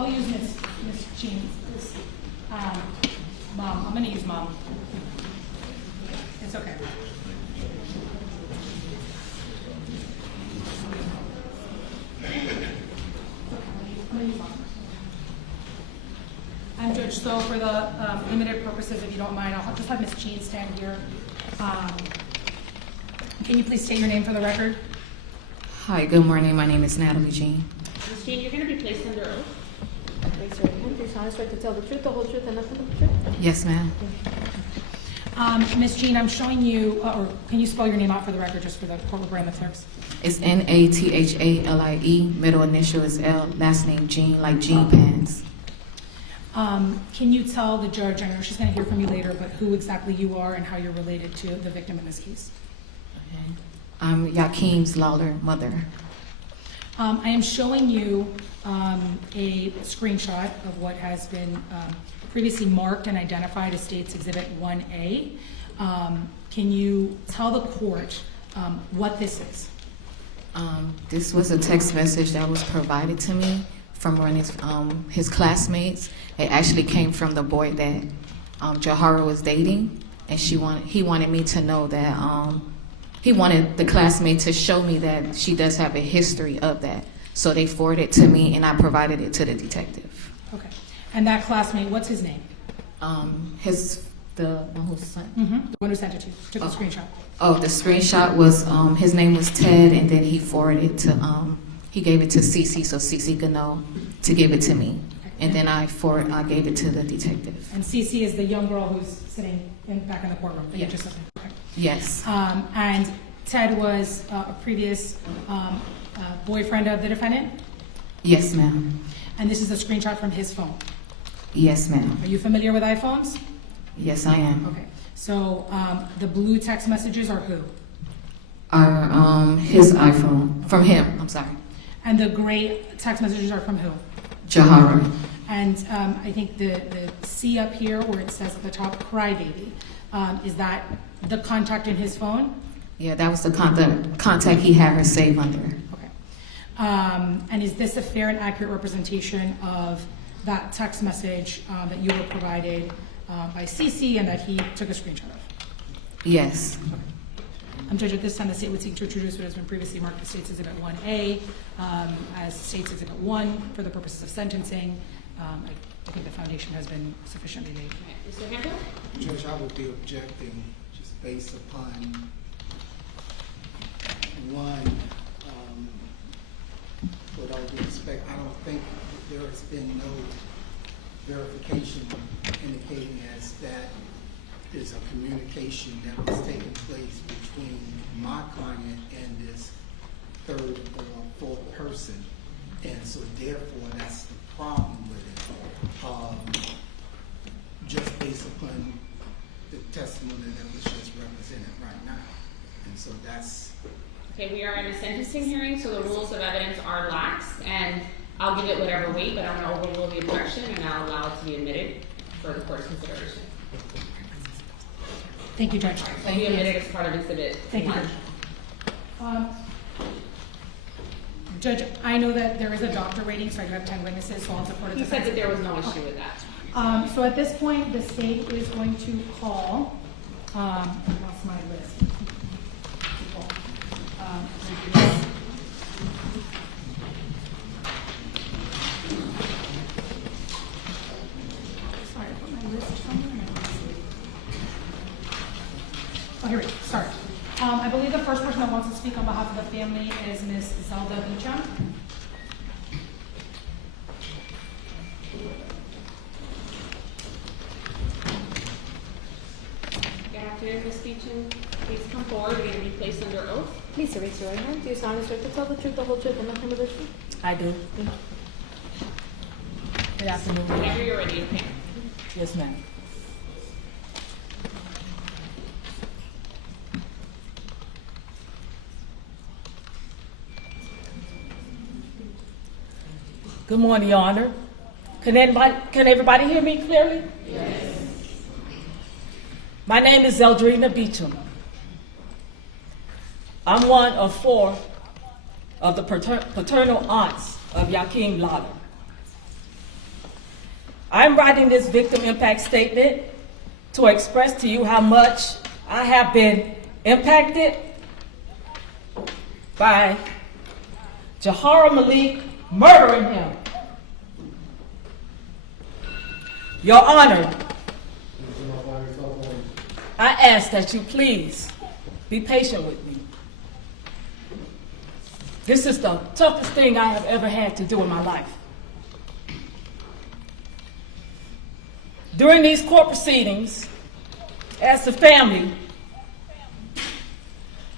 I'll use Miss Jean. Mom, I'm gonna use Mom. It's okay. And Judge, so for the limited purposes, if you don't mind, I'll just have Miss Jean stand here. Can you please state your name for the record? Hi, good morning. My name is Natalie Jean. Ms. Jean, you're going to be placed under oath. Raise your hand. Do you solemnly swear to tell the truth, the whole truth, and nothing but the truth? Yes, ma'am. Miss Jean, I'm showing you, or can you spell your name out for the record, just for the court reporter and the clerks? It's Nathalie. Middle initial is L. Last name Jean, like jean pants. Can you tell the judge, I know she's going to hear from you later, but who exactly you are and how you're related to the victim in this case? Okay. I'm Yakheim's Lollar mother. I am showing you a screenshot of what has been previously marked and identified as State's Exhibit 1A. Can you tell the court what this is? This was a text message that was provided to me from one of his classmates. It actually came from the boy that Jahara was dating, and he wanted me to know that he wanted the classmate to show me that she does have a history of that. So they forwarded it to me, and I provided it to the detective. Okay. And that classmate, what's his name? The one who sent. The one who sent it to you, took the screenshot. Oh, the screenshot was his name was Ted, and then he forwarded it to he gave it to Cece so Cece could know to give it to me, and then I gave it to the detective. And Cece is the young girl who's sitting back in the courtroom. That you Yes. just said. Okay. Yes. And Ted was a previous boyfriend of the defendant, Yes, ma'am. and this is a screenshot from his phone. Yes, ma'am. Are you familiar with iPhones? Yes, I am. Okay. So the blue text messages are who? His iPhone from him. I'm sorry. And the gray text messages are from who? Jahara. And I think the C up here where it says at the top, crybaby, is that the contact in his phone? Yeah, that was the contact he had her save under. Okay. And is this a fair and accurate representation of that text message that you were provided by Cece and that he took a screenshot of? Yes. Judge, at this time, the state would seek to introduce what has been previously marked as State's Exhibit 1A as State's Exhibit 1 for the purposes of sentencing. I think the foundation has been sufficiently laid. Mr. Handel? Judge, I would be objecting just based upon one, with all due respect, I don't think there has been no verification indicating as that there's a communication that was taking place between my client and this third or fourth person. And so therefore, that's the problem with it. Just based upon the testimony that was just represented right now. And so that's... Okay, we are in a sentencing hearing, so the rules of evidence are lax, and I'll give it whatever weight, but I'm going to overrule the objection, and I'll allow it to be admitted for the court's consideration. Thank you, Judge. It'll be admitted as part of Exhibit 1. Thank you, Judge. Judge, I know that there is a doctor waiting, so I do have 10 witnesses, so I'll defer to You said that there was no issue with that. So at this point, the state is going to call, I lost my list. Sorry, I put my list somewhere. Oh, here we go, sorry. I believe the first person that wants to speak on behalf of the family is Ms. Zelda Beecham. Good afternoon, Ms. Beecham. Please come forward. You're going to be placed under oath. Please raise your right hand. Do you solemnly swear to tell the truth, the whole truth, and nothing but the truth? I do. Thank you. Good afternoon. Whenever you're ready, okay? Yes, ma'am. Good morning, Your Honor. Can everybody hear me clearly? Yes. My name is Zeldrina Beecham. I'm one of 4 of the paternal aunts of Yakheim Lollar. I'm writing this victim impact statement to express to you how much I have been impacted by Jahara Malik murdering him. Your Honor, I ask that you please be patient with me. This is the toughest thing I have ever had to do in my life. During these court proceedings, as a family,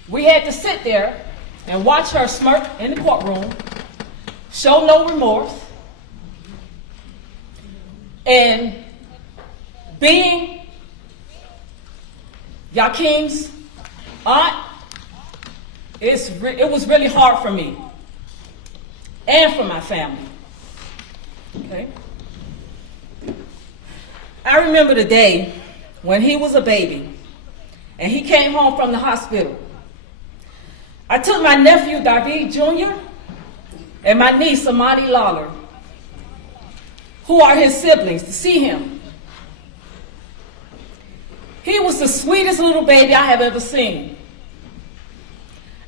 we had to sit there and watch her smirk in the courtroom, show no remorse, and being Yakheim's aunt, it was really hard for me and for my family. Okay? I remember the day when he was a baby and he came home from the hospital. I took my nephew David Jr. and my niece Amani Lollar, who are his siblings, to see him. He was the sweetest little baby I have ever seen.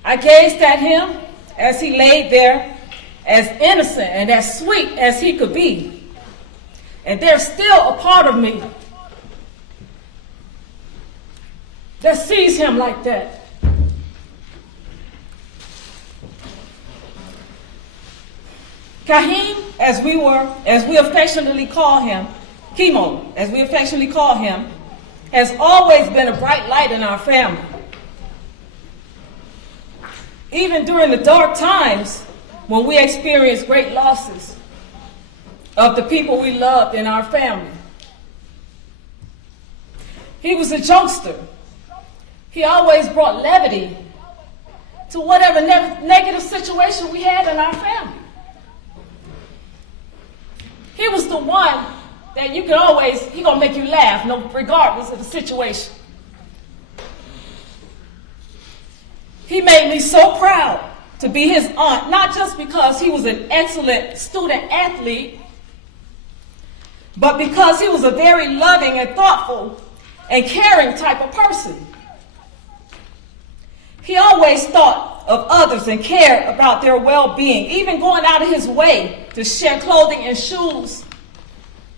I gazed at him as he laid there, as innocent and as sweet as he could be. And there's still a part of me that sees him like that. Yakheim, as we affectionately call him, Chemo, as we affectionately call him, has always been a bright light in our family. Even during the dark times when we experienced great losses of the people we loved in our family. He was a jokester. He always brought levity to whatever negative situation we had in our family. He was the one that he gonna make you laugh, regardless of the situation. He made me so proud to be his aunt, not just because he was an excellent student athlete, but because he was a very loving and thoughtful and caring type of person. He always thought of others and cared about their well-being, even going out of his way to share clothing and shoes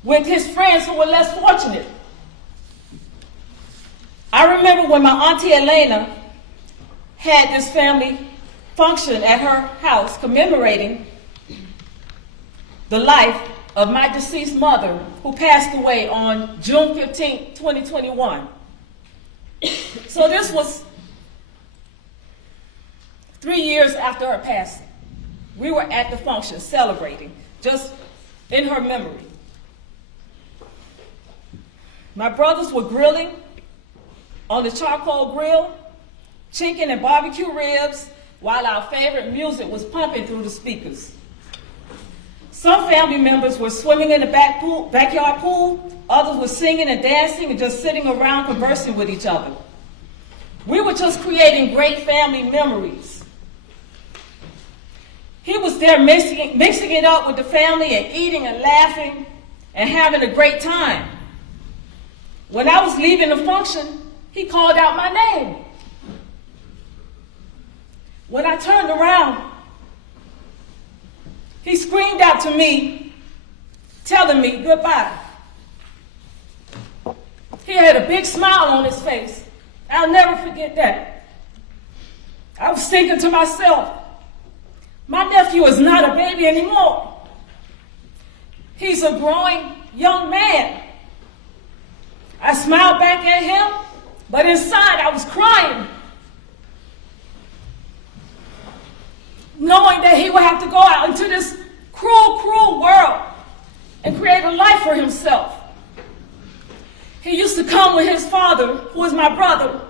with his friends who were less fortunate. I remember when my auntie Elena had this family function at her house commemorating the life of my deceased mother, who passed away on June 15, 2021. So this was 3 years after her passing. We were at the function celebrating, just in her memory. My brothers were grilling on the charcoal grill, chicken and barbecue ribs, while our favorite music was pumping through the speakers. Some family members were swimming in the backyard pool, others were singing and dancing and just sitting around conversing with each other. We were just creating great family memories. He was there mixing it up with the family and eating and laughing and having a great time. When I was leaving the function, he called out my name. When I turned around, he screamed out to me, telling me goodbye. He had a big smile on his face. I'll never forget that. I was thinking to myself, my nephew is not a baby anymore. He's a growing young man. I smiled back at him, but inside I was crying, knowing that he would have to go out into this cruel, cruel world and create a life for himself. He used to come with his father, who is my brother,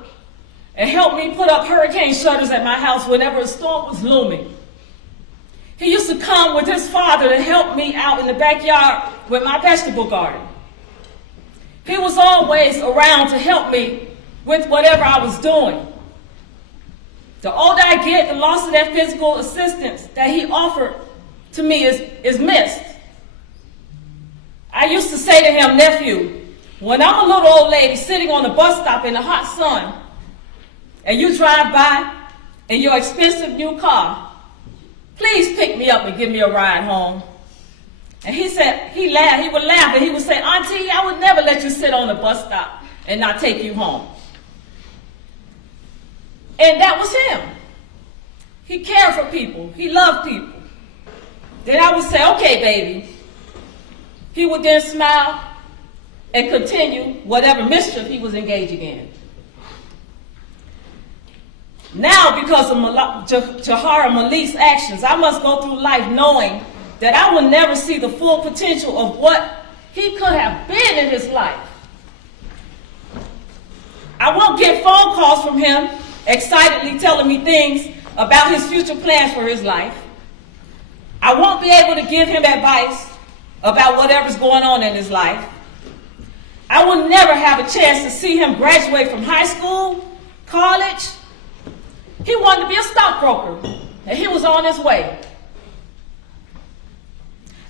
and help me put up hurricane shutters at my house whenever a storm was looming. He used to come with his father to help me out in the backyard with my vegetable garden. He was always around to help me with whatever I was doing. The older I get, the loss of that physical assistance that he offered to me is missed. I used to say to him, nephew, when I'm a little old lady sitting on the bus stop in the hot sun, and you drive by in your expensive new car, please pick me up and give me a ride home. And he said, he laughed, he would laugh, and he would say, Auntie, I would never let you sit on the bus stop and not take you home. And that was him. He cared for people. He loved people. Then I would say, okay, baby. He would then smile and continue whatever mischief he was engaging in. Now, because of Jahara Malik's actions, I must go through life knowing that I will never see the full potential of what he could have been in his life. I won't get phone calls from him excitedly telling me things about his future plans for his life. I won't be able to give him advice about whatever's going on in his life. I will never have a chance to see him graduate from high school, college. He wanted to be a stockbroker, and he was on his way.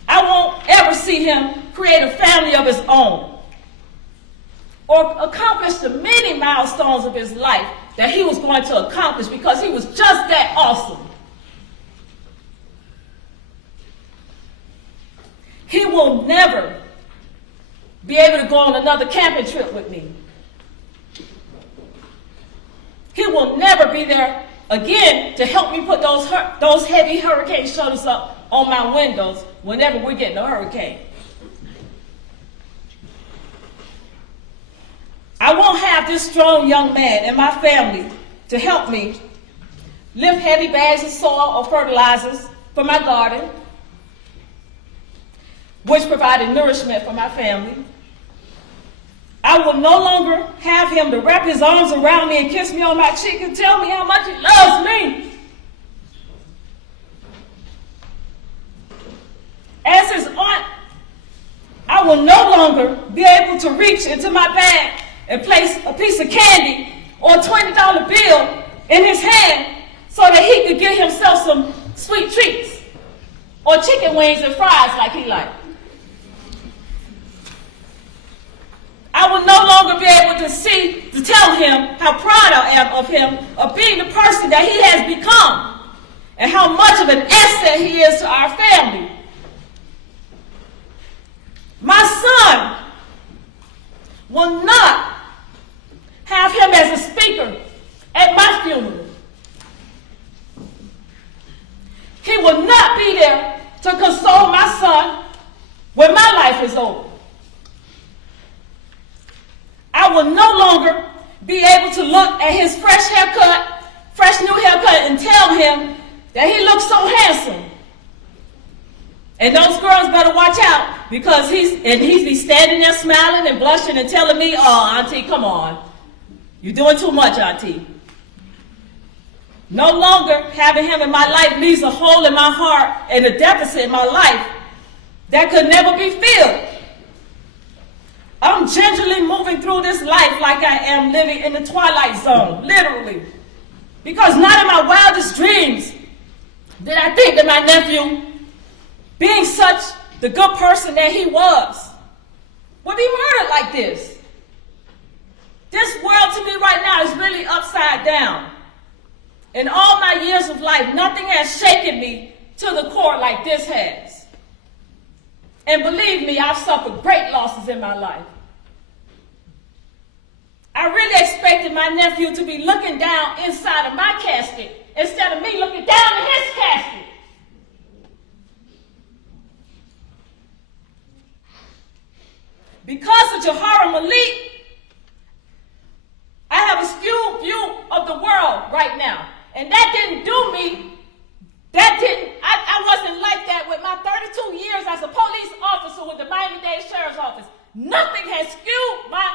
I won't ever see him create a family of his own or accomplish the many milestones of his life that he was going to accomplish because he was just that awesome. He will never be able to go on another camping trip with me. He will never be there again to help me put those heavy hurricane shutters up on my windows whenever we get in a hurricane. I won't have this strong young man in my family to help me lift heavy bags of soil or fertilizers for my garden, which provided nourishment for my family. I will no longer have him to wrap his arms around me and kiss me on my cheek and tell me how much he loves me. As his aunt, I will no longer be able to reach into my bag and place a piece of candy or a $20 bill in his hand so that he could get himself some sweet treats or chicken wings and fries like he liked. I will no longer be able to tell him how proud I am of him, of being the person that he has become, and how much of an asset he is to our family. My son will not have him as a speaker at my funeral. He will not be there to console my son when my life is over. I will no longer be able to look at his fresh new haircut, and tell him that he looks so handsome. And those girls better watch out, because he's be standing there smiling and blushing and telling me, oh, Auntie, come on. You're doing too much, Auntie. No longer having him in my life leaves a hole in my heart and a deficit in my life that could never be filled. I'm gingerly moving through this life like I am living in the twilight zone, literally. Because not in my wildest dreams did I think that my nephew, being such the good person that he was, would be murdered like this. This world to me right now is really upside down. In all my years of life, nothing has shaken me to the core like this has. And believe me, I've suffered great losses in my life. I really expected my nephew to be looking down inside of my casket instead of me looking down in his casket. Because of Jahara Malik, I have a skewed view of the world right now. And that didn't do me. I wasn't like that with my 32 years as a police officer with the Miami-Dade Sheriff's Office. Nothing has skewed my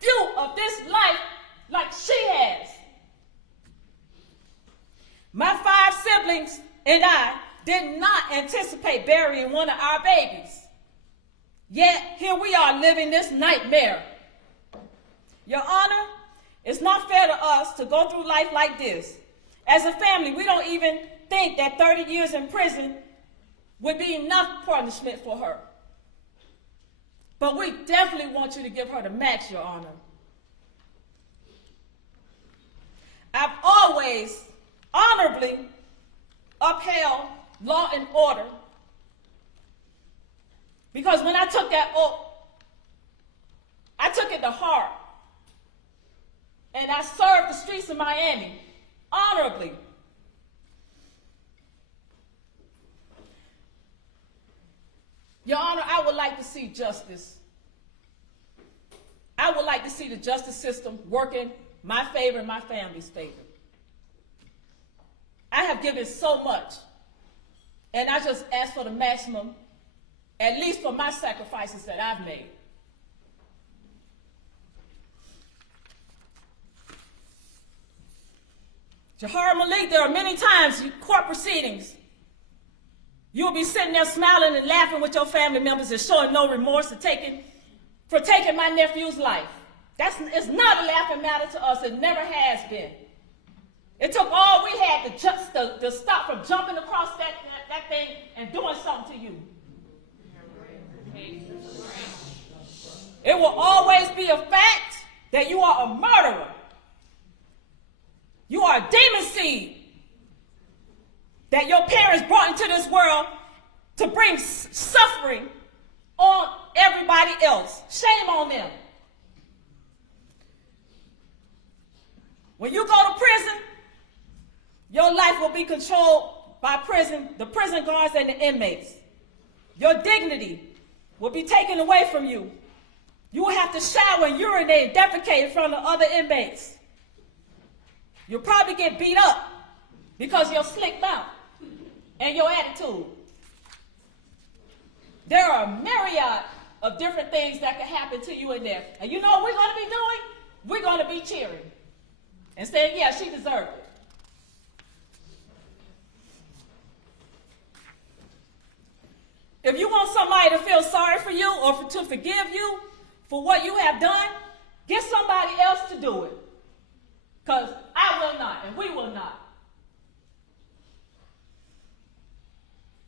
view of this life like she has. My 5 siblings and I did not anticipate burying one of our babies. Yet, here we are living this nightmare. Your Honor, it's not fair to us to go through life like this. As a family, we don't even think that 30 years in prison would be enough punishment for her. But we definitely want you to give her the max, Your Honor. I've always honorably upheld law and order, because when I took that oath, I took it to heart, and I served the streets of Miami honorably. Your Honor, I would like to see justice. I would like to see the justice system work in my favor and my family's favor. I have given so much, and I just ask for the maximum, at least for my sacrifices that I've made. Jahara, Malik, there are many times in court proceedings you'll be sitting there smiling and laughing with your family members and showing no remorse for taking my nephew's life. It's not a laughing matter to us. It never has been. It took all we had to stop from jumping across that thing and doing something to you. It will always be a fact that you are a murderer. You are a demon seed that your parents brought into this world to bring suffering on everybody else. Shame on them. When you go to prison, your life will be controlled by the prison guards and the inmates. Your dignity will be taken away from you. You will have to shower and urinate and defecate in front of other inmates. You'll probably get beat up because of your slick mouth and your attitude. There are a myriad of different things that can happen to you in there. And you know what we're going to be doing? We're going to be cheering and saying, yeah, she deserved it. If you want somebody to feel sorry for you or to forgive you for what you have done, get somebody else to do it. Because I will not, and we will not.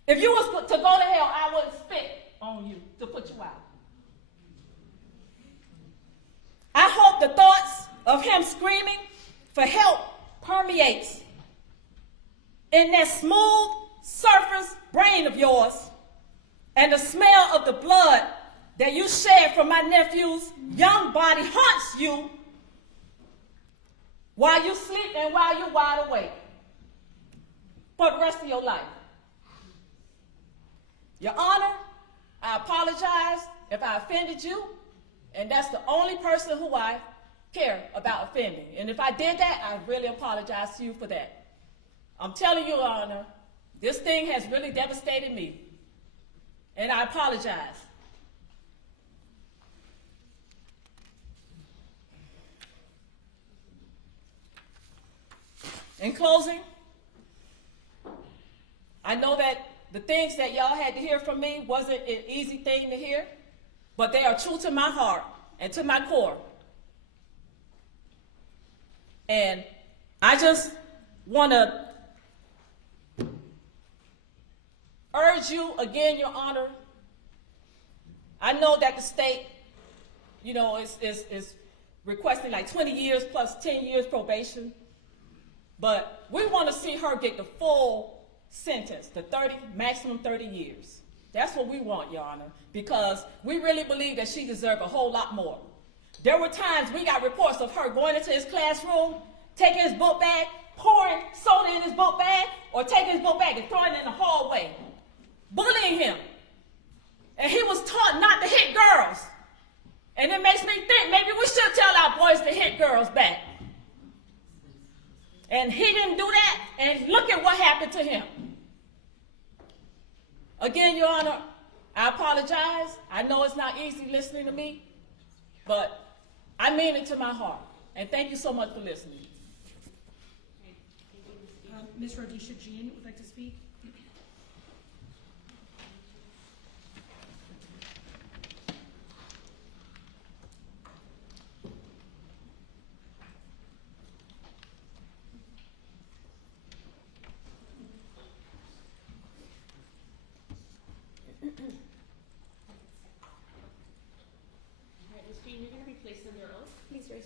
If you was to go to hell, I wouldn't spit on you to put you out. I hope the thoughts of him screaming for help permeates in that smooth surface brain of yours, and the smell of the blood that you shed from my nephew's young body haunts you while you sleep and while you're wide awake for the rest of your life. Your Honor, I apologize if I offended you, and that's the only person who I care about offending. And if I did that, I really apologize to you for that. I'm telling you, Your Honor, this thing has really devastated me, and I apologize. In closing, I know that the things that y'all had to hear from me wasn't an easy thing to hear, but they are true to my heart and to my core. And I just want to urge you again, Your Honor. I know that the state, is requesting like 20 years plus 10 years probation. But we want to see her get the full sentence, the maximum 30 years. That's what we want, Your Honor, because we really believe that she deserves a whole lot more. There were times we got reports of her going into his classroom, taking his book bag, pouring soda in his book bag, or taking his book bag and throwing it in the hallway, bullying him. And he was taught not to hit girls. And it makes me think maybe we should tell our boys to hit girls back. And he didn't do that, and look at what happened to him. Again, Your Honor, I apologize. I know it's not easy listening to me, but I mean it to my heart. And thank you so much for listening. Ms. Rodisha Jean would like to speak.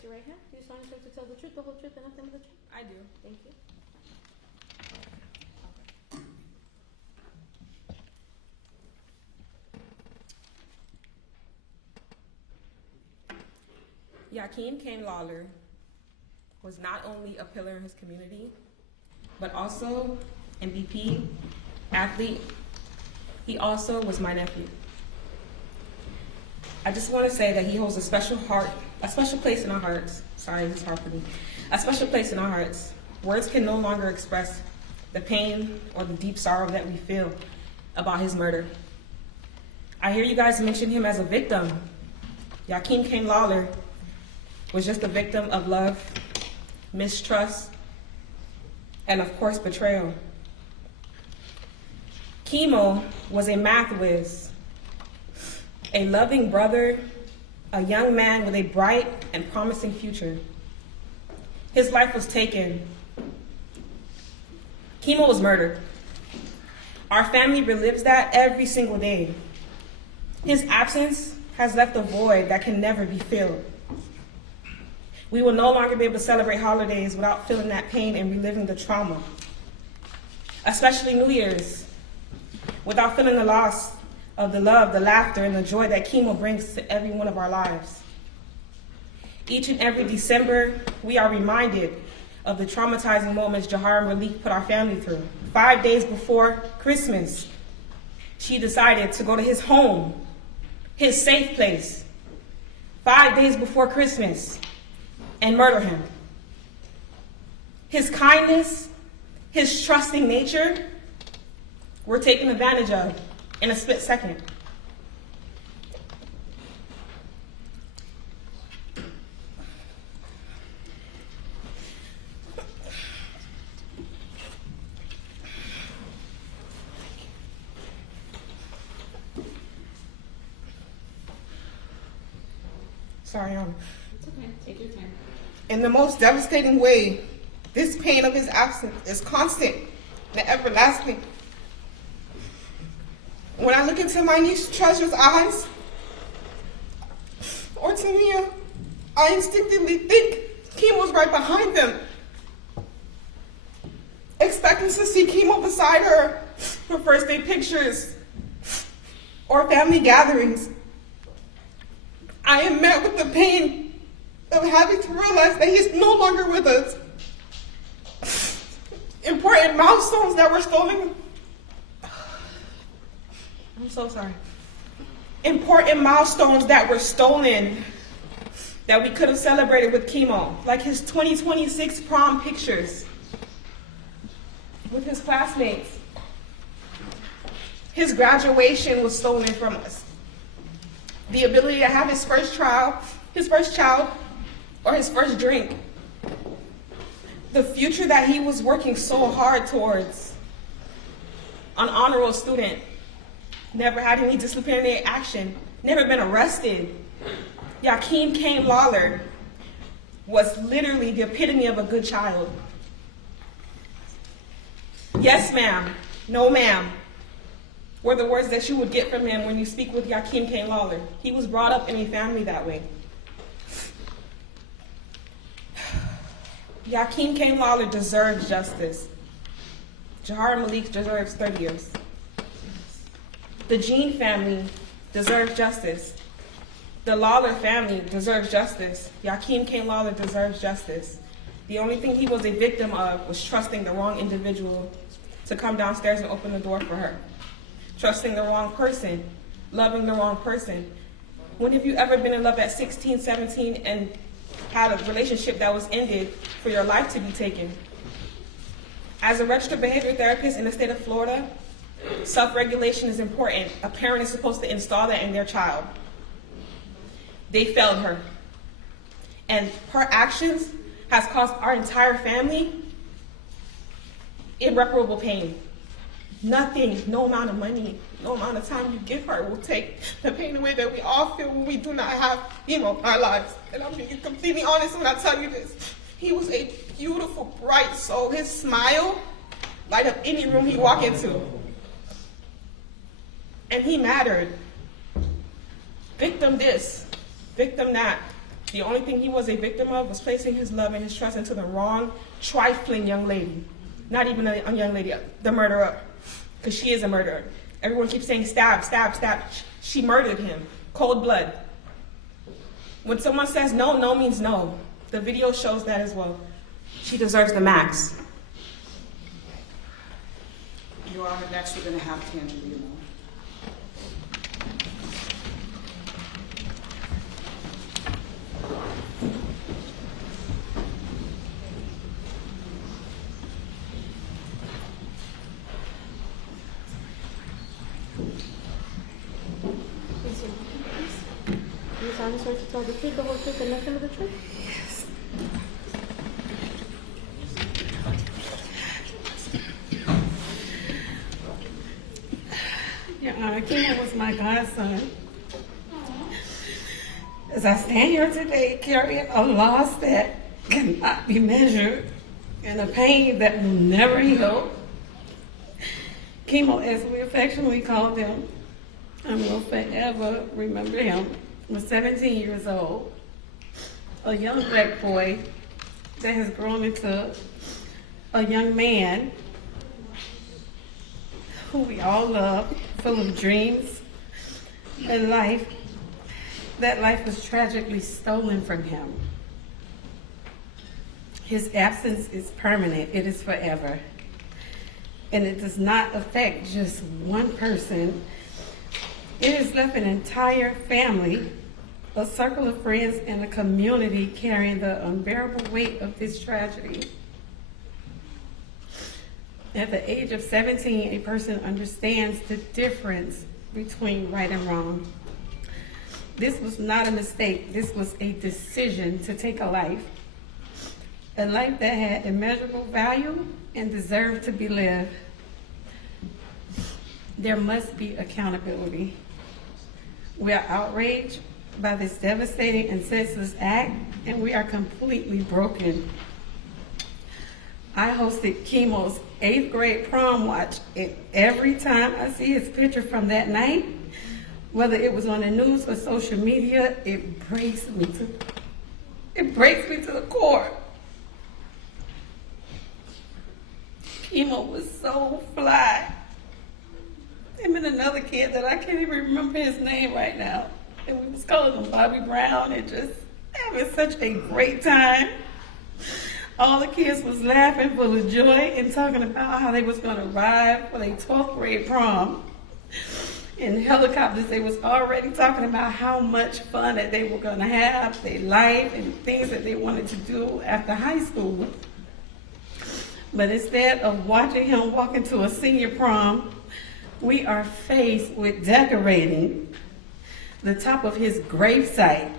your right hand. Do you solemnly swear to tell the truth, the whole truth, and nothing but the truth? I do. Thank you. Yakheim Lollar was not only a pillar in his community, but also MVP, athlete. He also was my nephew. I just want to say that he holds a special place in our hearts. Sorry, this is hard for me. A special place in our hearts. Words can no longer express the pain or the deep sorrow that we feel about his murder. I hear you guys mention him as a victim. Yakheim Lollar was just a victim of love, mistrust, and of course, betrayal. Chemo was a math whiz, a loving brother, a young man with a bright and promising future. His life was taken. Chemo was murdered. Our family relives that every single day. His absence has left a void that can never be filled. We will no longer be able to celebrate holidays without feeling that pain and reliving the trauma, especially New Year's, without feeling the loss of the love, the laughter, and the joy that chemo brings to every one of our lives. Each and every December, we are reminded of the traumatizing moments Jahara and Malik put our family through. 5 days before Christmas, she decided to go to his home, his safe place, 5 days before Christmas, and murder him. His kindness, his trusting nature were taken advantage of in a split second. Sorry, It's okay, take your time. In the most devastating way, this pain of his absence is constant and everlasting. When I look into my niece Treasure's eyes, or Tamia, I instinctively think Chemo's right behind them, expecting to see Chemo beside her for first day pictures or family gatherings. I am met with the pain of having to realize that he's no longer with us. Important milestones that were stolen. I'm so sorry. Important milestones that were stolen that we could have celebrated with Chemo, like his 2026 prom pictures with his classmates. His graduation was stolen from us. The ability to have his first child, or his first drink. The future that he was working so hard towards. An honor roll student, never had any disciplinary action, never been arrested. Yakheim Lollar was literally the epitome of a good child. Yes, ma'am, no, ma'am, were the words that you would get from him when you speak with Yakheim Lollar. He was brought up in a family that way. Yakheim Lollar deserves justice. Jahara Malik deserves 30 years. The Jean family deserves justice. The Lollar family deserves justice. Yakheim Lollar deserves justice. The only thing he was a victim of was trusting the wrong individual to come downstairs and open the door for her. Trusting the wrong person, loving the wrong person. When have you ever been in love at 16, 17, and had a relationship that was ended for your life to be taken? As a registered behavior therapist in the state of Florida, self-regulation is important. A parent is supposed to install that in their child. They failed her. And her actions has caused our entire family irreparable pain. Nothing, no amount of money, no amount of time you give her will take the pain away that we all feel when we do not have in our lives. And I'm being completely honest when I tell you this. He was a beautiful, bright soul. His smile light up any room he walked into. And he mattered. Victim this, victim that. The only thing he was a victim of was placing his love and his trust into the wrong, trifling young lady. Not even a young lady, the murderer, because she is a murderer. Everyone keeps saying stab, stab, stab. She murdered him, cold blood. When someone says no, no means no. The video shows that as well. She deserves the max. Your Honor, next we're going to have Tangerina. Do you solemnly swear to tell the truth, the whole truth, and nothing but the truth? Your Honor, Kimo was my godson. As I stand here today carrying a loss that cannot be measured and a pain that will never heal, Kimo, as we affectionately called him, I will forever remember him. He was 17 years old, a young black boy that has grown into a young man who we all love, full of dreams and life. That life was tragically stolen from him. His absence is permanent, it is forever. And it does not affect just one person. It has left an entire family, a circle of friends, and a community carrying the unbearable weight of this tragedy. At the age of 17, a person understands the difference between right and wrong. This was not a mistake. This was a decision to take a life that had immeasurable value and deserved to be lived. There must be accountability. We are outraged by this devastating and senseless act, and we are completely broken. I hosted Kimo's 8th grade prom watch, and every time I see his picture from that night, whether it was on the news or social media, it breaks me to the core. Kimo was so fly. Him and another kid that I can't even remember his name right now. And we was calling him Bobby Brown and just having such a great time. All the kids was laughing full of joy and talking about how they was gonna ride for their 12th grade prom. In helicopters, they was already talking about how much fun that they were gonna have, their life and things that they wanted to do after high school. But instead of watching him walk into a senior prom, we are faced with decorating the top of his gravesite.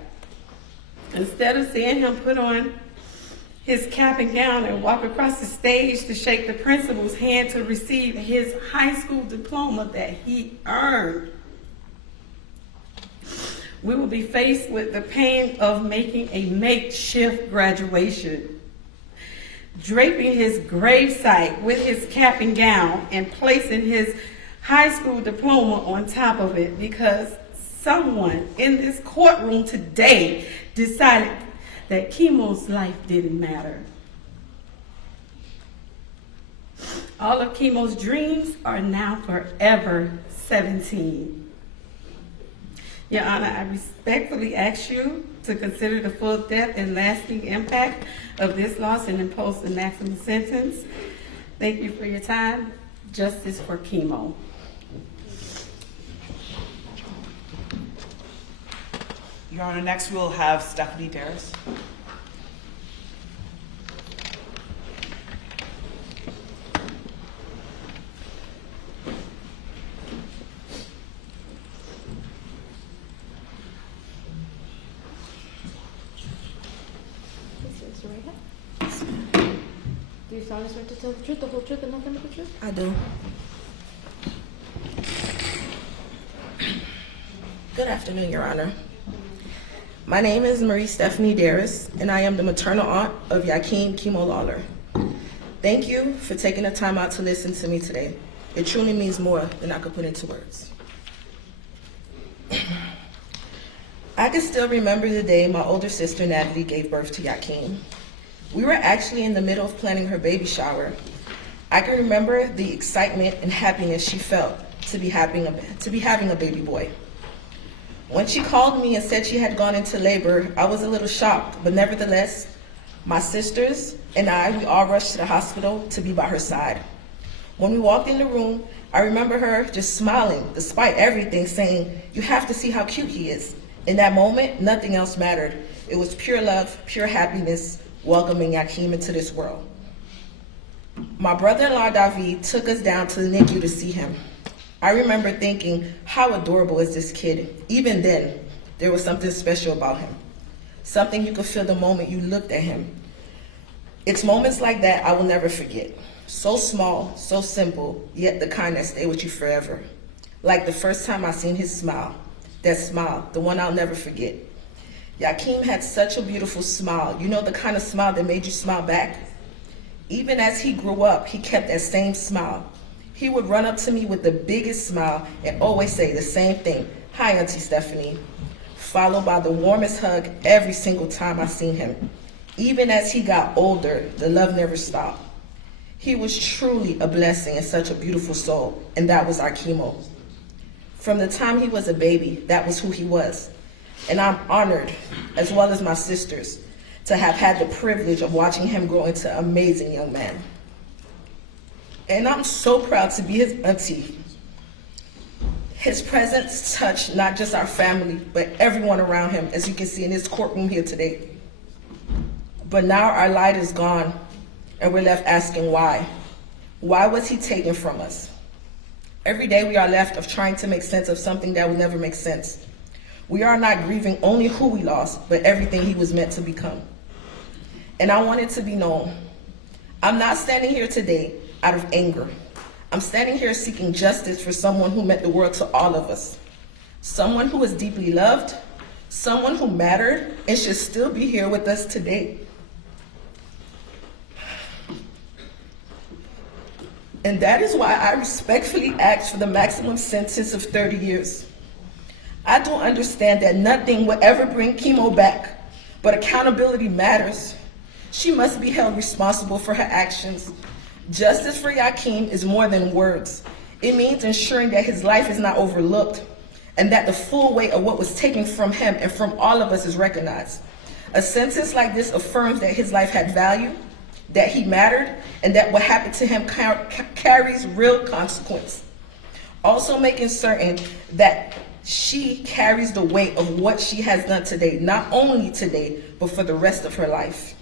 Instead of seeing him put on his cap and gown and walk across the stage to shake the principal's hand to receive his high school diploma that he earned, we will be faced with the pain of making a makeshift graduation, draping his gravesite with his cap and gown and placing his high school diploma on top of it because someone in this courtroom today decided that Kimo's life didn't matter. All of Kimo's dreams are now forever 17. Your Honor, I respectfully ask you to consider the full depth and lasting impact of this loss and impose the maximum sentence. Thank you for your time. Justice for Kimo. Your Honor, next we'll have Stephanie Darris. Please raise your right hand. Do you solemnly swear to tell the truth, the whole truth, and nothing but the truth? I do. Good afternoon, Your Honor. My name is Marie Stephanie Darris, and I am the maternal aunt of Yakheim Lollar. Thank you for taking the time out to listen to me today. It truly means more than I could put into words. I I can still remember the day my older sister Natalie gave birth to Yakheim. We were actually in the middle of planning her baby shower. I can remember the excitement and happiness she felt to be having a baby boy. When she called me and said she had gone into labor, I was a little shocked, but nevertheless, my sisters and we all rushed to the hospital to be by her side. When we walked in the room, I remember her just smiling, despite everything, saying, "You have to see how cute he is." In that moment, nothing else mattered. It was pure love, pure happiness, welcoming Yakheim into this world. My brother-in-law, David, took us down to the NICU to see him. I remember thinking, how adorable is this kid? Even then, there was something special about him. Something you could feel the moment you looked at him. It's moments like that I will never forget. So small, so simple, yet the kind that stay with you forever. Like the first time I seen his smile. That smile, the one I'll never forget. Yakheim had such a beautiful smile. You know, the kind of smile that made you smile back? Even as he grew up, he kept that same smile. He would run up to me with the biggest smile and always say the same thing, "Hi, Auntie Stephanie," followed by the warmest hug every single time I seen him. Even as he got older, the love never stopped. He was truly a blessing and such a beautiful soul, and that was our chemo. From the time he was a baby, that was who he was. And I'm honored, as well as my sisters, to have had the privilege of watching him grow into an amazing young man. And I'm so proud to be his auntie. His presence touched not just our family, but everyone around him, as you can see in this courtroom here today. But now our light is gone, and we're left asking why. Why was he taken from us? Every day we are left of trying to make sense of something that will never make sense. We are not grieving only who we lost, but everything he was meant to become. And I want it to be known, I'm not standing here today out of anger. I'm standing here seeking justice for someone who meant the world to all of us. Someone who was deeply loved, someone who mattered and should still be here with us today. And that is why I respectfully ask for the maximum sentence of 30 years. I don't understand that nothing will ever bring chemo back, but accountability matters. She must be held responsible for her actions. Justice for Yakheim is more than words. It means ensuring that his life is not overlooked and that the full weight of what was taken from him and from all of us is recognized. A sentence like this affirms that his life had value, that he mattered, and that what happened to him carries real consequence. Also making certain that she carries the weight of what she has done today, not only today, but for the rest of her life.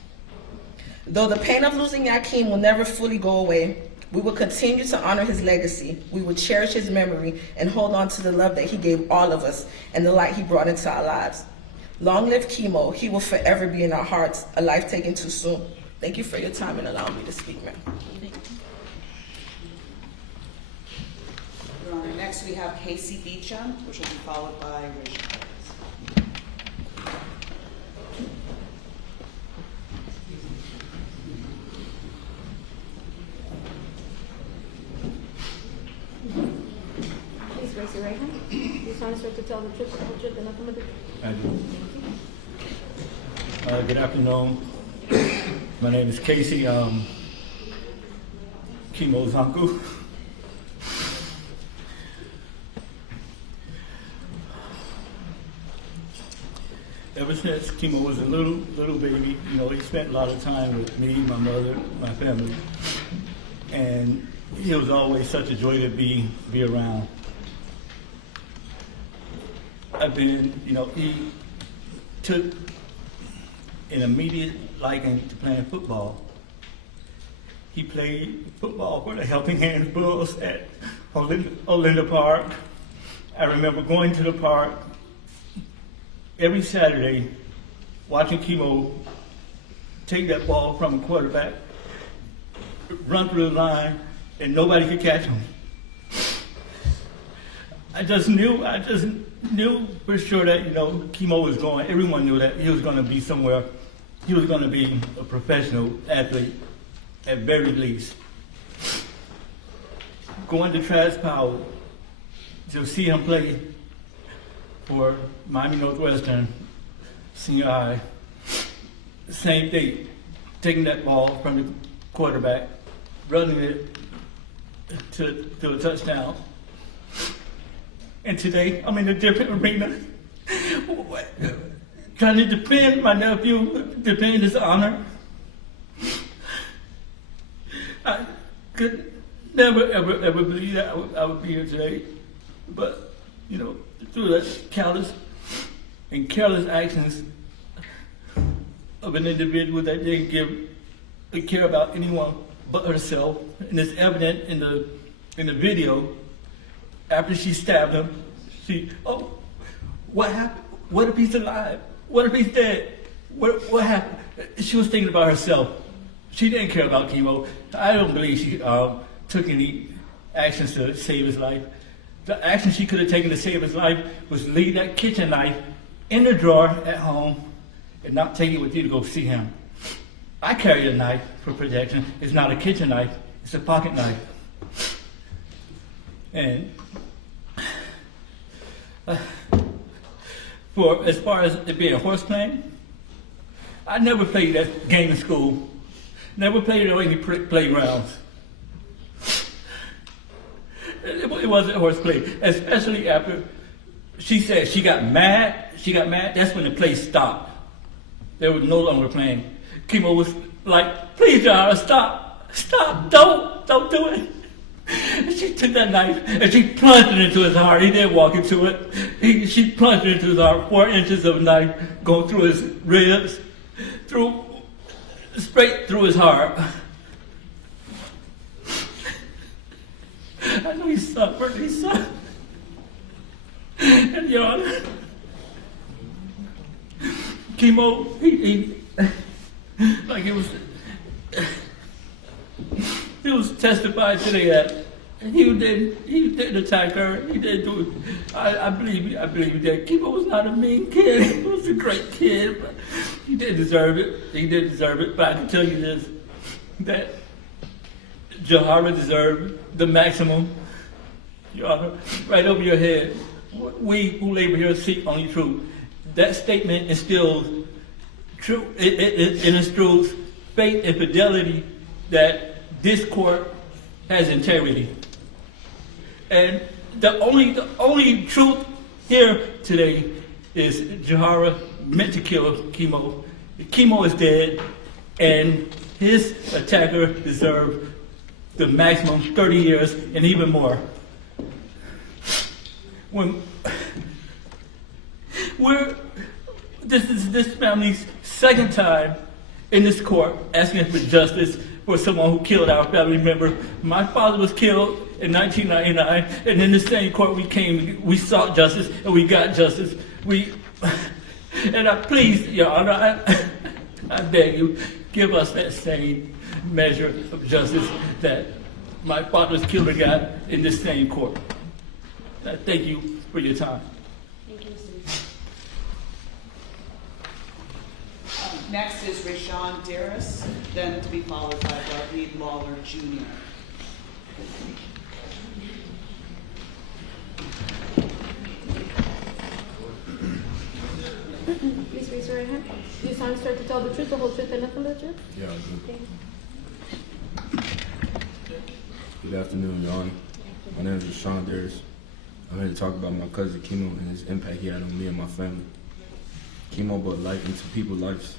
Though the pain of losing Yakheim will never fully go away, we will continue to honor his legacy. We will cherish his memory and hold on to the love that he gave all of us and the light he brought into our lives. Long live chemo. He will forever be in our hearts, a life taken too soon. Thank you for your time and allowing me to speak, ma'am. Your Honor, next we have Casey Beecham, which will be followed by Rachel. Please raise your right hand. Do you swear to tell the truth, the whole truth, and nothing but the truth? I do. Good afternoon. My name is Casey. Chemo's uncle. Ever since Chemo was a little baby, you know, he spent a lot of time with me, my mother, my family, and he was always such a joy to be around. He took an immediate liking to playing football. He played football for the Helping Hands Bulls at Olinda Park. I remember going to the park every Saturday, watching Chemo take that ball from a quarterback, run through the line, and nobody could catch him. I just knew for sure that, Chemo was going, everyone knew that he was going to be somewhere. He was going to be a professional athlete, at very least. Going to Trash Power to see him play for Miami Northwestern Senior High. Same thing, taking that ball from the quarterback, running it to a touchdown. And today, I'm in a different arena, trying to defend my nephew, defend his honor. I could never, ever believe that I would be here today. But, you know, through that callous and careless actions of an individual that didn't care about anyone but herself, and it's evident in the video. After she stabbed him, what happened? What if he's alive? What if he's dead? What happened? She was thinking about herself. She didn't care about chemo. I don't believe she took any actions to save his life. The action she could have taken to save his life was leave that kitchen knife in the drawer at home and not take it with you to go see him. I carry a knife for protection. It's not a kitchen knife, it's a pocket knife. And for as far as it being horse playing, I never played that game in school. Never played it on any playgrounds. It wasn't horse play, especially after she said she got mad. That's when the play stopped. They were no longer playing. Chemo was like, "Please, Jahara, stop, don't do it." And she took that knife and she plunged it into his heart. He didn't walk into it. She plunged it into his heart, 4 inches of knife going through his ribs, straight through his heart. I know he suffered, And Your Honor, chemo, he like it was testified today that he didn't attack her. He didn't do it. I believe that chemo was not a mean kid. He was a great kid, but he didn't deserve it. But I can tell you this, that Jahara deserved the maximum. Your Honor, right over your head. We who labor here seek only truth. That statement instills truth. It instills faith and fidelity that this court has integrity. And the only truth here today is Jahara meant to kill chemo. Chemo is dead, and his attacker deserved the maximum 30 years and even more. This is this family's second time in this court asking for justice for someone who killed our family member. My father was killed in 1999, and in the same court we sought justice, and we got justice. And I please, Your Honor, I beg you, give us that same measure of justice that my father's killer got in this same court. I thank you for your time. Thank you, Mr. Next is Rashawn Darris, then to be followed by David Lollar Jr. Please raise your right hand. Do you solemnly swear to tell the truth, the whole truth, and nothing but the truth? Yeah, I do. Okay. Good afternoon, Your Honor. My name is Rashawn Darris. I'm here to talk about my cousin Chemo and his impact he had on me and my family. Chemo brought life into people's lives.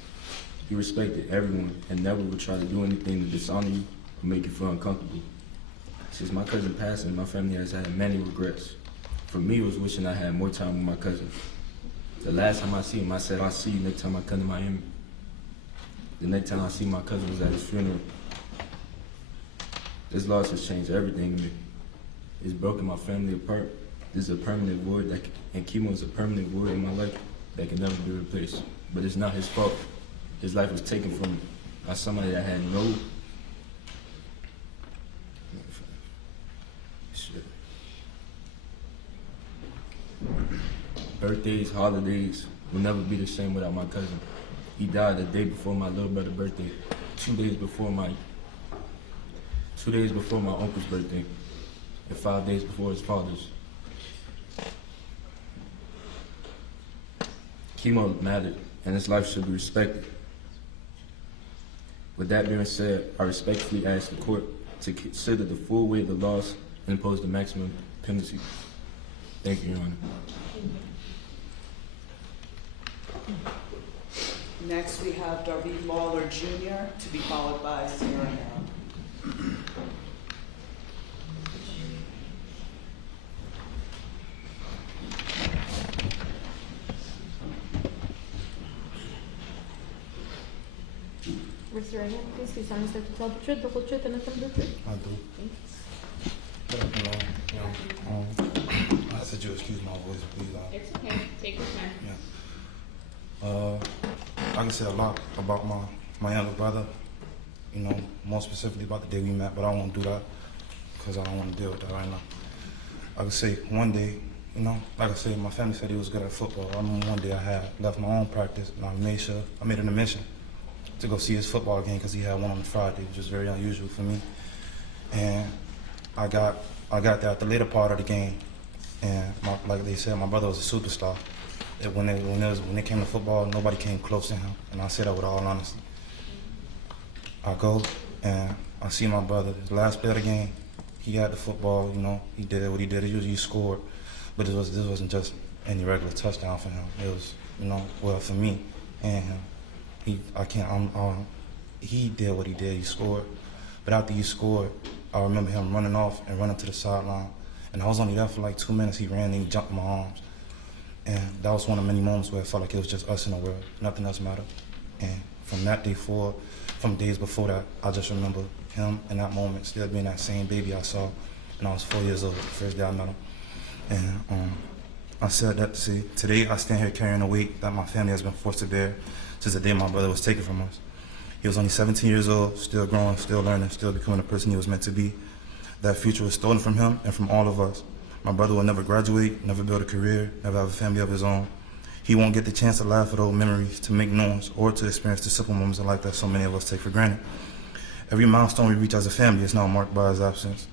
He respected everyone and never would try to do anything to dishonor you or make you feel uncomfortable. Since my cousin passed, my family has had many regrets. For me, it was wishing I had more time with my cousin. The last time I see him, I said, "I'll see you next time I come to Miami." The next time I see my cousin was at his funeral. This loss has changed everything to me. It's broken my family apart. This is a permanent void, and chemo is a permanent void in my life that can never be replaced. But it's not his fault. His life was taken from him by somebody that had no... Shit. Birthdays, holidays will never be the same without my cousin. He died the day before my little brother's birthday, 2 days before my uncle's birthday, and 5 days before his father's. Chemo mattered, and his life should be respected. With that being said, I respectfully ask the court to consider the full weight of the loss and impose the maximum penalty. Thank you, Your Honor. Next, we have David Lollar Jr. to be followed by Sierra Harrell. Raise your right hand, please. Do you solemnly swear to tell the truth, the whole truth, and nothing but the truth? I do. I said you excuse my voice, please. It's okay. Take your time. I can say a lot about my younger brother, you know, more specifically about the day we met, but I won't do that because I don't want to deal with that right now. I can say one day, you know, like I said, my family said he was good at football. I remember one day I had left my own practice and I made it a mission to go see his football game because he had one on the Friday, which was very unusual for me. And I got there at the later part of the game, and like they said, my brother was a superstar. When it came to football, nobody came close to him, and I say that with all honesty. I go and I see my brother. His last play of the game, he had the football. You know, he did what he did. He scored, but this wasn't just any regular touchdown for him. It was, you know, well for me and him. He did what he did. He scored, but after he scored, I remember him running off and running to the sideline. And I was only there for like 2 minutes. He ran and he jumped in my arms. And that was one of many moments where I felt like it was just us in the world. Nothing else mattered. And from that day forward, from days before that, I just remember him in that moment still being that same baby I saw when I was 4 years old, the first day I met him. And I said that to say, today I stand here carrying a weight that my family has been forced to bear since the day my brother was taken from us. He was only 17 years old, still growing, still learning, still becoming the person he was meant to be. That future was stolen from him and from all of us. My brother will never graduate, never build a career, never have a family of his own. He won't get the chance to laugh at old memories, to make noise, or to experience the simple moments in life that so many of us take for granted. Every milestone we reach as a family is now marked by his absence.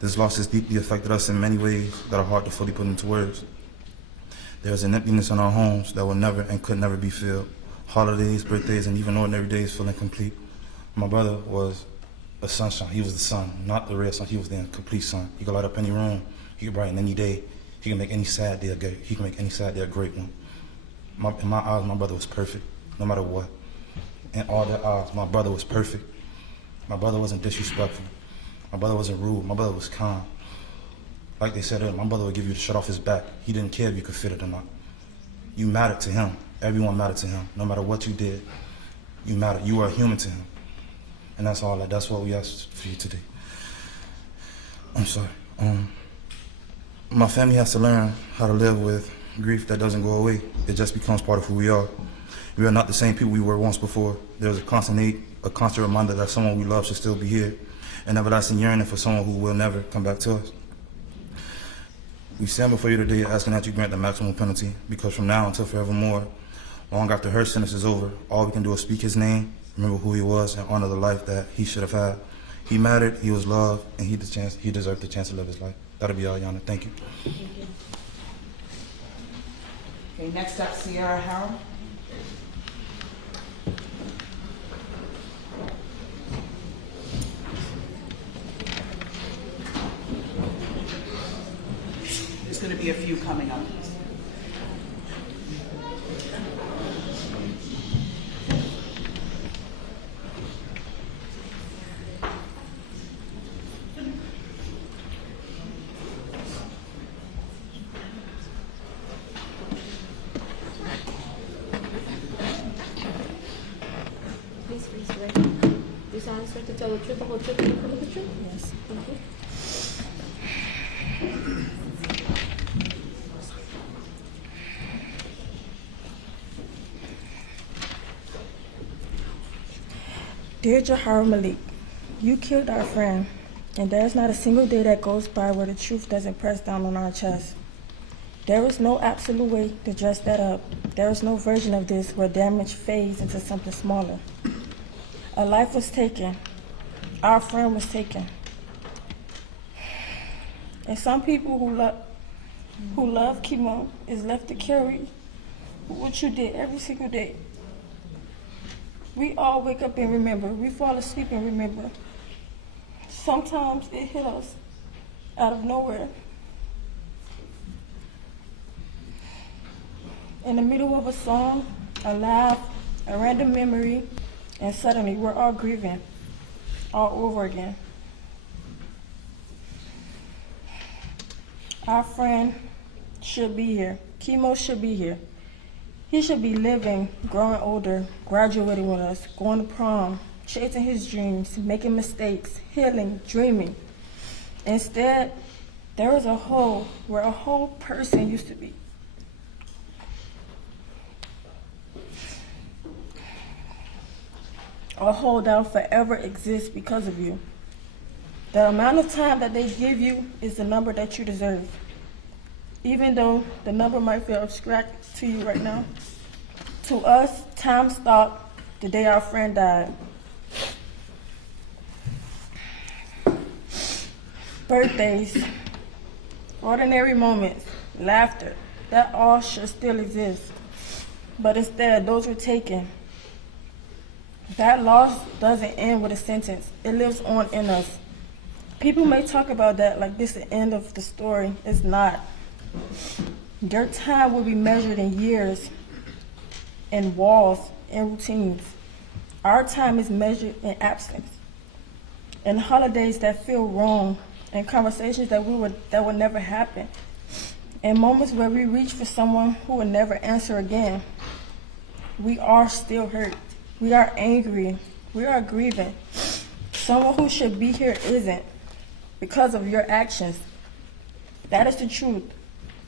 This loss has deeply affected us in many ways that are hard to fully put into words. There is an emptiness in our homes that will never and could never be filled. Holidays, birthdays, and even ordinary days feel incomplete. My brother was a sunshine. He was the sun, not the red sun. He was the complete sun. He could light up any room. He could brighten any day. He can make any sad day a great. He can make any sad day a great one. In my eyes, my brother was perfect, no matter what. In all their eyes, my brother was perfect. My brother wasn't disrespectful. My brother wasn't rude. My brother was kind. Like they said earlier, my brother would give you the shirt off his back. He didn't care if you could fit it or not. You mattered to him. Everyone mattered to him. No matter what you did, you mattered. You were a human to him. And that's all. That's what we asked for you today. I'm sorry. My family has to learn how to live with grief that doesn't go away. It just becomes part of who we are. We are not the same people we were once before. There's a constant reminder that someone we love should still be here, an everlasting yearning for someone who will never come back to us. We stand before you today asking that you grant the maximum penalty, because from now until forevermore, long after her sentence is over, all we can do is speak his name, remember who he was, and honor the life that he should have had. He mattered, he was loved, and he deserved the chance to live his life. That'll be all, Your Honor. Thank you. Okay, next up, Sierra Harrell. There's going to be a few coming up. Please raise your right hand. Do you solemnly swear to tell the truth, the whole truth, and nothing but the truth? Yes. Thank you. Dear Jahara Malik, you killed our friend, and there is not a single day that goes by where the truth doesn't press down on our chest. There is no absolute way to dress that up. There is no version of this where damage fades into something smaller. A life was taken. Our friend was taken. And some people who love chemo is left to carry what you did every single day. We all wake up and remember. We fall asleep and remember. Sometimes it hit us out of nowhere. In the middle of a song, a laugh, a random memory, and suddenly we're all grieving all over again. Our friend should be here. Chemo should be here. He should be living, growing older, graduating with us, going to prom, chasing his dreams, making mistakes, healing, dreaming. Instead, there is a hole where a whole person used to be. A hole that will forever exist because of you. The amount of time that they give you is the number that you deserve. Even though the number might feel abstract to you right now, to us, time stopped the day our friend died. Birthdays, ordinary moments, laughter, that all should still exist. But instead, those were taken. That loss doesn't end with a sentence. It lives on in us. People may talk about that like this is the end of the story. It's not. Your time will be measured in years, in walls, in routines. Our time is measured in absence, in holidays that feel wrong, in conversations that would never happen, in moments where we reach for someone who will never answer again. We are still hurt. We are angry. We are grieving. Someone who should be here isn't because of your actions. That is the truth.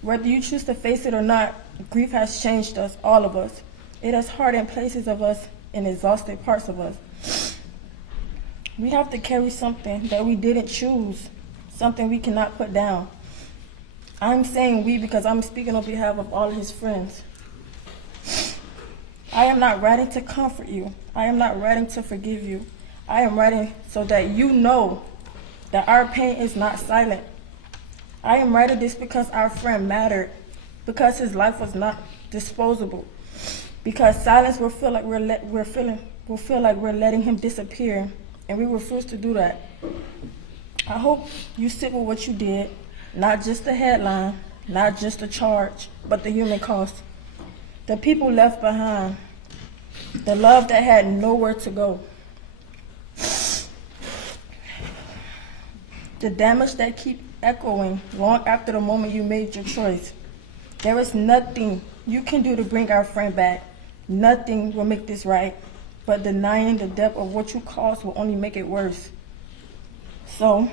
Whether you choose to face it or not, grief has changed us, all of us. It has hardened places of us and exhausted parts of us. We have to carry something that we didn't choose, something we cannot put down. I'm saying we because I'm speaking on behalf of all of his friends. I am not writing to comfort you. I am not writing to forgive you. I am writing so that you know that our pain is not silent. I am writing this because our friend mattered, because his life was not disposable, because silence will feel like we're letting him disappear, and we refuse to do that. I hope you sit with what you did, not just the headline, not just the charge, but the human cost. The people left behind, the love that had nowhere to go. The damage that keeps echoing long after the moment you made your choice. There is nothing you can do to bring our friend back. Nothing will make this right, but denying the depth of what you caused will only make it worse. So,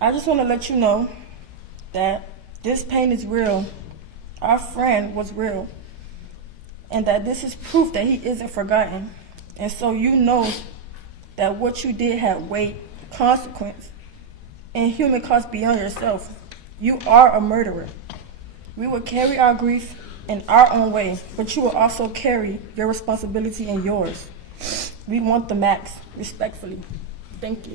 I just want to let you know that this pain is real. Our friend was real. And that this is proof that he isn't forgotten. And so you know that what you did had weight, consequence, and human cost beyond yourself. You are a murderer. We will carry our grief in our own way, but you will also carry your responsibility in yours. We want the max, respectfully. Thank you.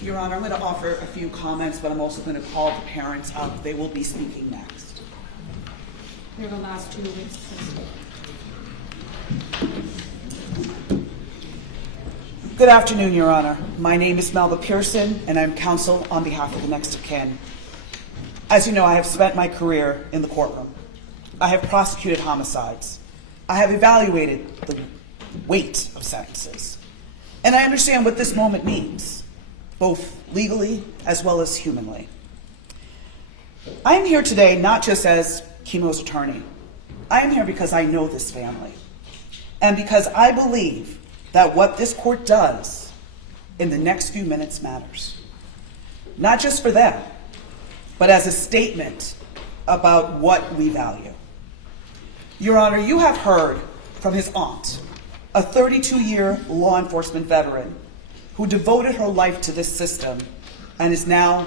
Your Honor, I'm going to offer a few comments, but I'm also going to call the parents up. They will be speaking next. They're the last 2 weeks. Good afternoon, Your Honor. My name is Melba Pearson, and I'm counsel on behalf of the next of kin. As you know, I have spent my career in the courtroom. I have prosecuted homicides. I have evaluated the weight of sentences. And I understand what this moment means, both legally as well as humanly. I am here today not just as Chemo's attorney. I am here because I know this family, and because I believe that what this court does in the next few minutes matters. Not just for them, but as a statement about what we value. Your Honor, you have heard from his aunt, a 32-year law enforcement veteran who devoted her life to this system and is now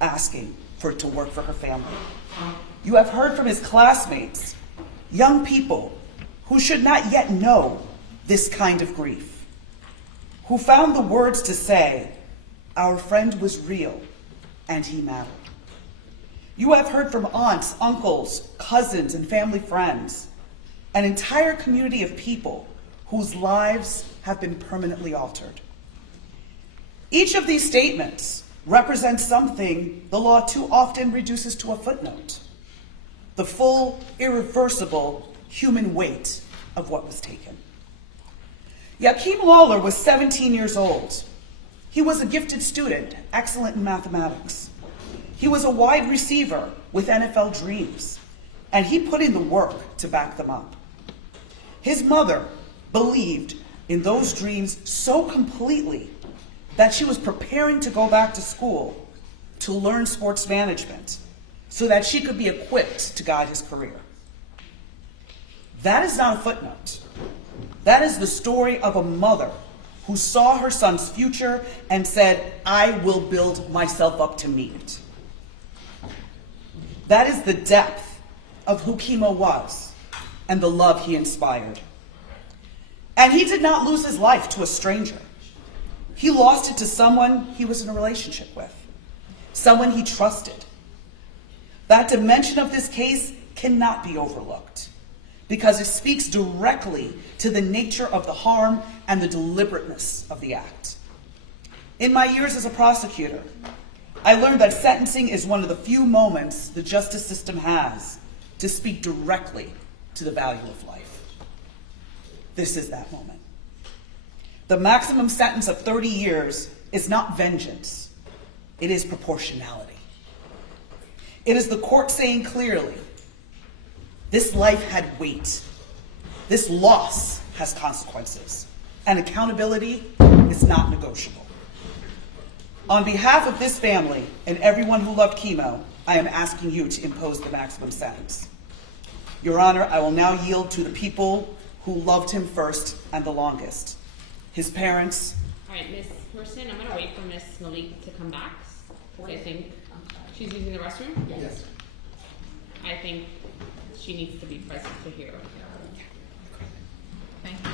asking for it to work for her family. You have heard from his classmates, young people who should not yet know this kind of grief, who found the words to say, "Our friend was real and he mattered." You have heard from aunts, uncles, cousins, and family friends, an entire community of people whose lives have been permanently altered. Each of these statements represents something the law too often reduces to a footnote: the full, irreversible human weight of what was taken. Yakheim Lollar was 17 years old. He was a gifted student, excellent in mathematics. He was a wide receiver with NFL dreams, and he put in the work to back them up. His mother believed in those dreams so completely that she was preparing to go back to school to learn sports management so that she could be equipped to guide his career. That is not a footnote. That is the story of a mother who saw her son's future and said, "I will build myself up to meet it." That is the depth of who Kimo was and the love he inspired. And he did not lose his life to a stranger. He lost it to someone he was in a relationship with, someone he trusted. That dimension of this case cannot be overlooked because it speaks directly to the nature of the harm and the deliberateness of the act. In my years as a prosecutor, I learned that sentencing is one of the few moments the justice system has to speak directly to the value of life. This is that moment. The maximum sentence of 30 years is not vengeance, it is proportionality. It is the court saying clearly, this life had weight, this loss has consequences, and accountability is not negotiable. On behalf of this family and everyone who loved Kimo, I am asking you to impose the maximum sentence. Your Honor, I will now yield to the people who loved him first and the longest. His parents. All right, Ms. Person, I'm gonna wait for Ms. Malik to come back. I think she's using the restroom? Yes. I think she needs to be present to hear. Thank you.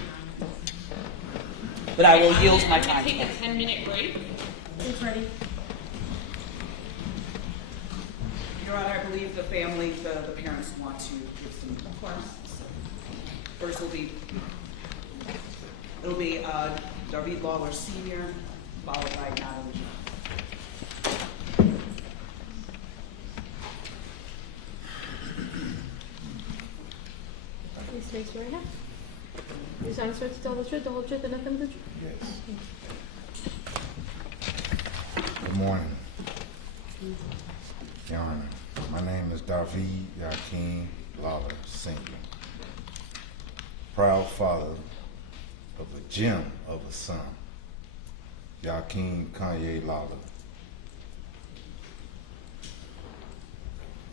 But I will yield my I'm time. gonna take a 10-minute break. Who's ready? Your Honor, I believe the family, the parents want to give some. Of course. First it'll be David Lollar Sr., followed by Natalie. Please raise your right hand. You solemnly swear to tell the truth, the whole truth, and nothing but the truth? Yes. Good morning. Your Honor, my name is David Yakheim Lollar Sr., proud father of a gem of a son, Yakheim Kanye Lollar.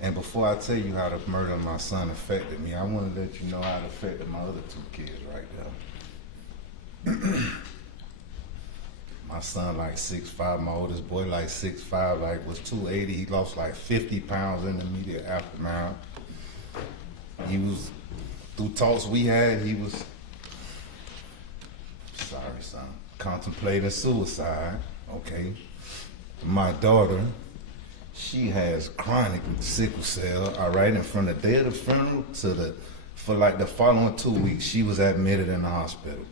And before I tell you how the murder of my son affected me, I want to let you know how it affected my other two kids right there. My son like 6'5", my oldest boy like 6'5", like was 280. He lost like 50 pounds in the immediate aftermath. He was, through talks we had, he was, sorry son, contemplating suicide, okay? My daughter, she has chronic sickle cell, all right? And from the day of the funeral to for like the following 2 weeks, she was admitted in the hospital,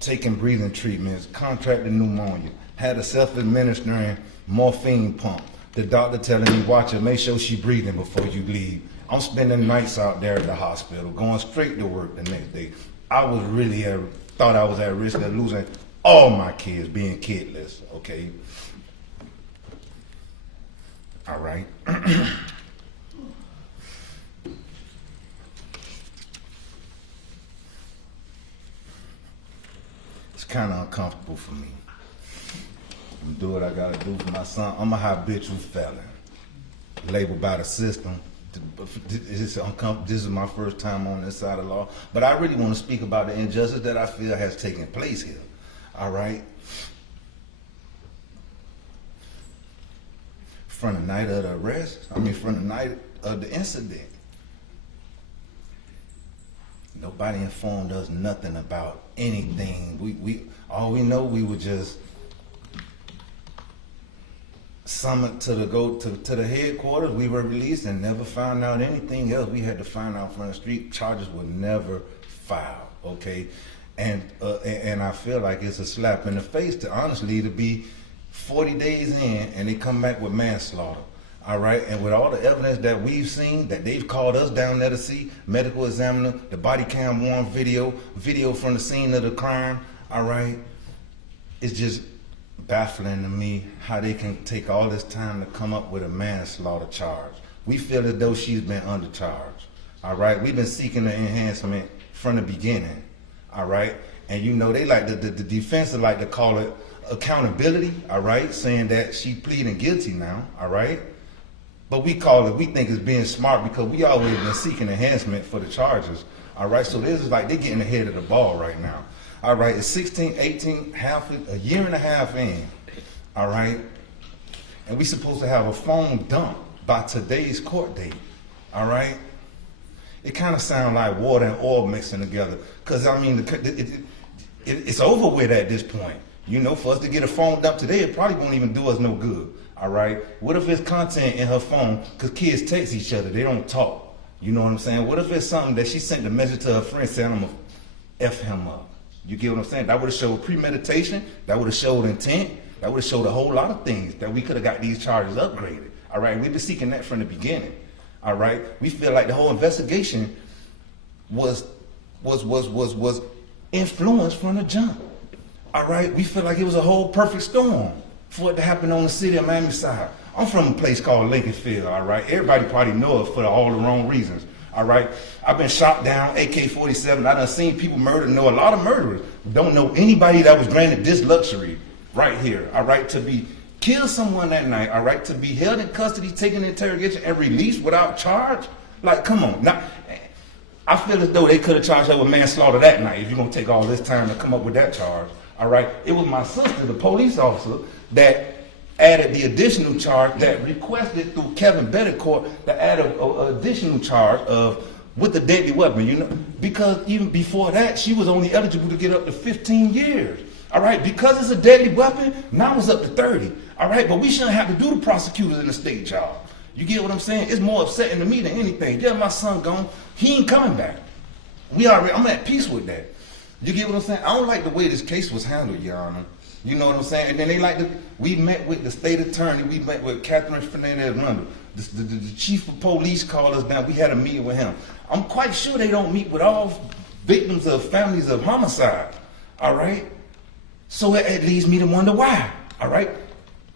taking breathing treatments, contracted pneumonia, had a self-administering morphine pump. The doctor telling me, watch her, make sure she breathing before you leave. I'm spending nights out there at the hospital, going straight to work the next day. I was really thought I was at risk of losing all my kids, being kidless, okay? All right. It's kind of uncomfortable for me. I'm doing what I gotta do for my son. I'm a habitual felon, labeled by the system. This is my first time on this side of the law, but I really want to speak about the injustice that I feel has taken place here. All right. From the night of the arrest, from the night of the incident, Nobody informed us nothing about anything. We all we know, we were just summoned to the headquarters. We were released and never found out anything else. We had to find out from the street. Charges were never filed. Okay, and I feel like it's a slap in the face to honestly to be 40 days in and they come back with manslaughter. All right, and with all the evidence that we've seen, that they've called us down there to see, medical examiner, the body cam worn video from the scene of the crime, all right, it's just baffling to me how they can take all this time to come up with a manslaughter charge. We feel as though she's been undercharged, all right? We've been seeking the enhancement from the beginning, all right? And you know, they like, the defense would like to call it accountability, all right? Saying that she pleading guilty now, all right? But we think it's being smart because we always been seeking enhancement for the charges. All right, so this is like they're getting ahead of the ball right now. All right, it's 16, 18, a year and a half in. All right, and we supposed to have a phone dump by today's court date. All right, it kind of sounds like water and oil mixing together. Cause I mean, it's over with at this point. You know, for us to get a phone dump today, it probably won't even do us no good. All right, what if it's content in her phone? Cause kids text each other, they don't talk. You know what I'm saying? What if it's something that she sent a message to her friend saying, I'm gonna F him up? You get what I'm saying? That would have showed premeditation, that would have showed intent, that would have showed a whole lot of things that we could have got these charges upgraded. All right, we've been seeking that from the beginning. All right, we feel like the whole investigation was influenced from the jump. All right, we feel like it was a whole perfect storm for it to happen on the city of Miami side. I'm from a place called Lincolnfield, all right? Everybody probably know it for all the wrong reasons, all right? I've been shot down, AK-47. I done seen people murdered, know a lot of murderers. Don't know anybody that was granted this luxury right here, all right? To be kill someone that night, all right? To be held in custody, taken into interrogation, and released without charge? Like, come on. Now, I feel as though they could have charged her with manslaughter that night if you're going to take all this time to come up with that charge, all right? It was my sister, the police officer, that added the additional charge, that requested through Kevin Bettercourt to add an additional charge of with the deadly weapon, you know, because even before that, she was only eligible to get up to 15 years. All right, because it's a deadly weapon, now it's up to 30. All right, but we shouldn't have to do the prosecutors in the state job. You get what I'm saying? It's more upsetting to me than anything. Yeah, my son gone, he ain't coming back. I'm at peace with that. You get what I'm saying? I don't like the way this case was handled, Your Honor. You know what I'm saying? And then we met with the state attorney, we met with Catherine Fernandez-Rundle. The chief of police called us down, we had a meeting with him. I'm quite sure they don't meet with all victims of families of homicide, all right? So it leads me to wonder why, all right?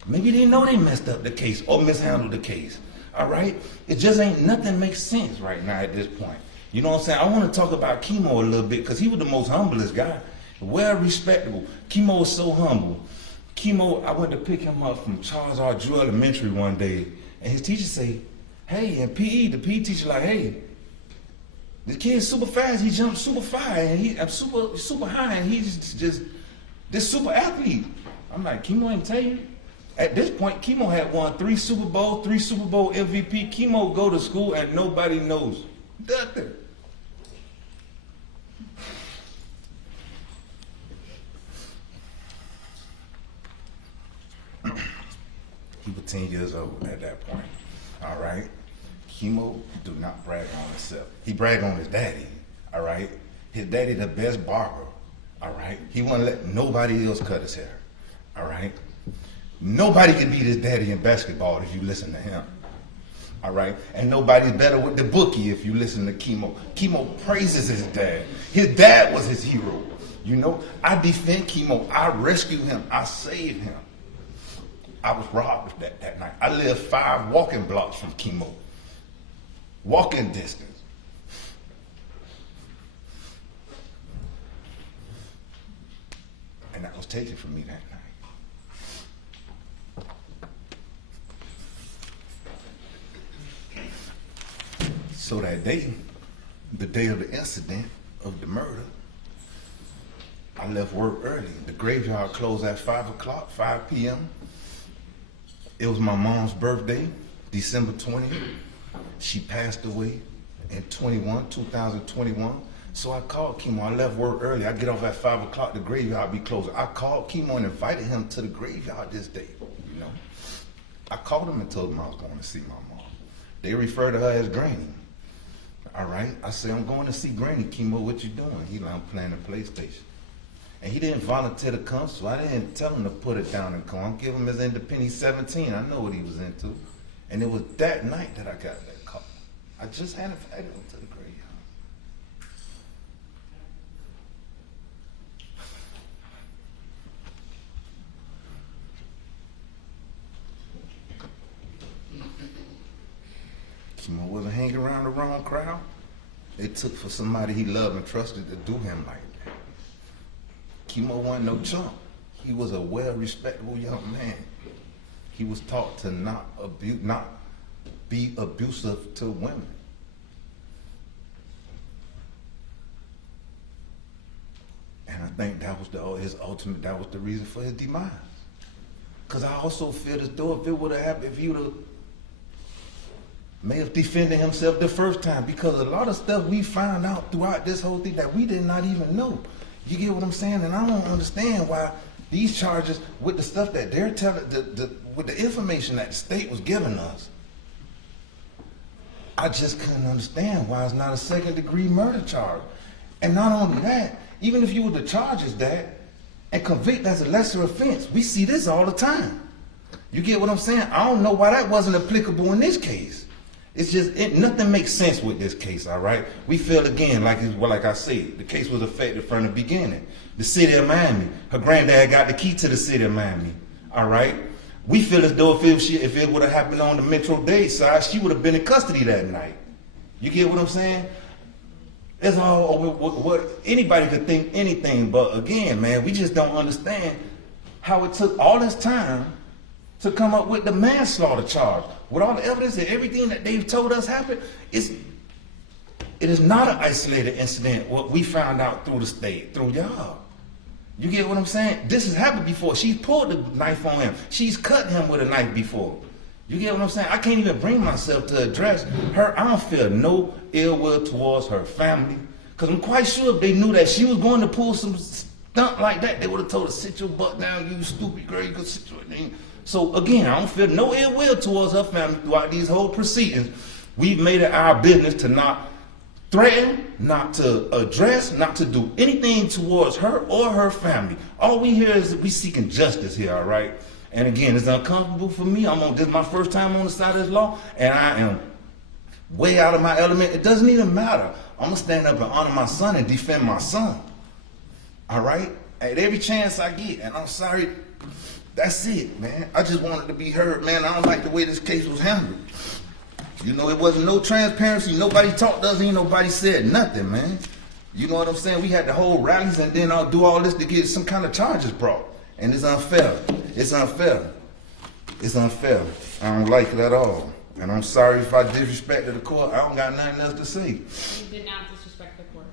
Maybe they know they messed up the case or mishandled the case, all right? It just ain't, nothing makes sense right now at this point. You know what I'm saying? I want to talk about Chemo a little bit because he was the most humblest guy. Well respectable. Chemo was so humble. Chemo, I went to pick him up from Charles R. Drew Elementary one day, and his teacher say, hey, in PE, the PE teacher like, hey, the kid's super fast, he jumped super far, and I'm super high, and he's just this super athlete. I'm like, Chemo ain't tell you? At this point, Chemo had won 3 Super Bowls, 3 Super Bowl MVP. Chemo go to school and nobody knows nothing. He was 10 years old at that point, all right? Chemo do not brag on himself. He brag on his daddy, all right? His daddy the best barber, all right? He wouldn't let nobody else cut his hair, all right? Nobody can beat his daddy in basketball if you listen to him, all right? And nobody's better with the bookie if you listen to Chemo. Chemo praises his dad. His dad was his hero, you know? I defend Chemo. I rescue him. I save him. I was robbed that night. I lived 5 walking blocks from Chemo. Walking distance. And that was taken from me that night. So that day, the day of the incident of the murder, I left work early. The graveyard closed at 5 o'clock, 5 p.m. It was my mom's birthday, December 20th. She passed away in 2021. So I called Chemo. I left work early. I get off at 5 o'clock. The graveyard be closed. I called Chemo and invited him to the graveyard this day. You know, I called him and told him I was going to see my mom. They refer to her as Granny. All right. I said, I'm going to see Granny. Chemo, what you doing? He like, I'm playing the PlayStation. And he didn't volunteer to come, so I didn't tell him to put it down and come. I'm giving him his independent. He's 17. I know what he was into. And it was that night that I got that call. I just had invited him to the graveyard. Chemo wasn't hanging around the wrong crowd. It took for somebody he loved and trusted to do him like that. Chemo wasn't no chump. He was a well-respectable young man. He was taught to not be abusive to women. And I think that was that was the reason for his demise. Because I also feel as though if it would have happened, if he would have may have defended himself the first time, because a lot of stuff we found out throughout this whole thing that we did not even know. You get what I'm saying? And I don't understand why these charges, with the stuff that they're telling, with the information that the state was giving us, I just couldn't understand why it's not a second-degree murder charge. And not only that, even if you were to charge us that and convict as a lesser offense, we see this all the time. You get what I'm saying? I don't know why that wasn't applicable in this case. It's just, nothing makes sense with this case, all right? We feel again, like I said, the case was affected from the beginning. The city of Miami, her granddad got the key to the city of Miami, all right? We feel as though if it would have happened on the Metro-Dade side, she would have been in custody that night. You get what I'm saying? It's all what anybody could think anything, but again, man, we just don't understand how it took all this time to come up with the manslaughter charge. With all the evidence and everything that they've told us happened, it is not an isolated incident, what we found out through the state, through y'all. You get what I'm saying? This has happened before. She's pulled the knife on him. She's cut him with a knife before. You get what I'm saying? I can't even bring myself to address her. I don't feel no ill will towards her family, because I'm quite sure if they knew that she was going to pull some stunt like that, they would have told her, sit your butt down, you stupid girl, you could sit your thing. So again, I don't feel no ill will towards her family throughout these whole proceedings. We've made it our business to not threaten, not to address, not to do anything towards her or her family. All we hear is we seeking justice here, all right? And again, it's uncomfortable for me. This is my first time on the side of this law, and I am way out of my element. It doesn't even matter. I'm gonna stand up and honor my son and defend my son, all right? At every chance I get, and I'm sorry. That's it, man. I just wanted to be heard, man. I don't like the way this case was handled. You know, it wasn't no transparency. Nobody talked to us. Ain't nobody said nothing, man. You know what I'm saying? We had to hold rallies and then I'll do all this to get some kind of charges brought. And it's unfair. It's unfair. It's unfair. I don't like it at all. And I'm sorry if I disrespected the court. I don't got nothing else to say. You did not disrespect the court.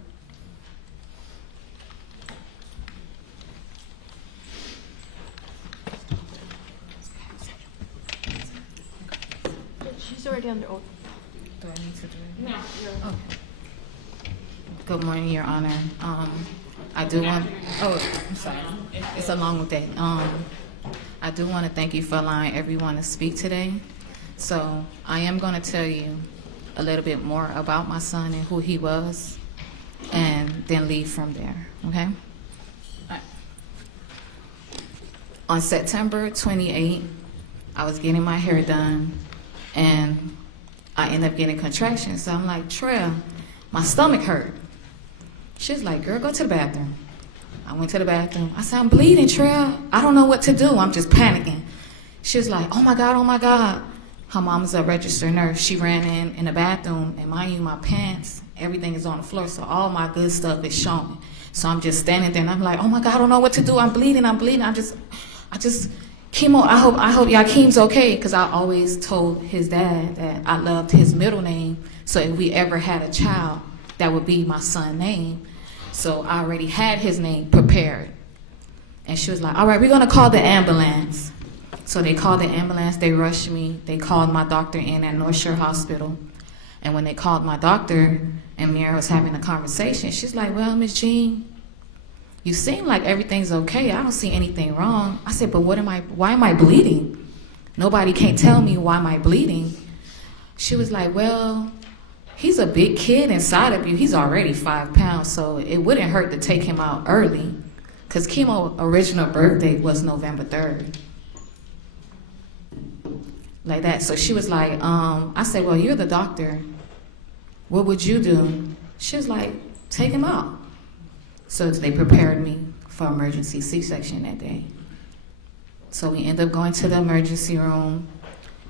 She's already under oath. Do I need to do it? No, you're. Okay. Good morning, Your Honor. I do want. Oh, I'm sorry. It's along with that. I do want to thank you for allowing everyone to speak today. So I am going to tell you a little bit more about my son and who he was, and then leave from there. Okay. All right. On September 28th, I was getting my hair done, and I ended up getting contractions. So I'm like, Treya, my stomach hurt. She's like, girl, go to the bathroom. I went to the bathroom. I said, I'm bleeding, Treya. I don't know what to do. I'm just panicking. She's like, oh my God, oh my God. Her mom is a registered nurse. She ran in the bathroom, and mind you, my pants, everything is on the floor, so all my good stuff is showing. So I'm just standing there, and I'm like, oh my God, I don't know what to do. I'm bleeding. I just, Chemo, I hope Yakheim's okay, because I always told his dad that I loved his middle name, so if we ever had a child, that would be my son's name. So I already had his name prepared. And she was like, all right, we're gonna call the ambulance. So they called the ambulance, they rushed me, they called my doctor in at North Shore Hospital. And when they called my doctor and Mira was having a conversation, she's like, well, Miss Jean, you seem like everything's okay. I don't see anything wrong. I said, but why am I bleeding? Nobody can't tell me why am I bleeding. She was like, well, he's a big kid inside of you. He's already 5 pounds, so it wouldn't hurt to take him out early, because Chemo's original birthday was November 3rd. Like that. So she was like, I said, well, you're the doctor. What would you do? She was like, take him out. So they prepared me for emergency C-section that day. So we ended up going to the emergency room,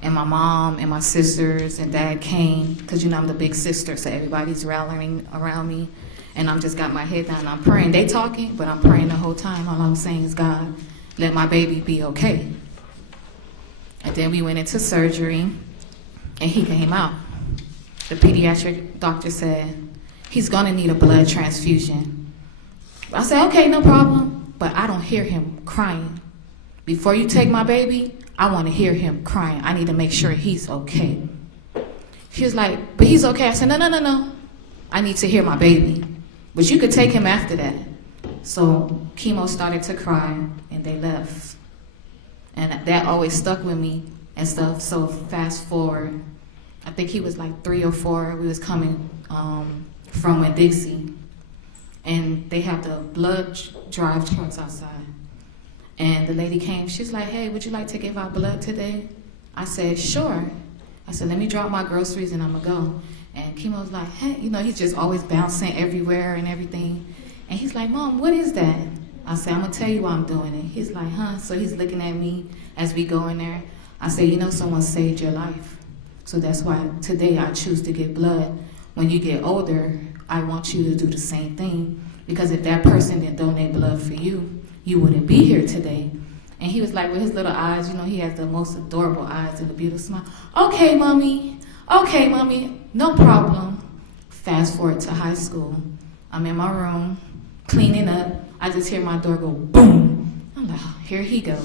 and my mom and my sisters and dad came, because you know I'm the big sister, so everybody's rallying around me, and I'm just got my head down. I'm praying. They talking, but I'm praying the whole time. All I'm saying is, God, let my baby be okay. And then we went into surgery, and he came out. The pediatric doctor said, he's gonna need a blood transfusion. I said, okay, no problem, but I don't hear him crying. Before you take my baby, I want to hear him crying. I need to make sure he's okay. She was like, but he's okay. I said, no. I need to hear my baby. But you could take him after that. So Chemo started to cry, and they left. And that always stuck with me and stuff. So fast forward, I think he was like 3 or 4. We was coming from Winn-Dixie. And they have the blood drive trucks outside. And the lady came, she's like, hey, would you like to give out blood today? I said, sure. I said, let me drop my groceries and I'm gonna go. And Chemo was like, hey, you know, he's just always bouncing everywhere and everything. And he's like, Mom, what is that? I said, I'm gonna tell you why I'm doing it. He's like, huh? So he's looking at me as we go in there. I said, you know, someone saved your life. So that's why today I choose to give blood. When you get older, I want you to do the same thing. Because if that person didn't donate blood for you, you wouldn't be here today. And he was like, with his little eyes, you know, he has the most adorable eyes and a beautiful smile. Okay, mommy, no problem. Fast forward to high school. I'm in my room, cleaning up. I just hear my door go boom. I'm like, oh, here he go.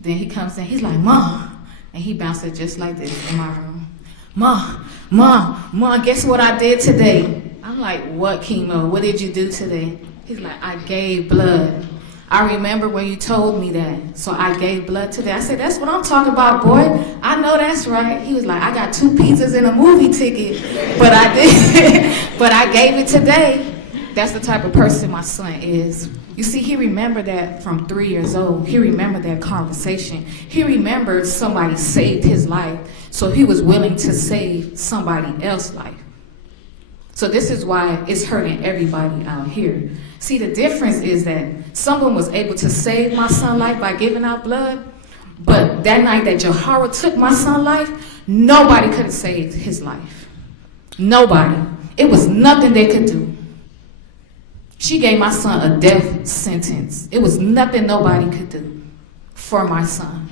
Then he comes in, he's like, Mom. And he bounces just like this in my room. Mom, guess what I did today? I'm like, what, Chemo? What did you do today? He's like, I gave blood. I remember when you told me that, so I gave blood today. I said, that's what I'm talking about, boy. I know that's right. He was like, I got 2 pizzas and a movie ticket, but I did, but I gave it today. That's the type of person my son is. You see, he remembered that from 3 years old. He remembered that conversation. He remembered somebody saved his life, so he was willing to save somebody else's life. So this is why it's hurting everybody out here. See, the difference is that someone was able to save my son's life by giving out blood, but that night that Jahara took my son's life, nobody could have saved his life. Nobody. It was nothing they could do. She gave my son a death sentence. It was nothing nobody could do for my son.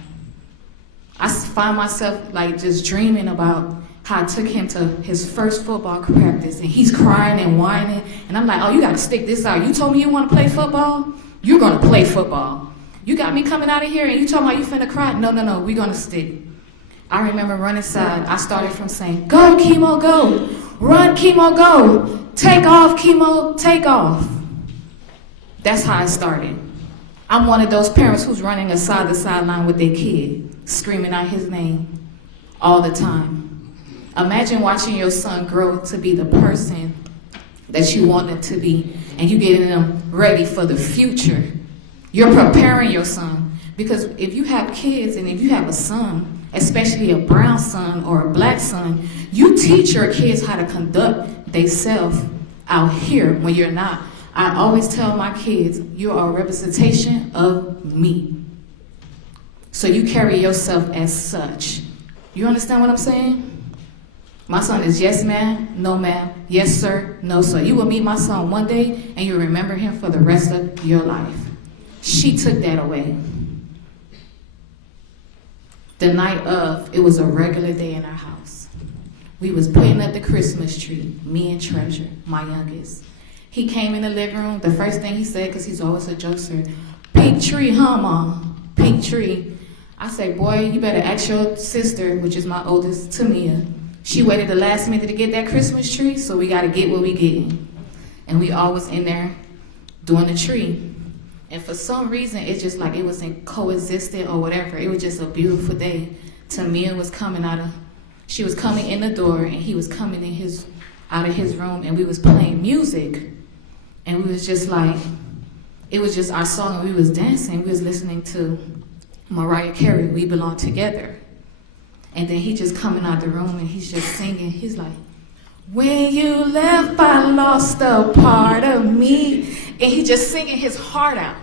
I find myself like just dreaming about how I took him to his first football practice, and he's crying and whining, and I'm like, oh, you gotta stick this out. You told me you wanna play football? You're gonna play football. You got me coming out of here and you talking about you finna cry? No, we gonna stick. I remember running inside. I started from saying, go, Chemo, go. Run, Chemo, go. Take off, Chemo, take off. That's how I started. I'm one of those parents who's running aside the sideline with their kid, screaming out his name all the time. Imagine watching your son grow to be the person that you want him to be, and you getting them ready for the future. You're preparing your son, because if you have kids and if you have a son, especially a brown son or a black son, you teach your kids how to conduct themselves out here when you're not. I always tell my kids, you are a representation of me. So you carry yourself as such. You understand what I'm saying? My son is yes, ma'am, no, ma'am, yes, sir, no, sir. You will meet my son one day and you'll remember him for the rest of your life. She took that away. The night of, it was a regular day in our house. We was putting up the Christmas tree, me and Treasure, my youngest. He came in the living room. The first thing he said, because he's always a jokester, pink tree, huh, Mom? Pink tree. I said, boy, you better ask your sister, which is my oldest, Tamia, She waited the last minute to get that Christmas tree, so we got to get what we getting. And we all was in there doing the tree. And for some reason, it's just like it wasn't coexistent or whatever. It was just a beautiful day. Tamia was coming she was coming in the door, and he was coming out of his room, and we was playing music. And we was just like, it was just our song, and we was dancing. We was listening to Mariah Carey, We Belong Together. And then he just coming out the room, and he's just singing. He's like, when you left, I lost a part of me. And he just singing his heart out.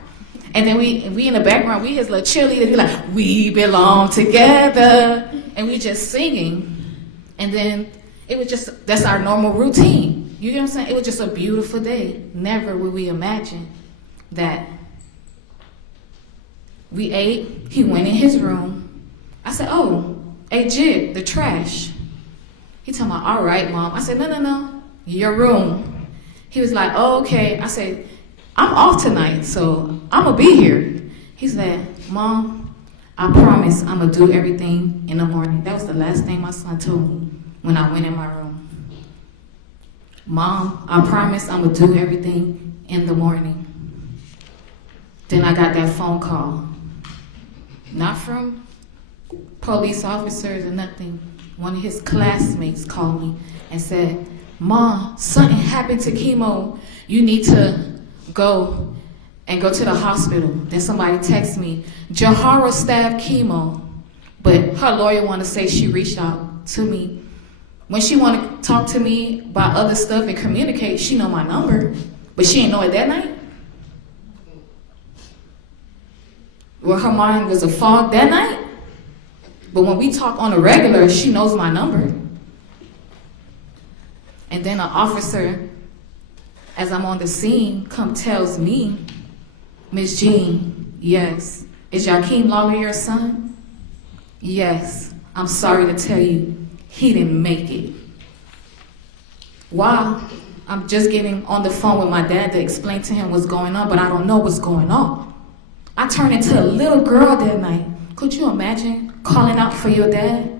And then we in the background, we his little cheerleaders, we like, we belong together. And we just singing. And then it was just, that's our normal routine. You get what I'm saying? It was just a beautiful day. Never would we imagine that. We ate, he went in his room. I said, oh, hey, Jig, the trash. He told me, all right, Mom. I said, no, your room. He was like, oh, okay. I said, I'm off tonight, so I'm going to be here. He said, Mom, I promise I'm going to do everything in the morning. That was the last thing my son told me when I went in my room. Mom, I promise I'm going to do everything in the morning. Then I got that phone call. Not from police officers or nothing. One of his classmates called me and said, Mom, something happened to Chemo. You need to go to the hospital. Then somebody texted me, Jahara stabbed Chemo. But her lawyer wanted to say she reached out to me. When she wanted to talk to me about other stuff and communicate, she know my number. But she didn't know it that night. Well, her mind was a fog that night. But when we talk on a regular, she knows my number. And then an officer, as I'm on the scene, tells me, Miss Jean, yes. Is Yakheim Lollar your son? Yes. I'm sorry to tell you, he didn't make it. Why? I'm just getting on the phone with my dad to explain to him what's going on, but I don't know what's going on. I turned into a little girl that night. Could you imagine calling out for your dad?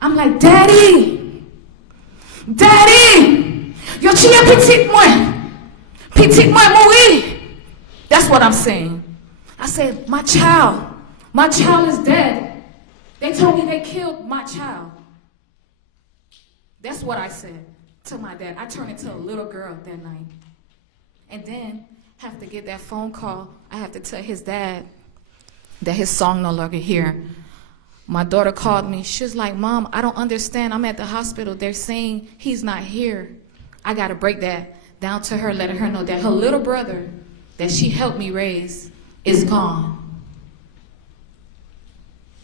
I'm like, Daddy! Daddy! Yo, chia petit moi mourir. That's what I'm saying. I said, my child is dead. They told me they killed my child. That's what I said to my dad. I turned into a little girl that night. And then have to get that phone call. I have to tell his dad that his son no longer here. My daughter called me. She was like, Mom, I don't understand. I'm at the hospital. They're saying he's not here. I got to break that down to her, letting her know that her little brother that she helped me raise is gone.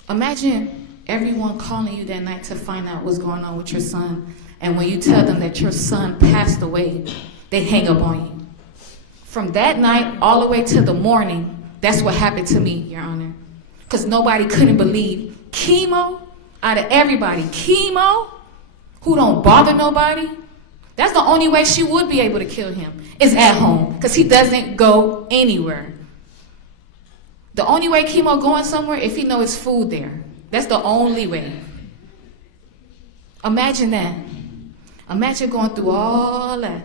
Imagine everyone calling you that night to find out what's going on with your son. And when you tell them that your son passed away, they hang up on you. From that night all the way to the morning, that's what happened to me, Your Honor. Because nobody couldn't believe Chemo, out of everybody, Chemo, who don't bother nobody, that's the only way she would be able to kill him, is at home, because he doesn't go anywhere. The only way Chemo going somewhere if he know it's food there. That's the only way. Imagine that. Imagine going through all that.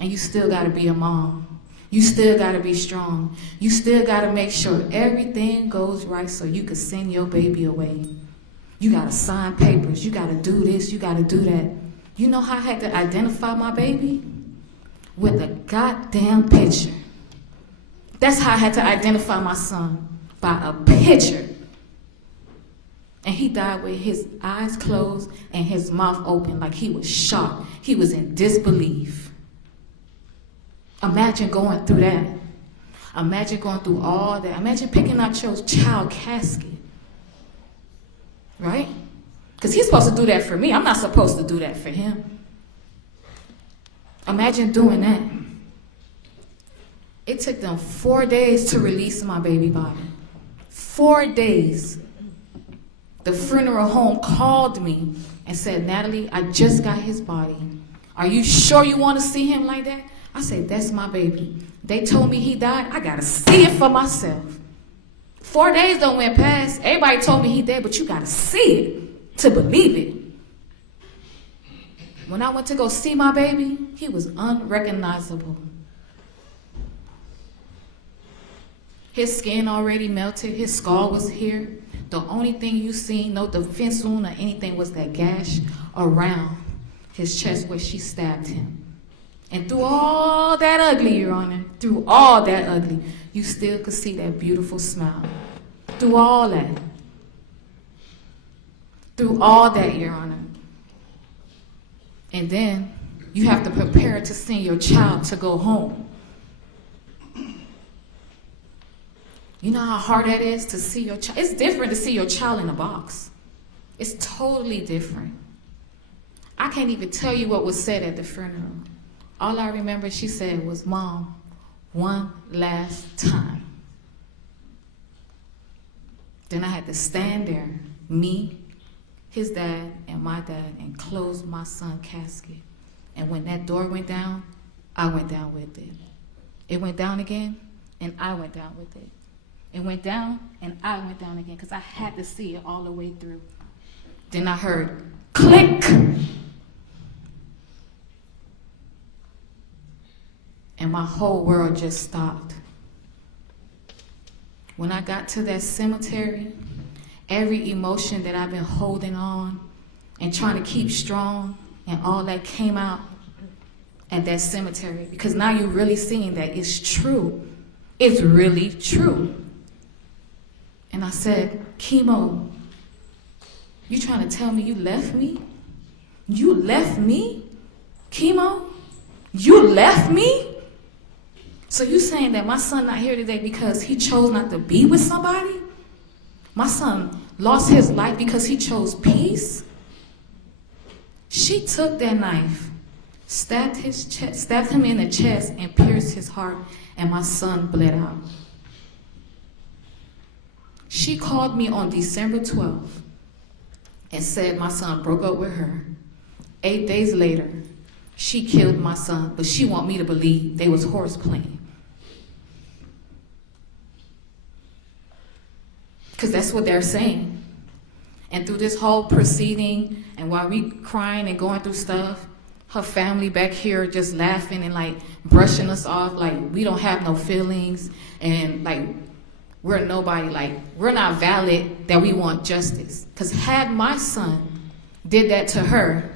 And you still got to be a mom. You still got to be strong. You still got to make sure everything goes right so you can send your baby away. You got to sign papers. You got to do this. You got to do that. You know how I had to identify my baby? With a goddamn picture. That's how I had to identify my son. By a picture. And he died with his eyes closed and his mouth open like he was shocked. He was in disbelief. Imagine going through that. Imagine going through all that. Imagine picking out your child casket. Right? Because he's supposed to do that for me. I'm not supposed to do that for him. Imagine doing that. It took them 4 days to release my baby body. 4 days. The funeral home called me and said, Natalie, I just got his body. Are you sure you want to see him like that? I said, that's my baby. They told me he died. I got to see it for myself. 4 days don't went past. Everybody told me he dead, but you got to see it to believe it. When I went to go see my baby, he was unrecognizable. His skin already melted. His skull was here. The only thing you seen, no defense wound or anything, was that gash around his chest where she stabbed him. And through all that ugly, Your Honor, through all that ugly, you still could see that beautiful smile. Through all that. Through all that, Your Honor. And then you have to prepare to send your child to go home. You know how hard that is to see your child? It's different to see your child in a box. It's totally different. I can't even tell you what was said at the funeral. All I remember she said was, "Mom, one last time." Then I had to stand there, me, his dad, and my dad, and close my son's casket. And when that door went down, I went down with it. It went down again, and I went down with it. It went down, and I went down again, because I had to see it all the way through. Then I heard, click! And my whole world just stopped. When I got to that cemetery, every emotion that I've been holding on and trying to keep strong and all that came out at that cemetery. Because now you're really seeing that it's true. It's really true. And I said, "Chemo, you trying to tell me you left me? You left me? Chemo? You left me? So you saying that my son not here today because he chose not to be with somebody? My son lost his life because he chose peace?" She took that knife, stabbed him in the chest, and pierced his heart, and my son bled out. She called me on December 12th and said my son broke up with her. 8 days later, she killed my son, but she want me to believe they was horse playing. Because that's what they're saying. And through this whole proceeding, and while we crying and going through stuff, her family back here just laughing and like brushing us off like we don't have no feelings and like we're nobody, like we're not valid, that we want justice. Because had my son did that to her,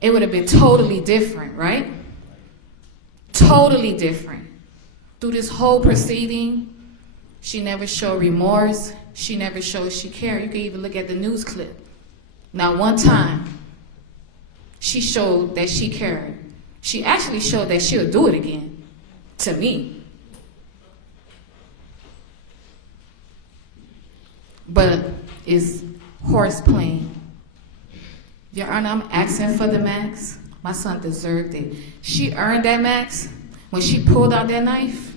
it would have been totally different, right? Totally different. Through this whole proceeding, she never showed remorse. She never showed she cared. You can even look at the news clip. Not one time she showed that she cared. She actually showed that she'll do it again, to me. But it's horse playing. Your Honor, I'm asking for the max. My son deserved it. She earned that max when she pulled out that knife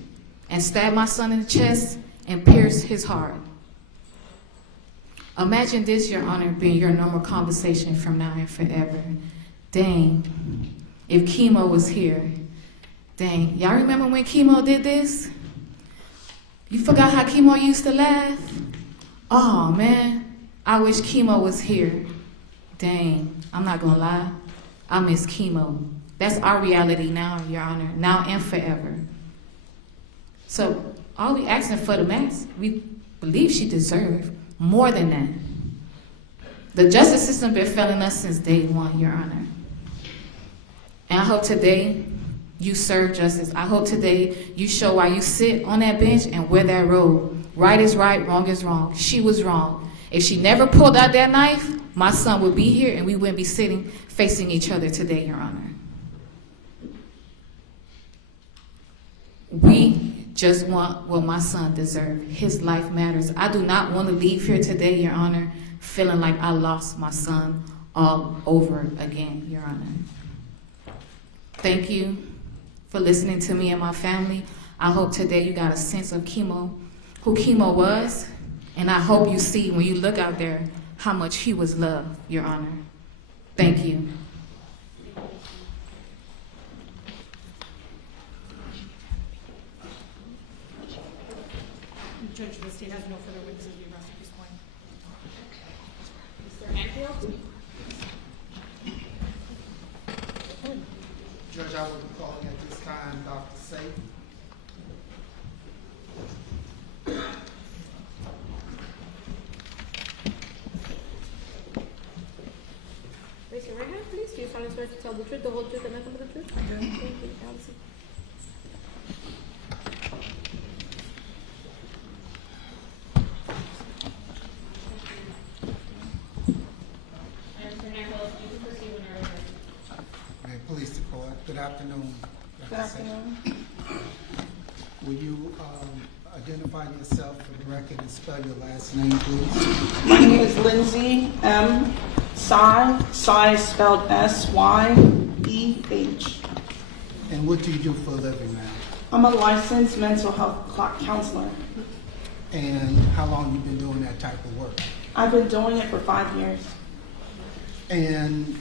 and stabbed my son in the chest and pierced his heart. Imagine this, Your Honor, being your normal conversation from now and forever. Dang, if Chemo was here. Dang, y'all remember when Chemo did this? You forgot how Chemo used to laugh? Oh man, I wish Chemo was here. Dang, I'm not gonna lie, I miss Chemo. That's our reality now, Your Honor, now and forever. So all we asking for the max, we believe she deserved more than that. The justice system been failing us since day one, Your Honor. And I hope today you serve justice. I hope today you show why you sit on that bench and wear that robe. Right is right, wrong is wrong. She was wrong. If she never pulled out that knife, my son would be here and we wouldn't be sitting facing each other today, Your Honor. We just want what my son deserved. His life matters. I do not want to leave here today, Your Honor, feeling like I lost my son all over again, Your Honor. Thank you for listening to me and my family. I hope today you got a sense of Chemo, who Chemo was, and I hope you see when you look out there how much he was loved, Your Honor. Thank you. Judge, the state has no further witnesses to be arrested at this point. Mr. Hanfield? Judge, I will be calling at this time Dr. Safe. Raise your right hand, please. Do you solemnly swear to tell the truth, the whole truth, and nothing but the truth? I do. Thank you. Allison. And Mr. Nichols, you can proceed whenever you're ready. May it please the court. Good afternoon. Dr. Good Safe. afternoon. Will you identify yourself for the record and spell your last name, please? My name is Lindsay M. Sy is spelled S-Y-E-H. And what do you do for a living now? I'm a licensed mental health counselor. And how long you been doing that type of work? I've been doing it for 5 years. And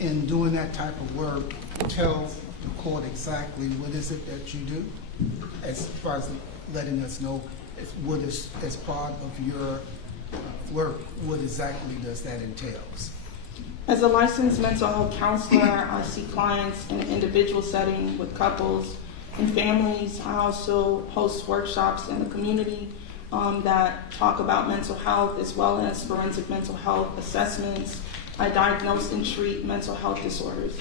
in doing that type of work, tell the court exactly what is it that you do, as far as letting us know what is, as part of your work, what exactly does that entail? As a licensed mental health counselor, I see clients in an individual setting with couples and families. I also host workshops in the community that talk about mental health as well as forensic mental health assessments. I diagnose and treat mental health disorders.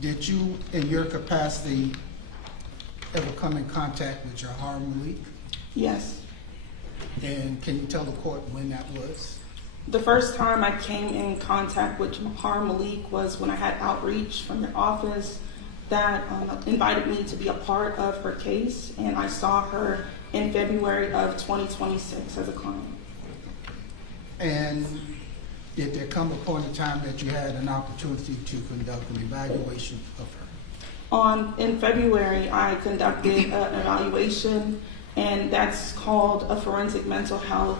Did you, in your capacity, ever come in contact with Jahara Malik? Yes. And can you tell the court when that was? The first time I came in contact with Jahara Malik was when I had outreach from your office that invited me to be a part of her case, and I saw her in February of 2026 as a client. And did there come a point in time that you had an opportunity to conduct an evaluation of her? In February, I conducted an evaluation, and that's called a forensic mental health.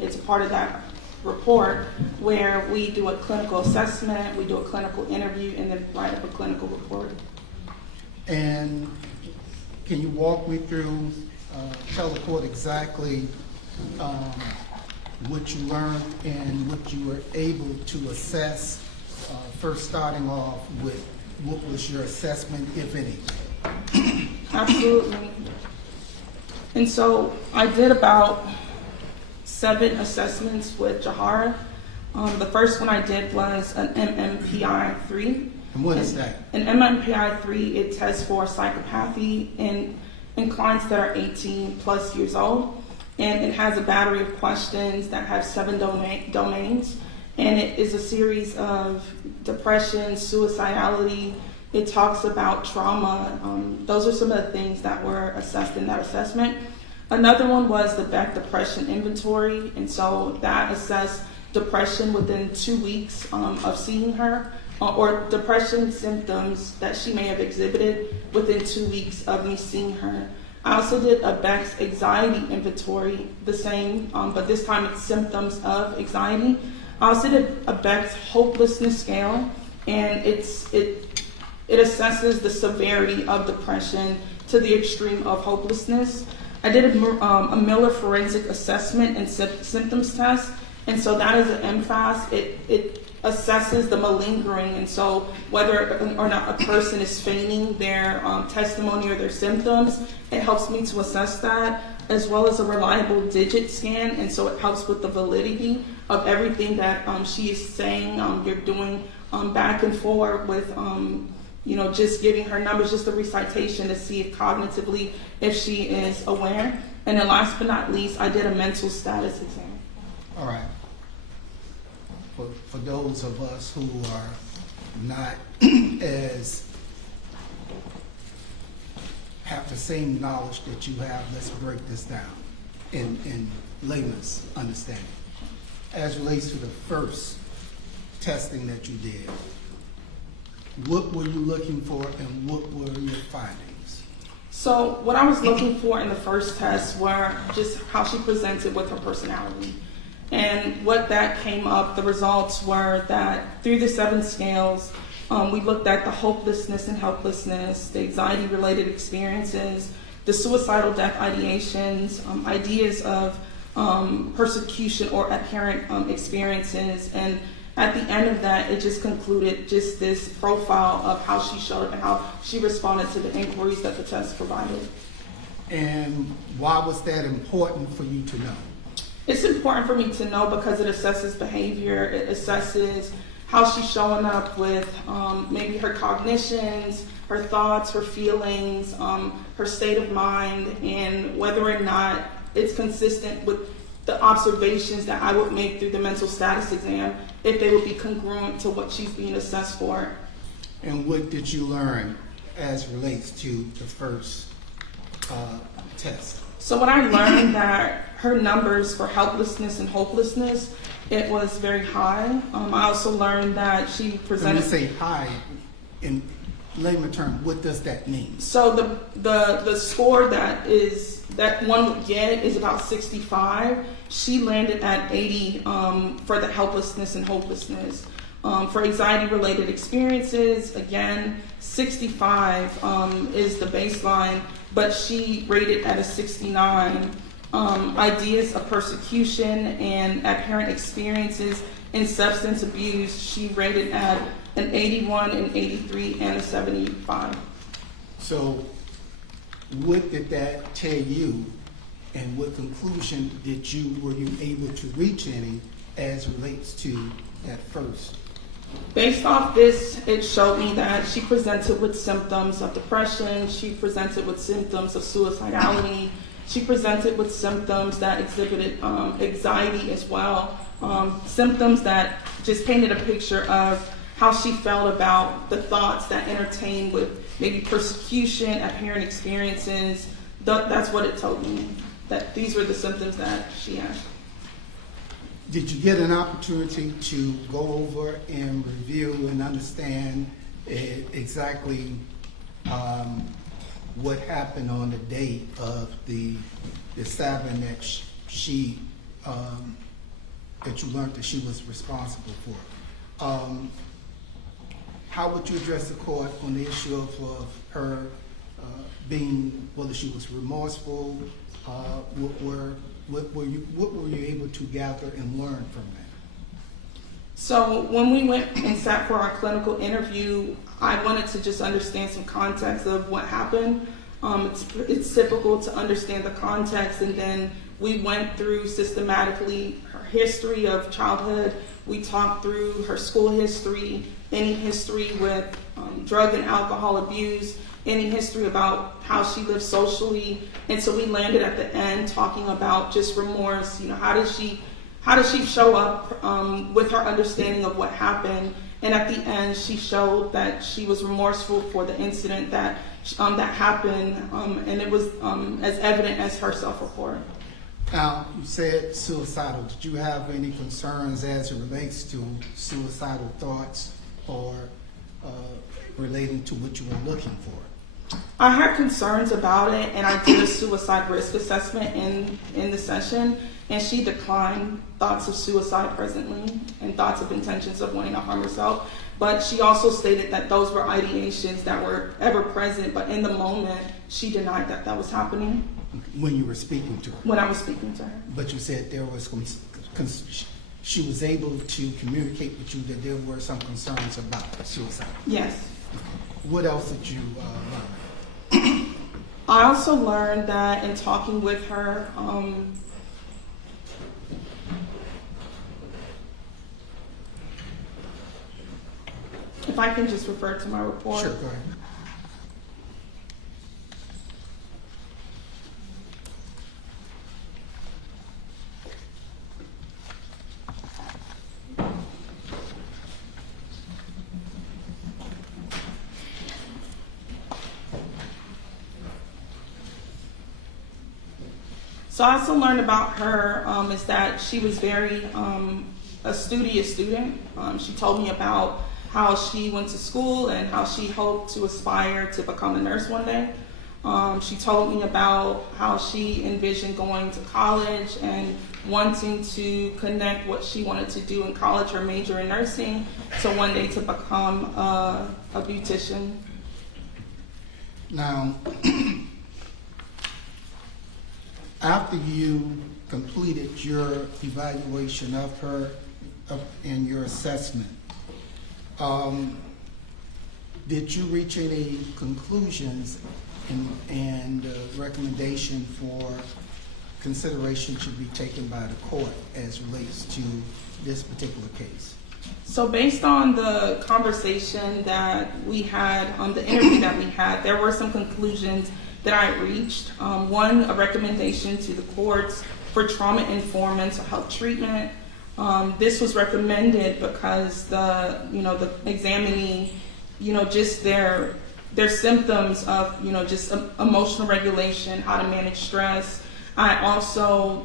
It's a part of that report where we do a clinical assessment, we do a clinical interview, and then write up a clinical report. And can you walk me through, tell the court exactly what you learned and what you were able to assess, first starting off with what was your assessment, if any? Absolutely. And so I did about 7 assessments with Jahara. The first one I did was an MMPI-3. And what is that? An MMPI-3, it tests for psychopathy in clients that are 18 plus years old. And it has a battery of questions that have 7 domains. And it is a series of depression, suicidality. It talks about trauma. Those are some of the things that were assessed in that assessment. Another one was the Beck Depression Inventory. And so that assessed depression within 2 weeks of seeing her, or depression symptoms that she may have exhibited within 2 weeks of me seeing her. I also did a Beck's Anxiety Inventory, the same, but this time it's symptoms of anxiety. I also did a Beck's Hopelessness Scale, and it assesses the severity of depression to the extreme of hopelessness. I did a Miller Forensic Assessment and Symptoms Test, and so that is an MFAS. It assesses the malingering, and so whether or not a person is feigning their testimony or their symptoms, it helps me to assess that, as well as a reliable digit scan, and so it helps with the validity of everything that she is saying. You're doing back and forth with just giving her numbers, just a recitation to see if cognitively if she is aware. And then last but not least, I did a mental status exam. All right. For those of us who are not have the same knowledge that you have, let's break this down in layman's understanding. As relates to the first testing that you did, what were you looking for and what were your findings? So what I was looking for in the first test were just how she presented with her personality. And what that came up, the results were that through the 7 scales, we looked at the hopelessness and helplessness, the anxiety-related experiences, the suicidal death ideations, ideas of persecution or abhorrent experiences, and At the end of that, it just concluded just this profile of how she showed up and how she responded to the inquiries that the test provided. And why was that important for you to know? It's important for me to know because it assesses behavior, it assesses how she's showing up with maybe her cognitions, her thoughts, her feelings, her state of mind, and whether or not it's consistent with the observations that I would make through the mental status exam, if they would be congruent to what she's being assessed for. And what did you learn as relates to the first test? So what I learned that her numbers for helplessness and hopelessness, it was very high. I also learned that she When presented. you say high, in layman terms, what does that mean? So the score that one would get is about 65. She landed at 80 for the helplessness and hopelessness. For anxiety-related experiences, again, 65 is the baseline, but she rated at a 69. Ideas of persecution and apparent experiences in substance abuse, she rated at an 81, an 83, and a 75. So what did that tell you, and what conclusion were you able to reach any as relates to that first? Based off this, it showed me that she presented with symptoms of depression, she presented with symptoms of suicidality, she presented with symptoms that exhibited anxiety as well, symptoms that just painted a picture of how she felt about the thoughts that entertained with maybe persecution, apparent experiences. That's what it told me, that these were the symptoms that she had. Did you get an opportunity to go over and review and understand exactly what happened on the date of the stabbing that that you learned that she was responsible for? How would you address the court on the issue of her being, whether she was remorseful? What were you able to gather and learn from that? So when we went and sat for our clinical interview, I wanted to just understand some context of what happened. It's typical to understand the context, and then we went through systematically her history of childhood. We talked through her school history, any history with drug and alcohol abuse, any history about how she lived socially. And so we landed at the end talking about just remorse. You know, how does she show up with her understanding of what happened? And at the end, she showed that she was remorseful for the incident that happened, and it was as evident as her self-report. Now, you said suicidal. Did you have any concerns as it relates to suicidal thoughts or relating to what you were looking for? I had concerns about it, and I did a suicide risk assessment in the session, and she declined thoughts of suicide presently and thoughts of intentions of wanting to harm herself. But she also stated that those were ideations that were ever present, but in the moment, she denied that was happening. When you were speaking to her? When I was speaking to her. But you said there was she was able to communicate with you that there were some concerns about suicide? Yes. What else did you learn? I also learned that in talking with her, if I can just refer to my report. Sure, go ahead. So I also learned about her is that she was very a studious student. She told me about how she went to school and how she hoped to aspire to become a nurse one day. She told me about how she envisioned going to college and wanting to connect what she wanted to do in college, her major in nursing, to one day to become a beautician. Now, after you completed your evaluation of her, in your assessment, did you reach any conclusions and recommendation for consideration should be taken by the court as relates to this particular case? So based on the conversation that we had, the interview that we had, there were some conclusions that I reached. One, a recommendation to the courts for trauma-informed mental health treatment. This was recommended because the examining, just their symptoms of, just emotional regulation, how to manage stress. I also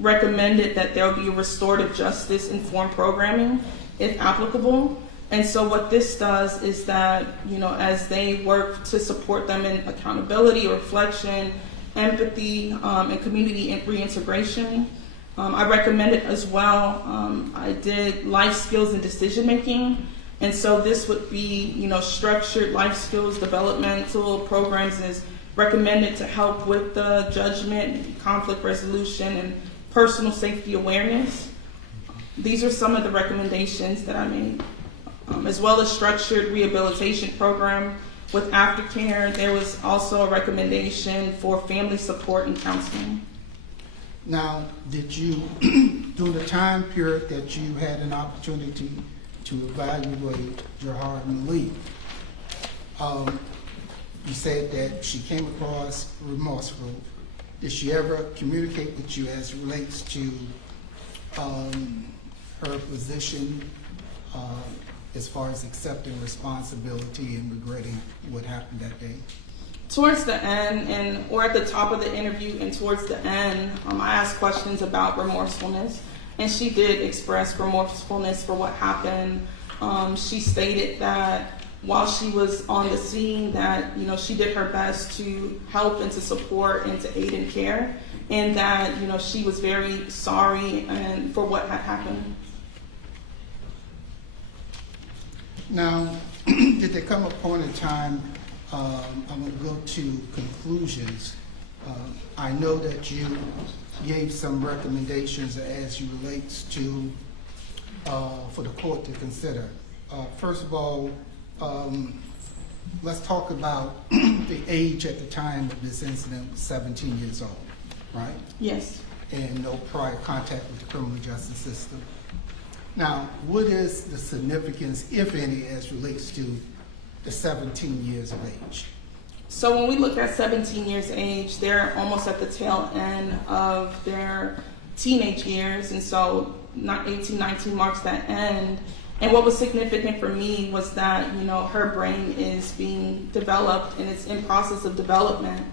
recommended that there be a restorative justice informed programming, if applicable. And so what this does is that, as they work to support them in accountability, reflection, empathy, and community reintegration, I recommended as well, I did life skills and decision making. And so this would be, structured life skills developmental programs is recommended to help with the judgment, conflict resolution, and personal safety awareness. These are some of the recommendations that I made, as well as structured rehabilitation program with aftercare. There was also a recommendation for family support and counseling. Now, did you, during the time period that you had an opportunity to evaluate Jahara and Malik, you said that she came across remorseful. Did she ever communicate with you as it relates to her position as far as accepting responsibility and regretting what happened that day? Towards the end, or at the top of the interview and towards the end, I asked questions about remorsefulness, and she did express remorsefulness for what happened. She stated that while she was on the scene, that she did her best to help and to support and to aid in care, and that she was very sorry and for what had happened. Now, did there come a point in time, I'm going to go to conclusions. I know that you gave some recommendations as it relates to, for the court to consider. First of all, let's talk about the age at the time of this incident was 17 years old, right? Yes. And no prior contact with the criminal justice system. Now, what is the significance, if any, as relates to the 17 years of age? So when we look at 17 years of age, they're almost at the tail end of their teenage years, and so 18, 19 marks that end. And what was significant for me was that, her brain is being developed and it's in process of development.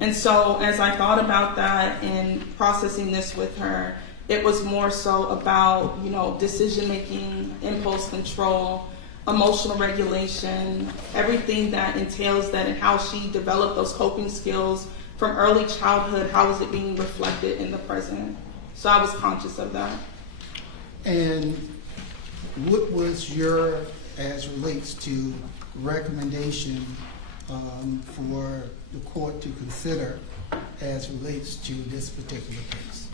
And so as I thought about that and processing this with her, it was more so about, decision-making, impulse control, emotional regulation, everything that entails that and how she developed those coping skills from early childhood, how is it being reflected in the present? So I was conscious of that. And what was your, as relates to recommendation for the court to consider as relates to this particular case?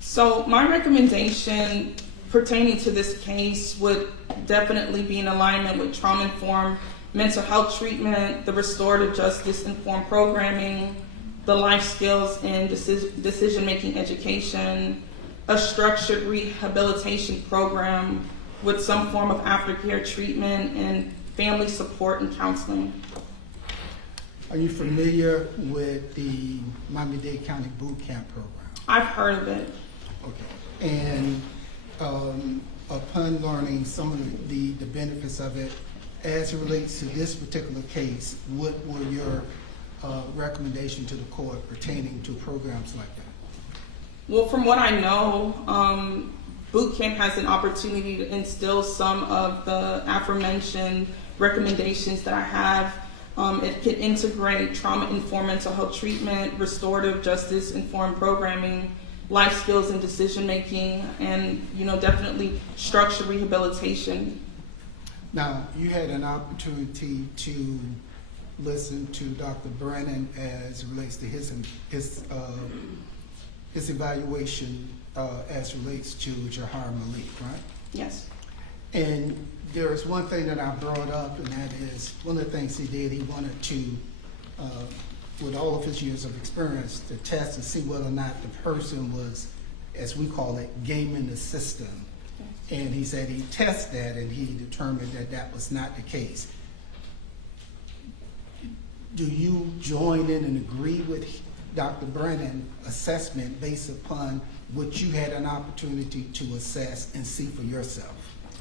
So my recommendation pertaining to this case would definitely be in alignment with trauma-informed mental health treatment, the restorative justice-informed programming, the life skills and decision-making education, a structured rehabilitation program with some form of aftercare treatment, and family support and counseling. Are you familiar with the Miami-Dade County Boot Camp program? I've heard of it. Okay. And upon learning some of the benefits of it, as it relates to this particular case, what were your recommendation to the court pertaining to programs like that? Well, from what I know, boot camp has an opportunity to instill some of the aforementioned recommendations that I have. It can integrate trauma-informed mental health treatment, restorative justice-informed programming, life skills and decision-making, and definitely structured rehabilitation. Now, you had an opportunity to listen to Dr. Brennan as it relates to his evaluation as it relates to Jahara Malik, right? Yes. And there's one thing that I brought up, and that is one of the things he did. He wanted to, with all of his years of experience, to test to see whether or not the person was, as we call it, gaming the system. And he said he tested that, and he determined that that was not the case. Do you join in and agree with Dr. Brennan's assessment based upon what you had an opportunity to assess and see for yourself?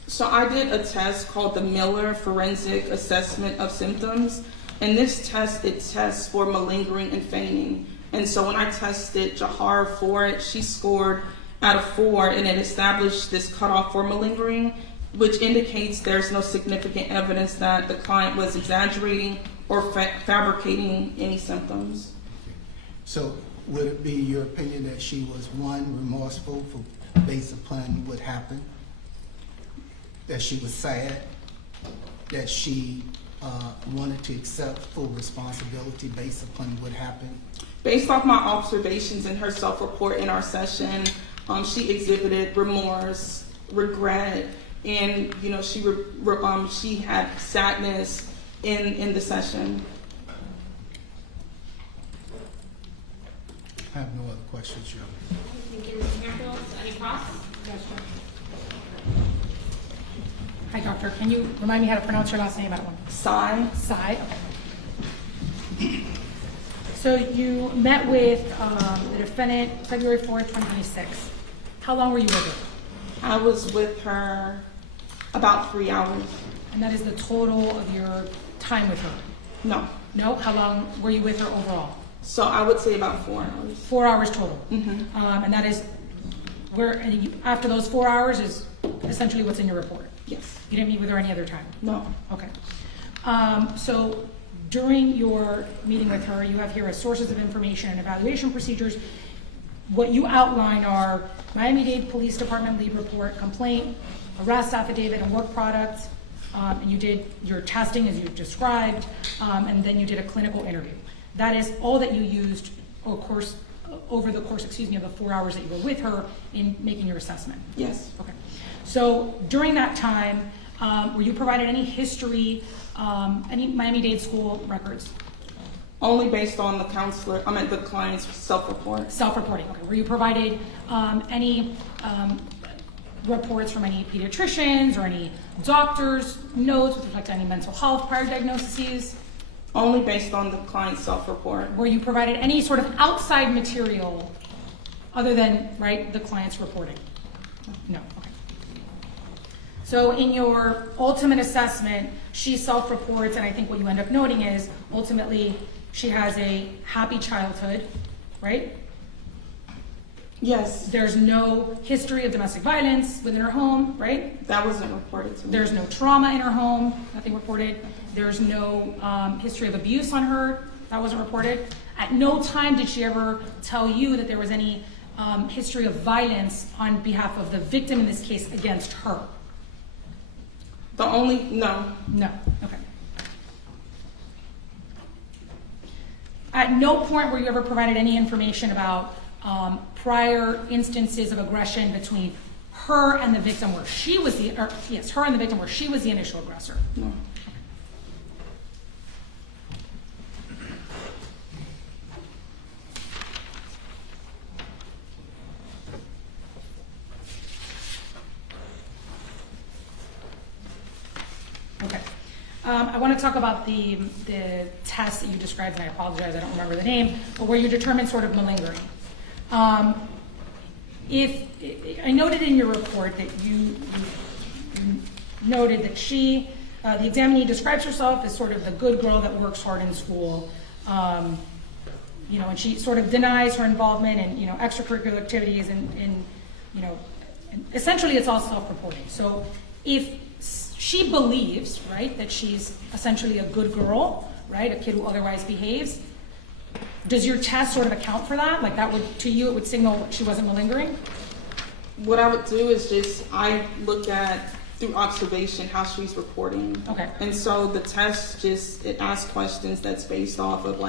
So I did a test called the Miller Forensic Assessment of Symptoms. And this test, it tests for malingering and feigning. And so when I tested Jahara for it, she scored out of 4, and it established this cutoff for malingering, which indicates there's no significant evidence that the client was exaggerating or fabricating any symptoms. So would it be your opinion that she was, one, remorseful for based upon what happened, that she was sad, that she wanted to accept full responsibility based upon what happened? Based off my observations in her self-report in our session, she exhibited remorse, regret, and she had sadness in the session. I have no other questions, Your Honor. Thank you, Mr. Campbell. Any cross? Hi, doctor. Can you remind me how to pronounce your last name? I don't want to. Sai. Sai. Okay. So you met with the defendant February 4th, 2026. How long were you with her? I was with her about 3 hours. And that is the total of your time with her? No. No? How long were you with her overall? So I would say about 4 hours. 4 hours total? Mm-hmm. And that is after those 4 hours is essentially what's in your report? Yes. You didn't meet with her any other time? No. Okay. So during your meeting with her, you have here as sources of information and evaluation procedures. What you outline are Miami-Dade Police Department lead report, complaint, arrest affidavit, and work product. And you did your testing as you described, and then you did a clinical interview. That is all that you used, over the course, of the 4 hours that you were with her in making your assessment? Yes. Okay. So during that time, were you provided any history, any Miami-Dade school records? Only based on the the client's self-report. Self-reporting, okay. Were you provided any reports from any pediatricians or any doctors' notes with respect to any mental health prior diagnoses? Only based on the client's self-report. Were you provided any sort of outside material other than, the client's reporting? No, okay. So in your ultimate assessment, she self-reports, and I think what you end up noting is ultimately she has a happy childhood, right? Yes. There's no history of domestic violence within her home, right? That wasn't reported to me. There's no trauma in her home, nothing reported. There's no history of abuse on her, that wasn't reported. At no time did she ever tell you that there was any history of violence on behalf of the victim in this case against her? No. No, okay. At no point were you ever provided any information about prior instances of aggression between her and the victim where she was her and the victim where she was the initial aggressor? No. Okay. I want to talk about the test that you described, and I apologize, I don't remember the name, but where you determined sort of malingering. If I noted in your report that you noted that the examinee describes herself as sort of the good girl that works hard in school, and she sort of denies her involvement in extracurricular activities, and essentially it's all self-reporting. So if she believes, that she's essentially a good girl, a kid who otherwise behaves, does your test sort of account for that? Like that would, to you, it would signal she wasn't malingering? What I would do is I look at, through observation, how she's reporting. Okay. And so the test it asks questions that's based off of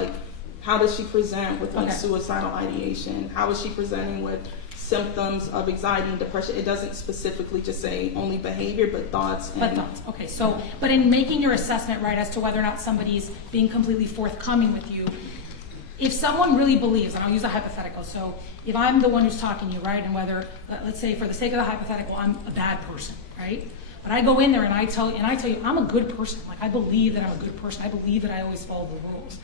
how does she present with suicidal ideation? How is she presenting with symptoms of anxiety and depression. It doesn't specifically just say only behavior, but thoughts. But thoughts, okay, so, but in making your assessment, right, as to whether or not somebody's being completely forthcoming with you, if someone really believes, and I'll use a hypothetical, so if I'm the one who's talking to you, right, and whether, let's say for the sake of the hypothetical, I'm a bad person, right? But I go in there and I tell you, I'm a good person. Like, I believe that I'm a good person. I believe that I always follow the rules.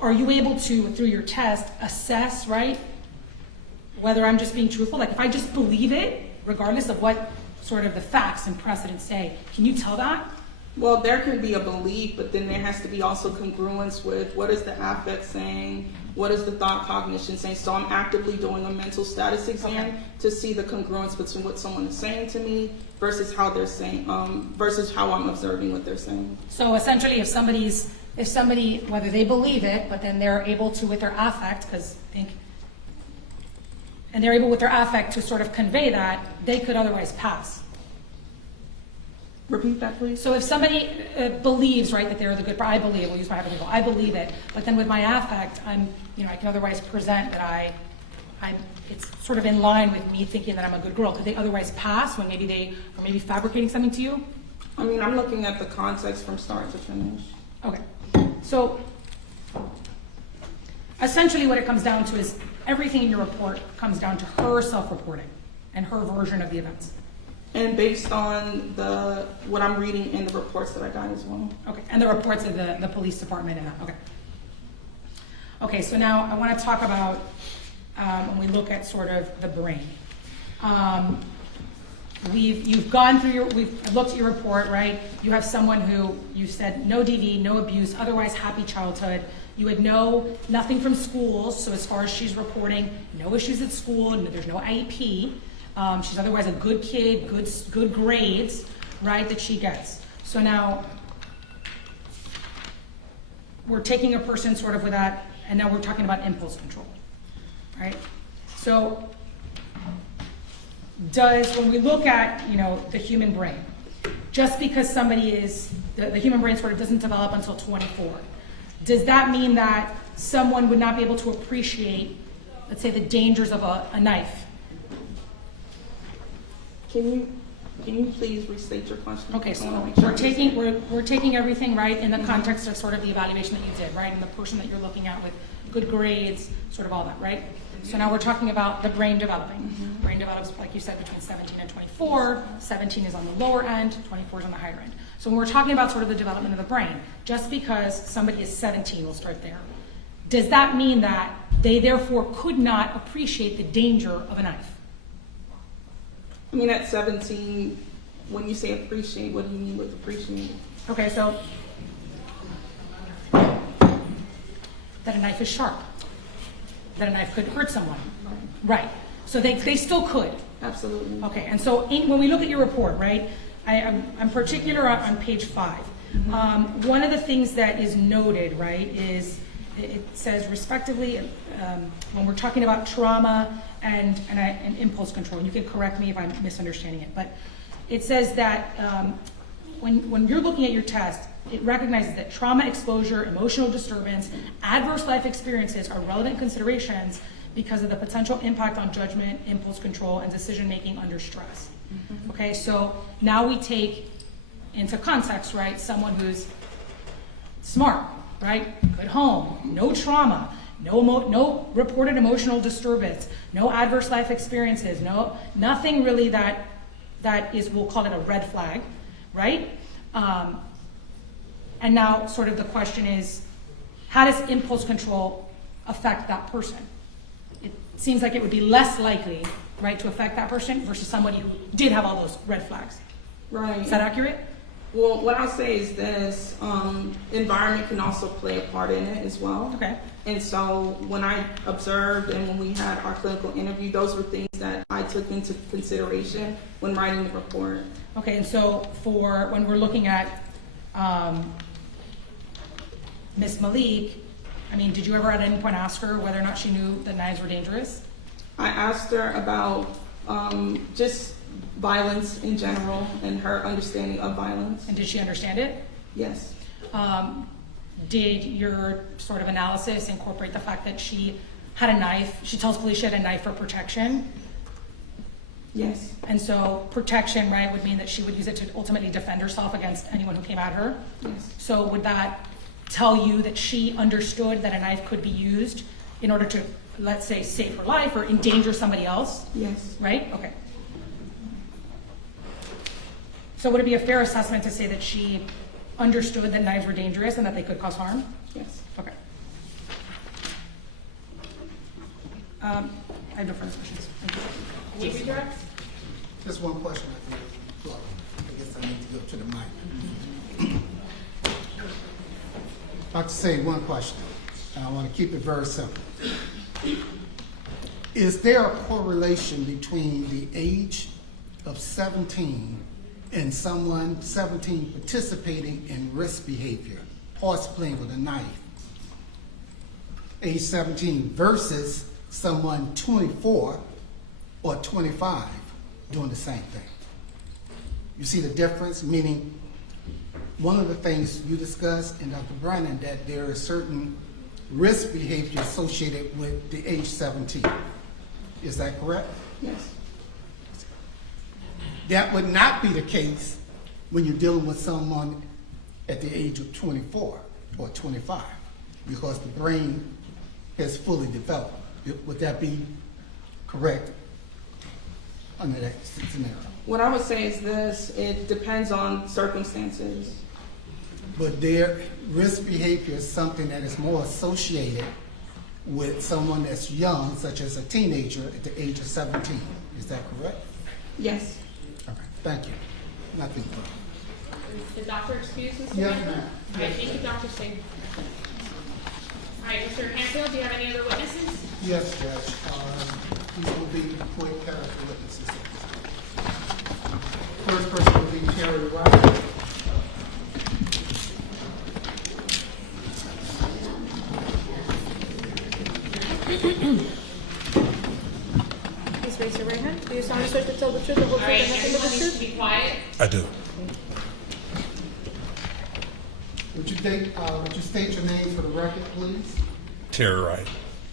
Are you able to, through your test, assess, right, whether I'm just being truthful? Like, if I just believe it, regardless of what sort of the facts and precedents say, can you tell that? Well, there can be a belief, but then there has to be also congruence with what is the affect saying, what is the thought cognition saying. So I'm actively doing a mental status exam to see the congruence between what someone is saying to me versus how they're saying, versus how I'm observing what they're saying. So essentially, if somebody, whether they believe it, but then they're able to, with their affect, because they're able with their affect to sort of convey that, they could otherwise pass. Repeat that, please. So if somebody believes, right, that they're the good, I believe, we'll use my hypothetical, I believe it, but then with my affect, I can otherwise present that it's sort of in line with me thinking that I'm a good girl. Could they otherwise pass when maybe they are maybe fabricating something to you? I mean, I'm looking at the context from start to finish. Okay. So essentially what it comes down to is everything in your report comes down to her self-reporting and her version of the events. And based on what I'm reading in the reports that I got as well. Okay, and the reports of the police department and that, okay. Okay, so now I want to talk about when we look at sort of the brain. You've gone through we've looked at your report, right? You have someone who, you said no DV, no abuse, otherwise happy childhood. You had nothing from school, so as far as she's reporting, no issues at school, there's no IEP. She's otherwise a good kid, good grades, right, that she gets. So now, we're taking a person sort of with that, and now we're talking about impulse control, right? So, when we look at, the human brain, just because somebody the human brain sort of doesn't develop until 24, does that mean that someone would not be able to appreciate, let's say, the dangers of a knife? Can you please restate your question? Okay, so we're taking everything, right, in the context of sort of the evaluation that you did, right, and the person that you're looking at with good grades, sort of all that, right? So now we're talking about the brain developing. Mm-hmm. Brain develops, like you said, between 17 and 24. 17 is on the lower end, 24 is on the higher end. So when we're talking about sort of the development of the brain, just because somebody is 17, we'll start there, does that mean that they therefore could not appreciate the danger of a knife? I mean, at 17, when you say appreciate, what do you mean with appreciate? Okay, so that a knife is sharp, that a knife could hurt someone. Right. So they still could. Absolutely. Okay, and so when we look at your report, right, I'm particular on page 5. Mm-hmm. One of the things that is noted, right, is it says respectively, when we're talking about trauma and impulse control, and you can correct me if I'm misunderstanding it, but it says that when you're looking at your test, it recognizes that trauma, exposure, emotional disturbance, adverse life experiences are relevant considerations because of the potential impact on judgment, impulse control, and decision-making under stress. Mm-hmm. Okay, so now we take into context, right, someone who's smart, right, good home, no trauma, no reported emotional disturbance, no adverse life experiences, nothing really that is, we'll call it a red flag, right? And now sort of the question is, how does impulse control affect that person? It seems like it would be less likely, right, to affect that person versus somebody who did have all those red flags. Right. Is that accurate? Well, what I'll say is this, environment can also play a part in it as well. Okay. And so when I observed and when we had our clinical interview, those were things that I took into consideration when writing the report. Okay, and so for when we're looking at Miss Malik, I mean, did you ever at any point ask her whether or not she knew that knives were dangerous? I asked her about just violence in general and her understanding of violence. And did she understand it? Yes. Did your sort of analysis incorporate the fact that she had a knife? She tells police she had a knife for protection. Yes. And so protection, right, would mean that she would use it to ultimately defend herself against anyone who came at her. Yes. So would that tell you that she understood that a knife could be used in order to, let's say, save her life or endanger somebody else? Yes. Right? Okay. So would it be a fair assessment to say that she understood that knives were dangerous and that they could cause harm? Yes. Okay. I have no further questions. Thank you. Any redirect? Just one question, I think. Well, I guess I need to go to the mic. I'd like to say one question, and I want to keep it very simple. Is there a correlation between the age of 17 and someone 17 participating in risk behavior, horse playing with a knife, age 17, versus someone 24 or 25 doing the same thing? You see the difference? Meaning, one of the things you discussed, and Dr. Brennan, that there is certain risk behavior associated with the age 17. Is that correct? Yes. That would not be the case when you're dealing with someone at the age of 24 or 25, because the brain has fully developed. Would that be correct under that scenario? What I would say is this: it depends on circumstances. But their risk behavior is something that is more associated with someone that's young, such as a teenager at the age of 17. Is that correct? Yes. Okay, thank you. Nothing further. Is the doctor excused, Mr. Yes, Hanfield? ma'am. All right, thank you, Dr. Singh. All right, Mr. Hanfield, do you have any other witnesses? Yes, Judge. These will be quick character witnesses. First person will be Terry White. Please raise your right hand. Do you solemnly swear to tell the truth, the whole All truth, right, and nothing but everyone the needs truth? to be quiet. I do. Would you state your name for the record, please? Terry Wright.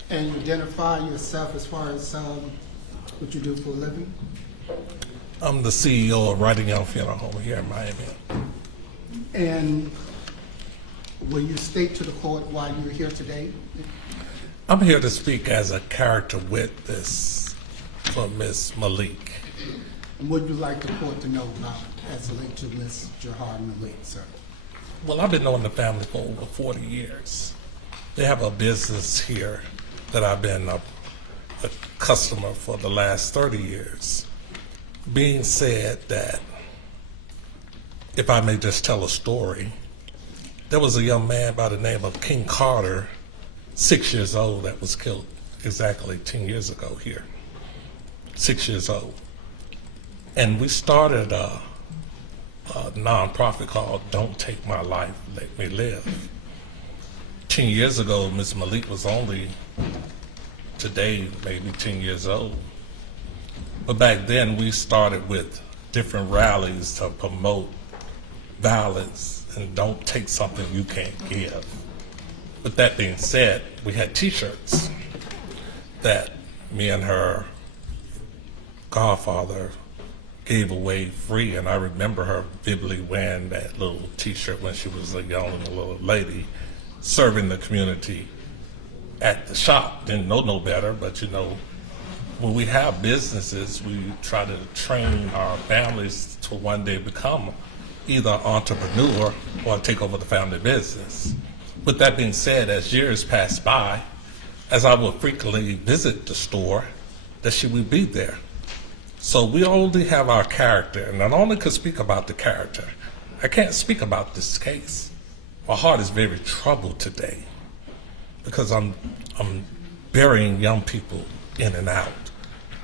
And you identify yourself as far as what you do for a living? I'm the CEO of Writing Young Funeral Home here in Miami. And will you state to the court why you're here today? I'm here to speak as a character witness for Miss Malik. And what would you like the court to know about as linked to Ms. Jahara Malik, sir? Well, I've been knowing the family for over 40 years. They have a business here that I've been a customer for the last 30 years. Being said that, if I may just tell a story, there was a young man by the name of King Carter, 6 years old, that was killed exactly 10 years ago here. 6 years old. And we started a nonprofit called Don't Take My Life, Let Me Live. 10 years ago, Ms. Malik was only, today, maybe 10 years old. But back then, we started with different rallies to promote violence and don't take something you can't give. With that being said, we had T-shirts that me and her godfather gave away free, and I remember her vividly wearing that little T-shirt when she was a young little lady, serving the community at the shop. Didn't know no better, but you know, when we have businesses, we try to train our families to one day become either entrepreneur or take over the family business. With that being said, as years passed by, as I would frequently visit the store, that she would be there. So we only have our character, and I only could speak about the character. I can't speak about this case. My heart is very troubled today because I'm burying young people in and out.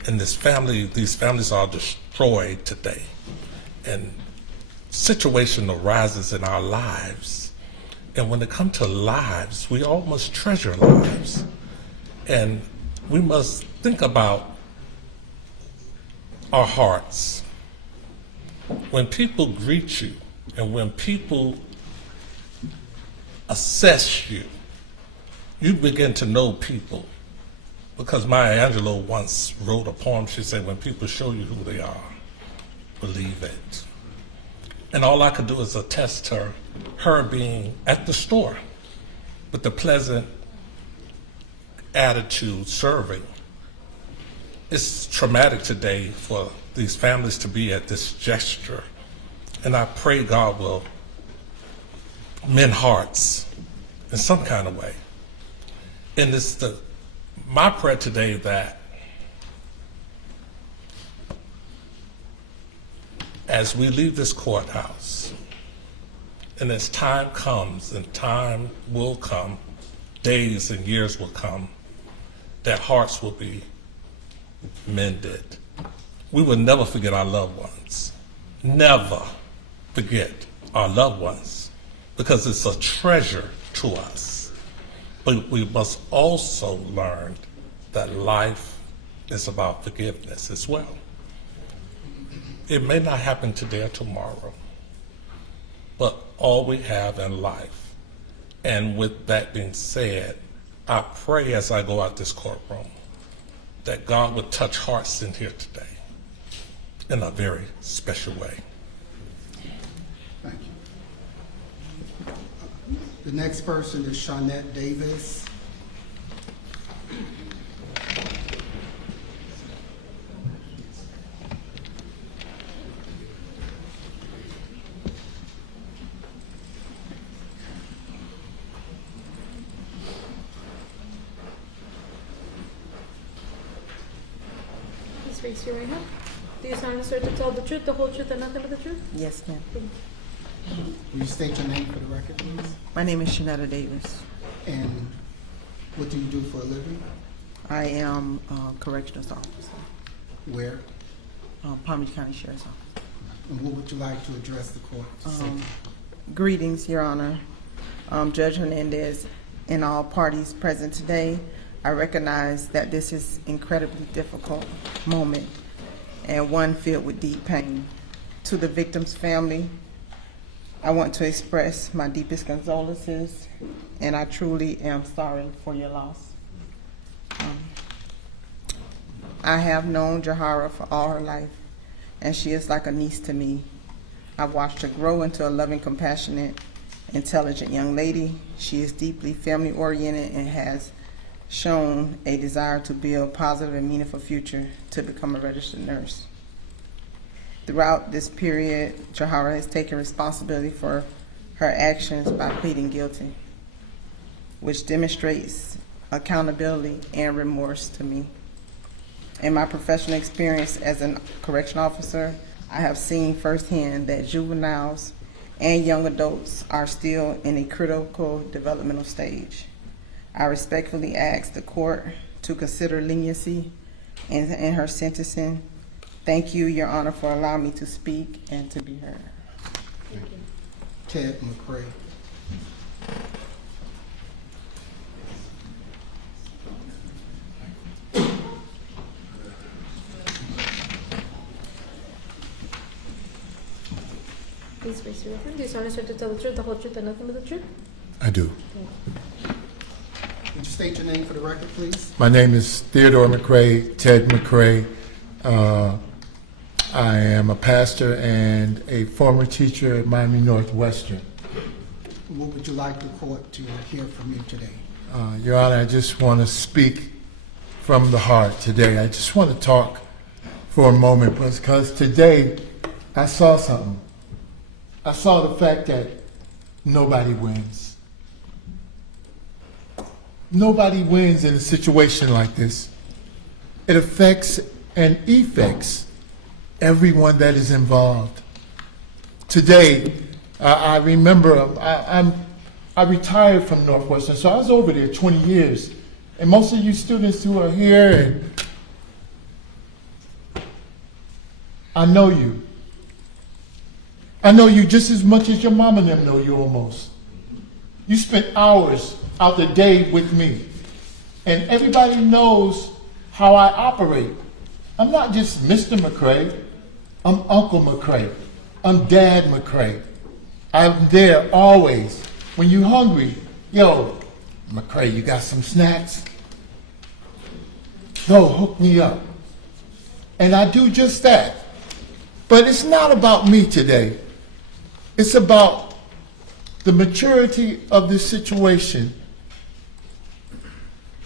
And these families are destroyed today. And situation arises in our lives. And when it comes to lives, we all must treasure lives. And we must think about our hearts. When people greet you and when people assess you, you begin to know people because Maya Angelou once wrote a poem. She said, when people show you who they are, believe it. And all I could do is attest to her being at the store with the pleasant attitude serving. It's traumatic today for these families to be at this gesture. And I pray God will mend hearts in some kind of way. And it's my prayer today that as we leave this courthouse, and as time comes, and time will come, days and years will come, that hearts will be mended. We will never forget our loved ones. Never forget our loved ones, because it's a treasure to us. But we must also learn that life is about forgiveness as well. It may not happen today or tomorrow, but all we have in life. And with that being said, I pray as I go out this courtroom that God would touch hearts in here today in a very special way. Thank you. The next person is Shawnette Davis. Please raise your right hand. Do you solemnly swear to tell the truth, the whole truth, and nothing but the truth? Yes, ma'am. Will you state your name for the record, please? My name is Shanetta Davis. And what do you do for a living? I am a corrections officer, Where? Palm Beach County Sheriff's Office. And what would you like to address the court to say? Greetings, Your Honor. Judge Hernandez and all parties present today, I recognize that this is an incredibly difficult moment and one filled with deep pain. To the victim's family, I want to express my deepest condolences, and I truly am sorry for your loss. I have known Jahara for all her life, and she is like a niece to me. I've watched her grow into a loving, compassionate, intelligent young lady. She is deeply family-oriented and has shown a desire to build a positive and meaningful future to become a registered nurse. Throughout this period, Jahara has taken responsibility for her actions by pleading guilty, which demonstrates accountability and remorse to me. In my professional experience as a correction officer, I have seen firsthand that juveniles and young adults are still in a critical developmental stage. I respectfully ask the court to consider leniency in her sentencing. Thank you, Your Honor, for allowing me to speak and to be heard. Thank you. Ted McCray. Please raise your right hand. Do you solemnly swear to tell the truth, the whole truth, and nothing but the truth? I do. Would you state your name for the record, please? My name is Theodore McCray, Ted McCray. I am a pastor and a former teacher at Miami Northwestern. What would you like the court to hear from you today? Your Honor, I just want to speak from the heart today. I just want to talk for a moment because today I saw something. I saw the fact that nobody wins. Nobody wins in a situation like this. It affects and effects everyone that is involved. Today, I remember I retired from Northwestern, so I was over there 20 years. And most of you students who are here, and I know you. I know you just as much as your mom and them know you almost. You spent hours out the day with me. And everybody knows how I operate. I'm not just Mr. McCray. I'm Uncle McCray. I'm Dad McCray. I'm there always. When you're hungry, yo, McCray, you got some snacks? Yo, hook me up. And I do just that. But it's not about me today. It's about the maturity of this situation.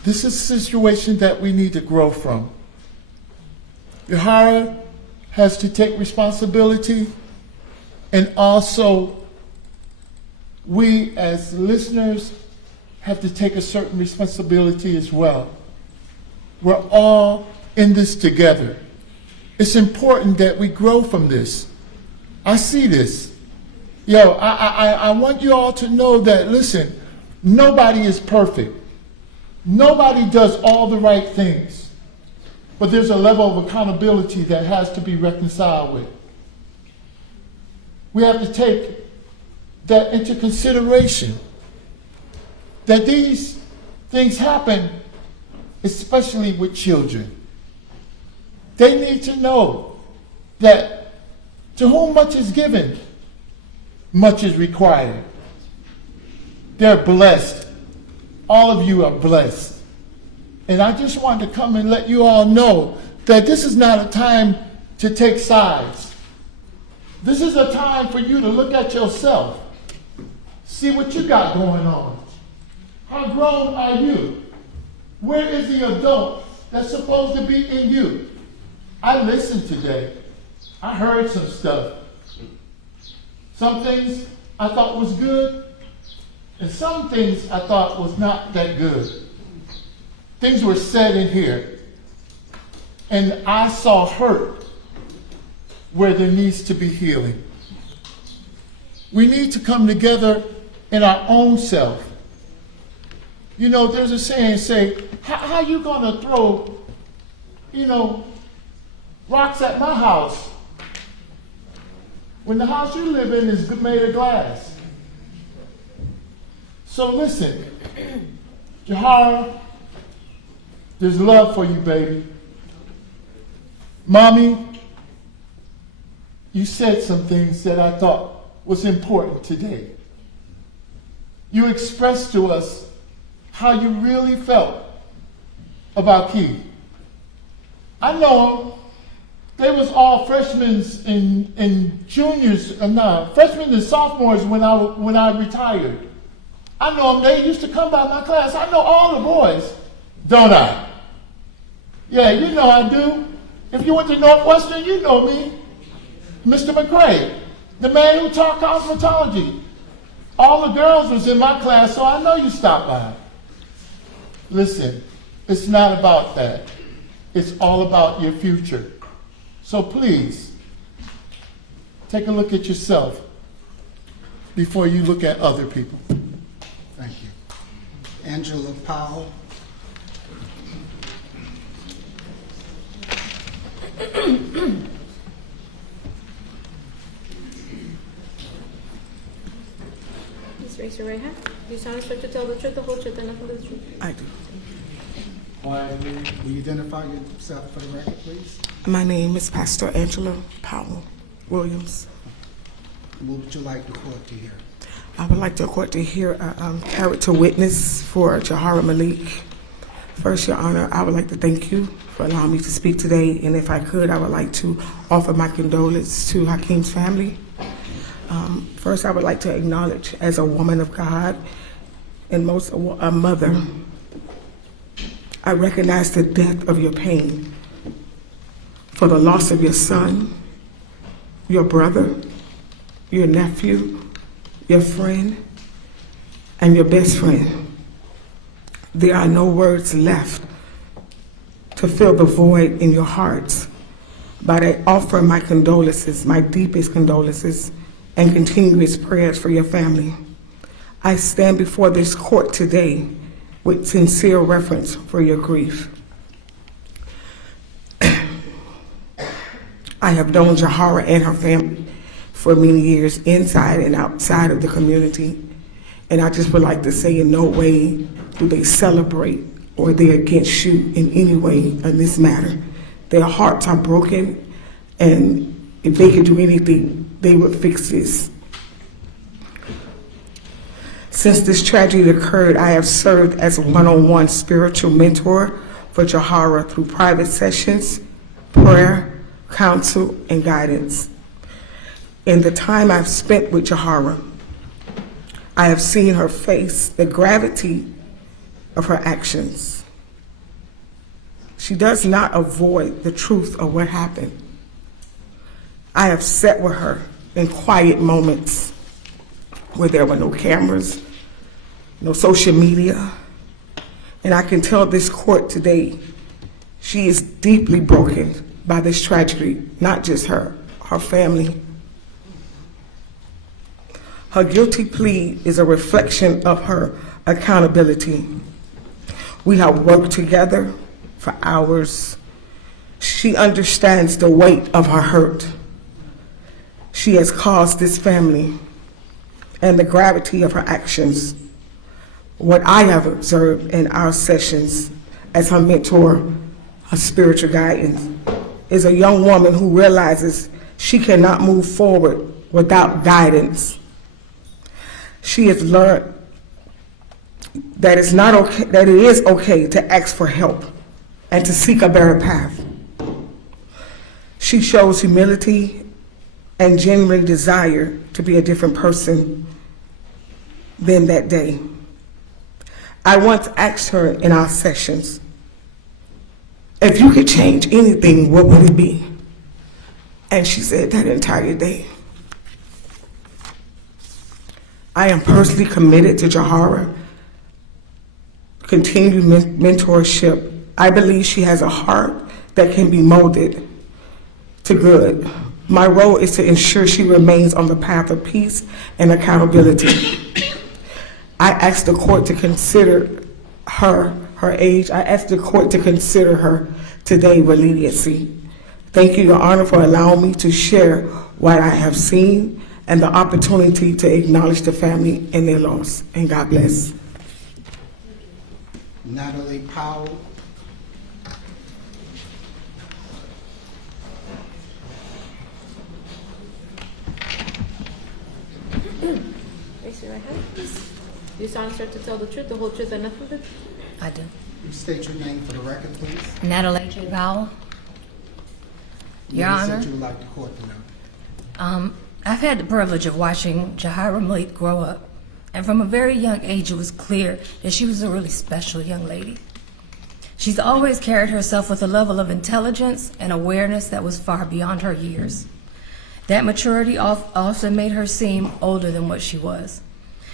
This is a situation that we need to grow from. Jahara has to take responsibility, and also we as listeners have to take a certain responsibility as well. We're all in this together. It's important that we grow from this. I see this. Yo, I want you all to know that, listen, nobody is perfect. Nobody does all the right things. But there's a level of accountability that has to be reconciled with. We have to take that into consideration. That these things happen, especially with children. They need to know that to whom much is given, much is required. They're blessed. All of you are blessed. And I just wanted to come and let you all know that this is not a time to take sides. This is a time for you to look at yourself, see what you got going on. How grown are you? Where is the adult that's supposed to be in you? I listened today. I heard some stuff. Some things I thought was good, and some things I thought was not that good. Things were said in here, and I saw hurt where there needs to be healing. We need to come together in our own self. You know, there's a saying, how you gonna throw, rocks at my house when the house you live in is made of glass? So listen, Jahara, there's love for you, baby. Mommy, you said some things that I thought was important today. You expressed to us how you really felt about Keith. I know him. They was all freshmen and juniors, freshmen and sophomores when I retired. I know them. They used to come by my class. I know all the boys, don't I? Yeah, you know I do. If you went to Northwestern, you know me. Mr. McCray, the man who taught cosmetology. All the girls was in my class, so I know you stopped by. Listen, it's not about that. It's all about your future. So please, take a look at yourself before you look at other people. Thank you. Angela Powell. Please raise your right hand. Do you solemnly swear to tell the truth, the whole truth, and nothing but the truth? I do. Will you identify yourself for the record, please? My name is Pastor Angela Powell Williams. What would you like the court to hear? I would like the court to hear a character witness for Jahara Malik. First, Your Honor, I would like to thank you for allowing me to speak today, and if I could, I would like to offer my condolences to Yakheim's family. First, I would like to acknowledge, as a woman of God and most a mother, I recognize the depth of your pain for the loss of your son, your brother, your nephew, your friend, and your best friend. There are no words left to fill the void in your hearts, but I offer my condolences, my deepest condolences, and continuous prayers for your family. I stand before this court today with sincere reverence for your grief. I have known Jahara and her family for many years inside and outside of the community, and I just would like to say in no way do they celebrate or they're against you in any way in this matter. Their hearts are broken, and if they could do anything, they would fix this. Since this tragedy occurred, I have served as a one-on-one spiritual mentor for Jahara through private sessions, prayer, counsel, and guidance. In the time I've spent with Jahara, I have seen her face the gravity of her actions. She does not avoid the truth of what happened. I have sat with her in quiet moments where there were no cameras, no social media, and I can tell this court today she is deeply broken by this tragedy, not just her family. Her guilty plea is a reflection of her accountability. We have worked together for hours. She understands the weight of her hurt. She has caused this family and the gravity of her actions. What I have observed in our sessions as her mentor, her spiritual guidance, is a young woman who realizes she cannot move forward without guidance. She has learned that it's not okay, that it is okay to ask for help and to seek a better path. She shows humility and genuine desire to be a different person than that day. I once asked her in our sessions, if you could change anything, what would it be? And she said that entire day. I am personally committed to Jahara, continued mentorship. I believe she has a heart that can be molded to good. My role is to ensure she remains on the path of peace and accountability. I asked the court to consider her age. I asked the court to consider her today with leniency. Thank you, Your Honor, for allowing me to share what I have seen and the opportunity to acknowledge the family and their loss. And God bless. Natalie Powell. Raise your right hand, please. Do you solemnly swear to tell the truth, the whole truth, and nothing but the truth? I do. You state your name for the record, please. Natalie J. Powell. Your What is it Honor. you would like the court to know? I've had the privilege of watching Jahara Malik grow up, and from a very young age it was clear that she was a really special young lady. She's always carried herself with a level of intelligence and awareness that was far beyond her years. That maturity often made her seem older than what she was.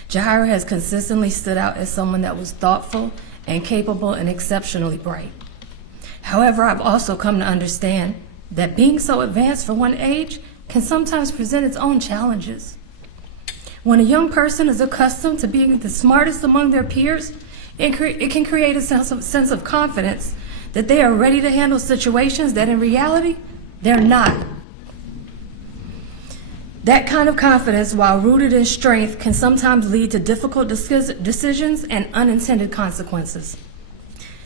Jahara has consistently stood out as someone that was thoughtful and capable and exceptionally bright. However, I've also come to understand that being so advanced for one age can sometimes present its own challenges. When a young person is accustomed to being the smartest among their peers, it can create a sense of confidence that they are ready to handle situations that in reality, they're not. That kind of confidence, while rooted in strength, can sometimes lead to difficult decisions and unintended consequences.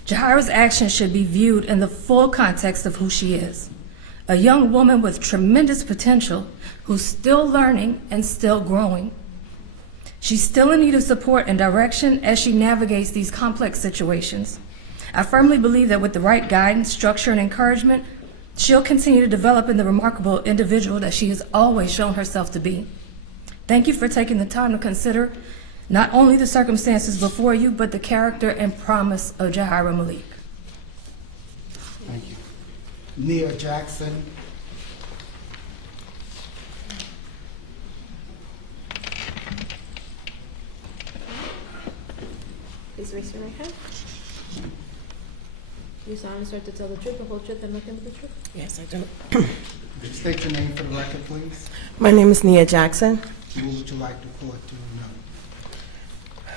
Jahara's actions should be viewed in the full context of who she is. A young woman with tremendous potential who's still learning and still growing. She's still in need of support and direction as she navigates these complex situations. I firmly believe that with the right guidance, structure, and encouragement, she'll continue to develop into the remarkable individual that she has always shown herself to be. Thank you for taking the time to consider not only the circumstances before you, but the character and promise of Jahara Malik. Thank you. Nia Jackson. Please raise your right hand. Do you solemnly swear to tell the truth, the whole truth, and nothing but the truth? Yes, I do. State your name for the record, please. My name is Nia Jackson. What would you like the court to know?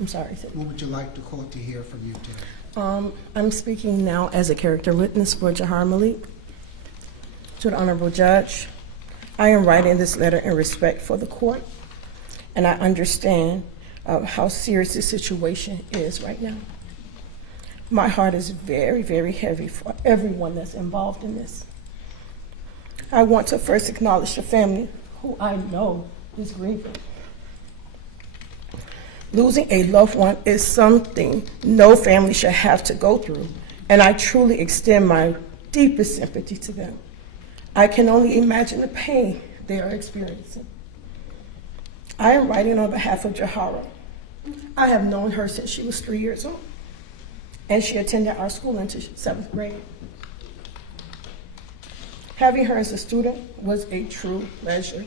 I'm sorry. What would you like the court to hear from you today? I'm speaking now as a character witness for Jahara Malik. To the Honorable Judge, I am writing this letter in respect for the court, and I understand how serious this situation is right now. My heart is very, very heavy for everyone that's involved in this. I want to first acknowledge the family who I know is grieving. Losing a loved one is something no family should have to go through, and I truly extend my deepest sympathy to them. I can only imagine the pain they are experiencing. I am writing on behalf of Jahara. I have known her since she was 3 years old, and she attended our school until 7th grade. Having her as a student was a true pleasure.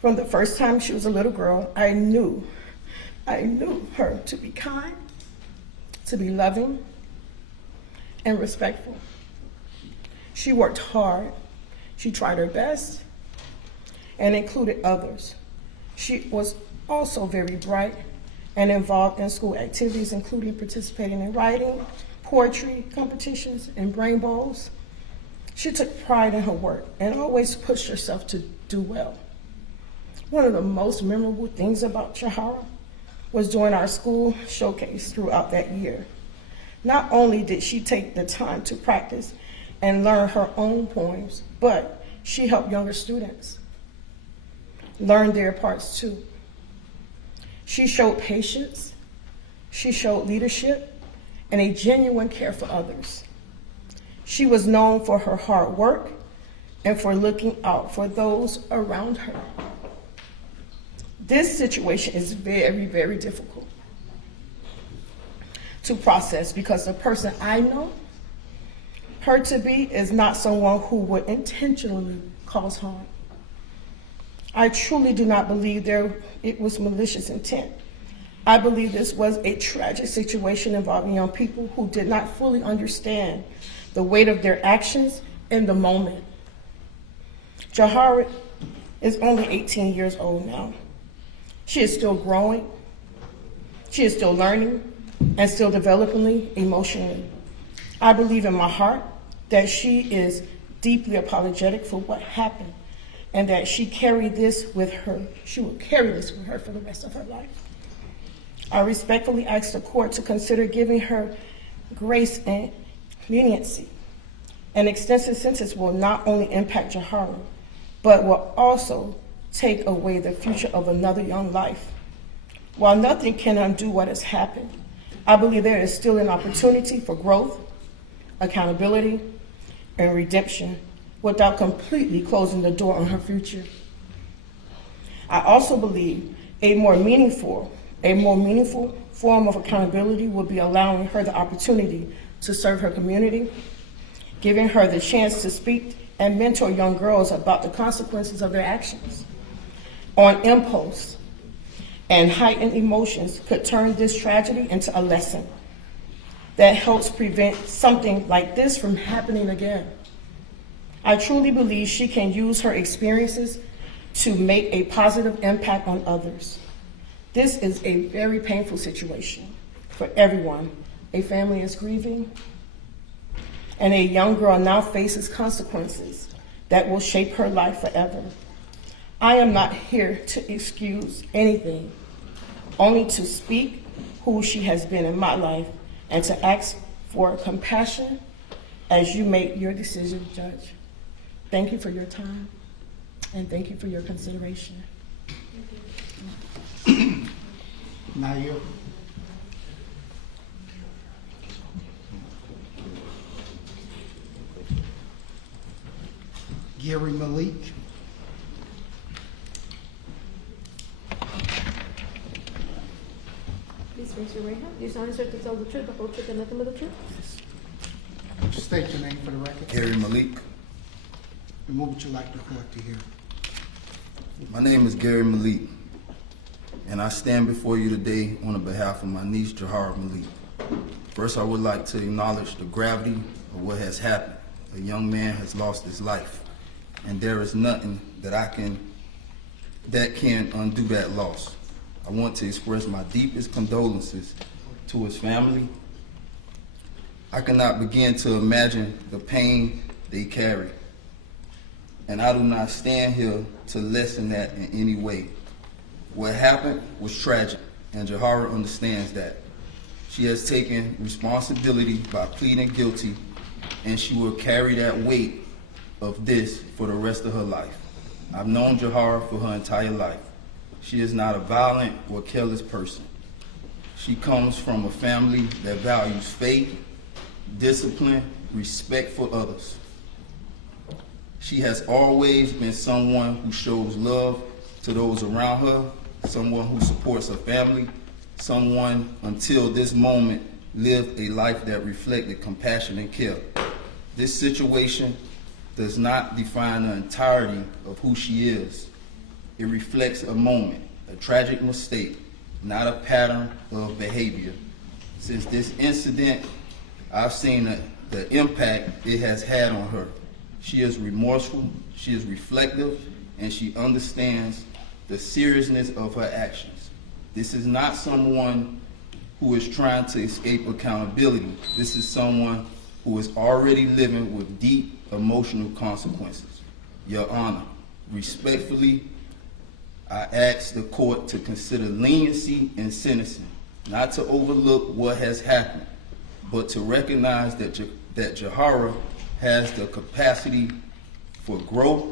From the first time she was a little girl, I knew her to be kind, to be loving, and respectful. She worked hard, she tried her best, and included others. She was also very bright and involved in school activities, including participating in writing, poetry competitions, and brain bowls. She took pride in her work and always pushed herself to do well. One of the most memorable things about Jahara was during our school showcase throughout that year. Not only did she take the time to practice and learn her own poems, but she helped younger students learn their parts too. She showed patience, she showed leadership, and a genuine care for others. She was known for her hard work and for looking out for those around her. This situation is very, very difficult to process because the person I know her to be is not someone who would intentionally cause harm. I truly do not believe it was malicious intent. I believe this was a tragic situation involving young people who did not fully understand the weight of their actions in the moment. Jahara is only 18 years old now. She is still growing, she is still learning, and still developing emotionally. I believe in my heart that she is deeply apologetic for what happened and that she will carry this with her for the rest of her life. I respectfully ask the court to consider giving her grace and leniency. An extensive sentence will not only impact Jahara, but will also take away the future of another young life. While nothing can undo what has happened, I believe there is still an opportunity for growth, accountability, and redemption without completely closing the door on her future. I also believe a more meaningful form of accountability would be allowing her the opportunity to serve her community, giving her the chance to speak and mentor young girls about the consequences of their actions. On impulse and heightened emotions could turn this tragedy into a lesson that helps prevent something like this from happening again. I truly believe she can use her experiences to make a positive impact on others. This is a very painful situation for everyone. A family is grieving, and a young girl now faces consequences that will shape her life forever. I am not here to excuse anything, only to speak who she has been in my life and to ask for compassion as you make your decision, Judge. Thank you for your time, and thank you for your consideration. Nair. Gary Malik. Please raise your right hand. Do you solemnly swear to tell the truth, the whole truth, and nothing but the truth? State your name for the record. Gary Malik. And what would you like the court to hear? My name is Gary Malik, and I stand before you today on behalf of my niece, Jahara Malik. First, I would like to acknowledge the gravity of what has happened. A young man has lost his life, and there is nothing that can undo that loss. I want to express my deepest condolences to his family. I cannot begin to imagine the pain they carry, and I do not stand here to lessen that in any way. What happened was tragic, and Jahara understands that. She has taken responsibility by pleading guilty, and she will carry that weight of this for the rest of her life. I've known Jahara for her entire life. She is not a violent or careless person. She comes from a family that values faith, discipline, respect for others. She has always been someone who shows love to those around her, someone who supports her family, someone until this moment lived a life that reflected compassion and care. This situation does not define the entirety of who she is. It reflects a moment, a tragic mistake, not a pattern of behavior. Since this incident, I've seen the impact it has had on her. She is remorseful, she is reflective, and she understands the seriousness of her actions. This is not someone who is trying to escape accountability. This is someone who is already living with deep emotional consequences. Your Honor, respectfully, I ask the court to consider leniency in sentencing, not to overlook what has happened, but to recognize that Jahara has the capacity for growth,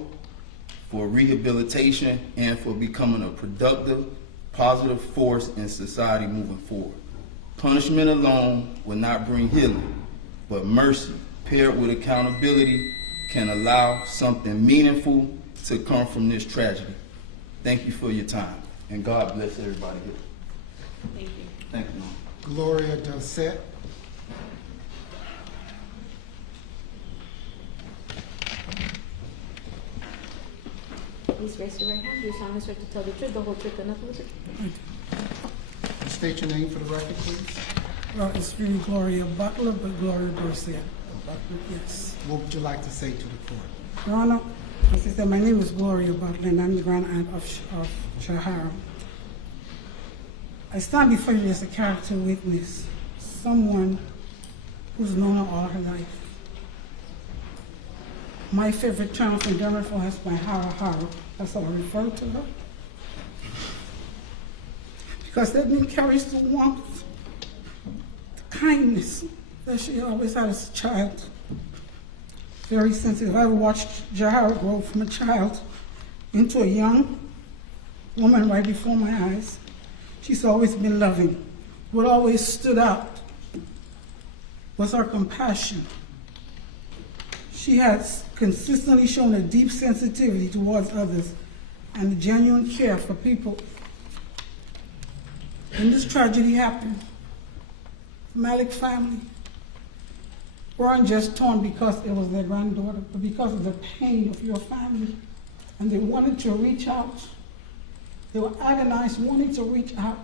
for rehabilitation, and for becoming a productive, positive force in society moving forward. Punishment alone will not bring healing, but mercy paired with accountability can allow something meaningful to come from this tragedy. Thank you for your time, and God bless everybody here. Thank you. Thank you, Mom. Gloria Dosset. Please raise your right hand. Do you solemnly swear to tell the truth, the whole truth, and nothing but the truth? State your name for the record, please. Well, it's really Gloria Butler, but Gloria Garcia. Yes. What would you like to say to the court? Your Honor, as I said, my name is Gloria Butler, and I'm the grand aunt of Jahara. I stand before you as a character witness, someone who's known her all her life. My favorite term from Denver has been Jahara. That's how I refer to her. Because that didn't carry the warmth, the kindness that she always had as a child. Very sensitive. I watched Jahara grow from a child into a young woman right before my eyes. She's always been loving. What always stood out was her compassion. She has consistently shown a deep sensitivity towards others and a genuine care for people. When this tragedy happened, the Malik family weren't just torn because it was their granddaughter, but because of the pain of your family. And they wanted to reach out. They were agonized, wanting to reach out.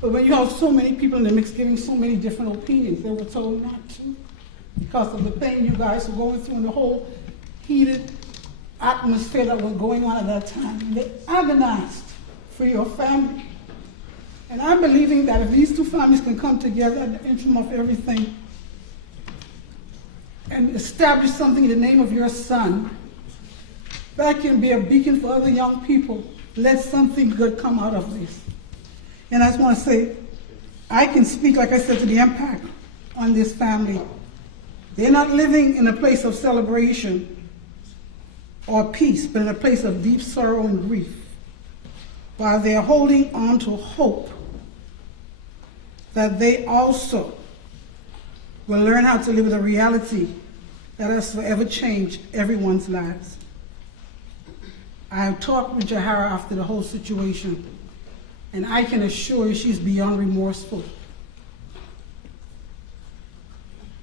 But when you have so many people in the mix giving so many different opinions, they were told not to, because of the pain you guys were going through and the whole heated atmosphere that was going on at that time. And they agonized for your family. And I'm believing that if these two families can come together at the interim of everything and establish something in the name of your son, that can be a beacon for other young people. Let something good come out of this. And I just want to say, I can speak, like I said, to the impact on this family. They're not living in a place of celebration or peace, but in a place of deep sorrow and grief, while they're holding on to hope that they also will learn how to live with a reality that has forever changed everyone's lives. I talked with Jahara after the whole situation, and I can assure you she's beyond remorseful.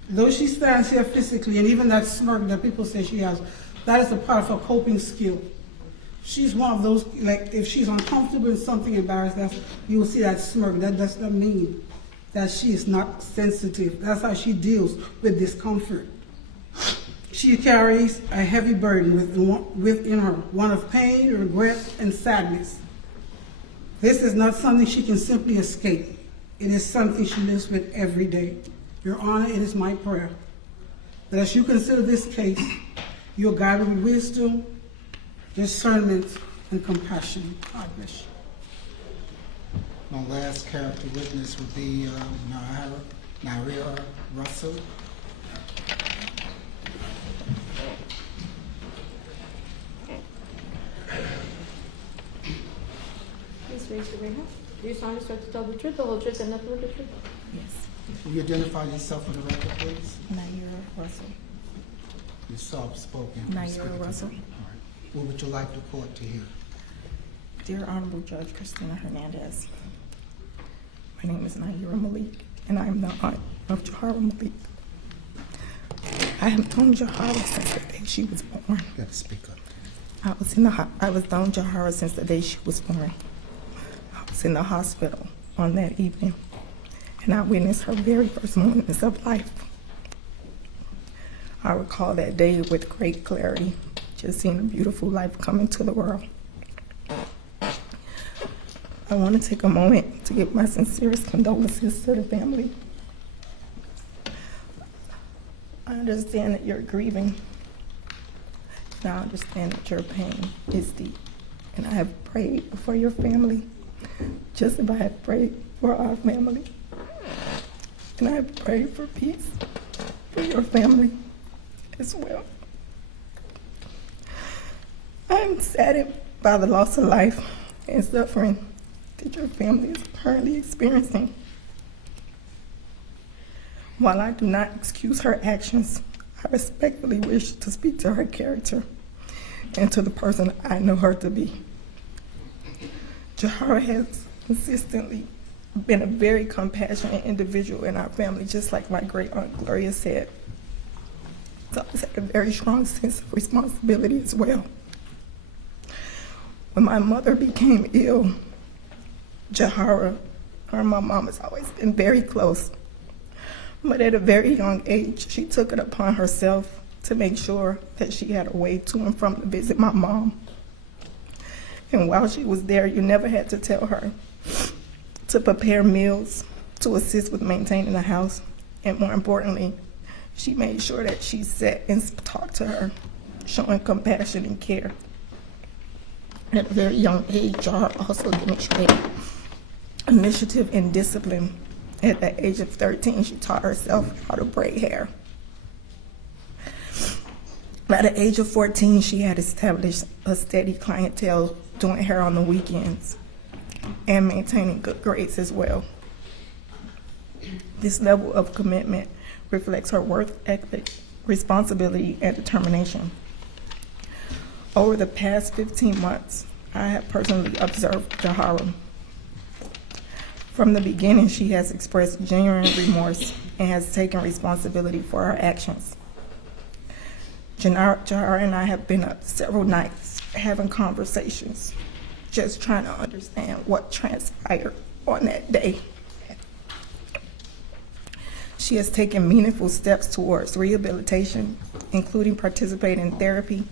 Though she stands here physically, and even that smirk that people say she has, that is a part of her coping skill. She's one of those, like, if she's uncomfortable with something, embarrassed, you will see that smirk. That does not mean that she is not sensitive. That's how she deals with discomfort. She carries a heavy burden within her, one of pain, regret, and sadness. This is not something she can simply escape. It is something she lives with every day. Your Honor, it is my prayer that as you consider this case, you are guided with wisdom, discernment, and compassion. God bless you. My last character witness would be Naira Russell. Please raise your right hand. Do you solemnly swear to tell the truth, the whole truth, and nothing but the truth? Yes. Will you identify yourself for the record, please? Naira Russell. You're soft-spoken. Naira Russell. All right. What would you like the court to hear? Dear Honorable Judge Christina Hernandez, my name is Naira Malik, and I am the aunt of Jahara Malik. I have known Jahara since the day she was born. You got to speak up. I was known Jahara since the day she was born. I was in the hospital on that evening, and I witnessed her very first moments of life. I recall that day with great clarity, just seeing a beautiful life come into the world. I want to take a moment to give my sincerest condolences to the family. I understand that you're grieving, and I understand that your pain is deep. And I have prayed for your family, just as I have prayed for our family. And I have prayed for peace for your family as well. I am saddened by the loss of life and suffering that your family is currently experiencing. While I do not excuse her actions, I respectfully wish to speak to her character and to the person I know her to be. Jahara has consistently been a very compassionate individual in our family, just like my great aunt Gloria said. She's always had a very strong sense of responsibility as well. When my mother became ill, Jahara, her and my mom has always been very close. But at a very young age, she took it upon herself to make sure that she had a way to and from to visit my mom. And while she was there, you never had to tell her to prepare meals, to assist with maintaining the house, and more importantly, she made sure that she sat and talked to her, showing compassion and care. At a very young age, Jahara also demonstrated initiative and discipline. At the age of 13, she taught herself how to braid hair. By the age of 14, she had established a steady clientele doing hair on the weekends and maintaining good grades as well. This level of commitment reflects her work ethic, responsibility, and determination. Over the past 15 months, I have personally observed Jahara. From the beginning, she has expressed genuine remorse and has taken responsibility for her actions. Jahara and I have been up several nights having conversations, just trying to understand what transpired on that day. She has taken meaningful steps towards rehabilitation, including participating in therapy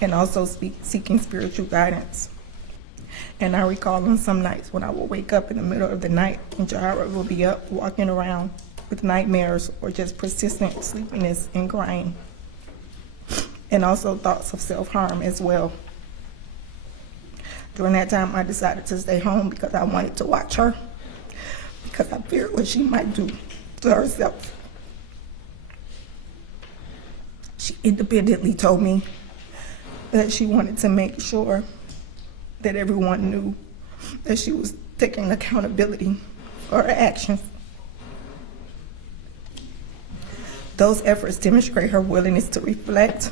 and also seeking spiritual guidance. And I recall on some nights when I will wake up in the middle of the night and Jahara will be up walking around with nightmares or just persistent sleepiness and crying. And also thoughts of self-harm as well. During that time, I decided to stay home because I wanted to watch her, because I feared what she might do to herself. She independently told me that she wanted to make sure that everyone knew that she was taking accountability for her actions. Those efforts demonstrate her willingness to reflect,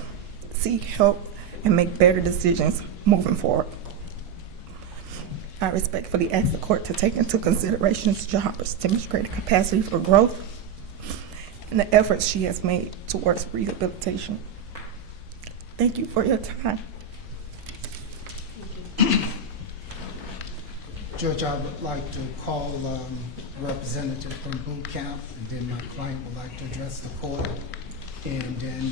seek help, and make better decisions moving forward. I respectfully ask the court to take into consideration Jahara's demonstrated capacity for growth and the efforts she has made towards rehabilitation. Thank you for your time. Judge, I would like to call a representative from boot camp, and then my client would like to address the court, and then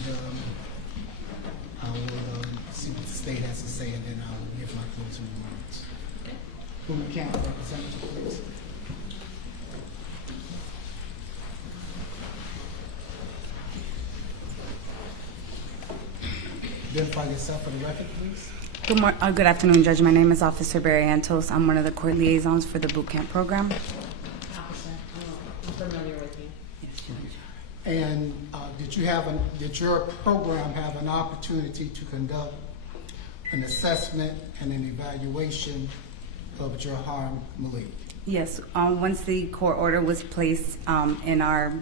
I will see what the state has to say, and then I will give my closing remarks. Boot camp representative, please. Identify yourself for the record, please. Good afternoon, Judge. My name is Officer Barry Antos. I'm one of the court liaisons for the boot camp program. Officer, I'm familiar with you. And did your program have an opportunity to conduct an assessment and an evaluation of Jahara Malik? Yes, once the court order was placed in our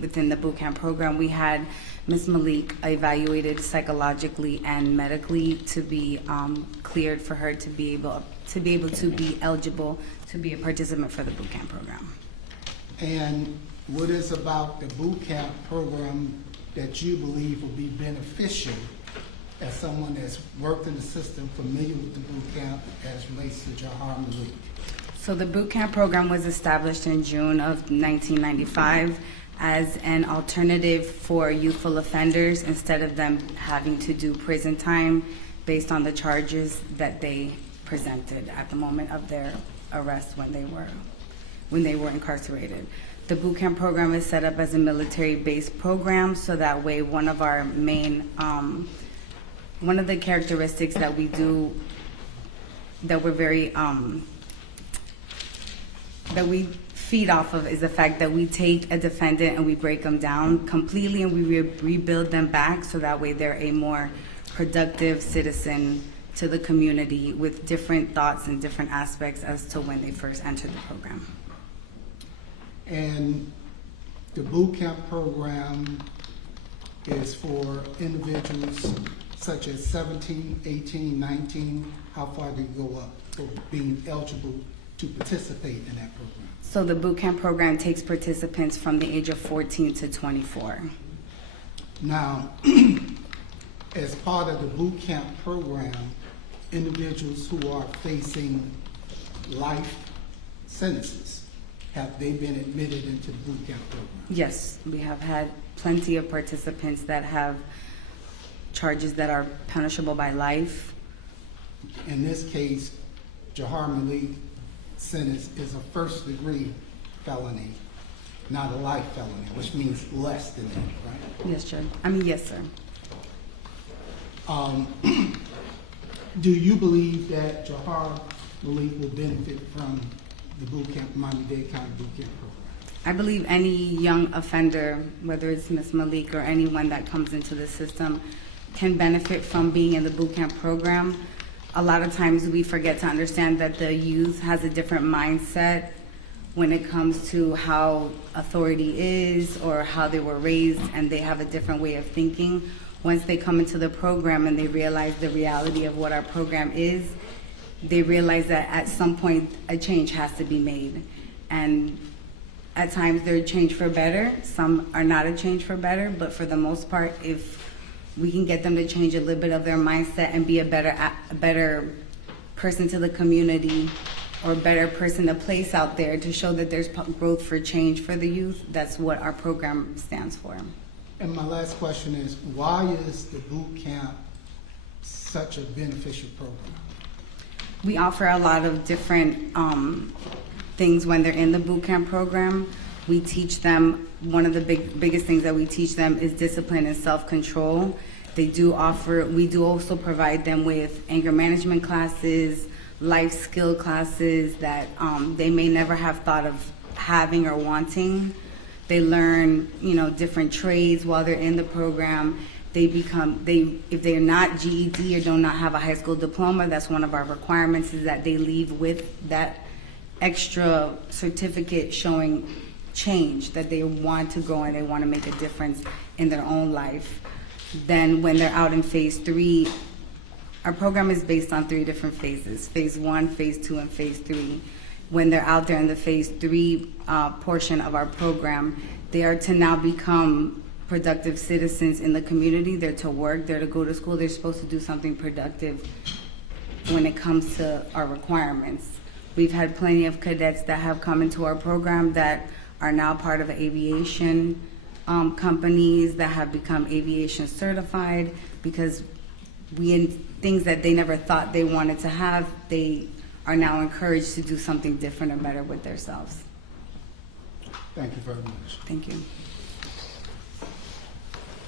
within the boot camp program, we had Ms. Malik evaluated psychologically and medically to be cleared for her to be able to be eligible to be a participant for the boot camp program. And what is about the boot camp program that you believe will be beneficial as someone that's worked in the system, familiar with the boot camp as relates to Jahara Malik? So the boot camp program was established in June of 1995 as an alternative for youthful offenders instead of them having to do prison time based on the charges that they presented at the moment of their arrest when they were incarcerated. The boot camp program is set up as a military-based program, so that way one of our main, one of the characteristics that we do, that we're very, that we feed off of is the fact that we take a defendant and we break them down completely and we rebuild them back, so that way they're a more productive citizen to the community with different thoughts and different aspects as to when they first entered the program. And the boot camp program is for individuals such as 17, 18, 19. How far do you go up for being eligible to participate in that program? So the boot camp program takes participants from the age of 14 to 24. Now, as part of the boot camp program, individuals who are facing life sentences, have they been admitted into the boot camp program? Yes, we have had plenty of participants that have charges that are punishable by life. In this case, Jahara Malik's sentence is a first-degree felony, not a life felony, which means less than that, right? Yes, Judge. Yes, sir. Do you believe that Jahara Malik will benefit from the boot camp, Miami-Dade County boot camp program? I believe any young offender, whether it's Ms. Malik or anyone that comes into the system, can benefit from being in the boot camp program. A lot of times we forget to understand that the youth has a different mindset when it comes to how authority is or how they were raised, and they have a different way of thinking. Once they come into the program and they realize the reality of what our program is, they realize that at some point a change has to be made. And at times they're a change for better, some are not a change for better, but for the most part, if we can get them to change a little bit of their mindset and be a better person to the community, or a better person to place out there to show that there's growth for change for the youth, that's what our program stands for. And my last question is, why is the boot camp such a beneficial program? We offer a lot of different things when they're in the boot camp program. We teach them, one of the biggest things that we teach them is discipline and self-control. We do also provide them with anger management classes, life skill classes that they may never have thought of having or wanting. They learn, different trades while they're in the program. If they're not GED or do not have a high school diploma, that's one of our requirements, is that they leave with that extra certificate showing change, that they want to grow and they want to make a difference in their own life. Then when they're out in phase 3, our program is based on 3 different phases: phase 1, phase 2, and phase 3. When they're out there in the phase 3 portion of our program, they are to now become productive citizens in the community. They're to work, they're to go to school, they're supposed to do something productive when it comes to our requirements. We've had plenty of cadets that have come into our program that are now part of aviation companies that have become aviation certified, because things that they never thought they wanted to have, they are now encouraged to do something different and better with themselves. Thank you very much. Thank you.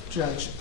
Judge,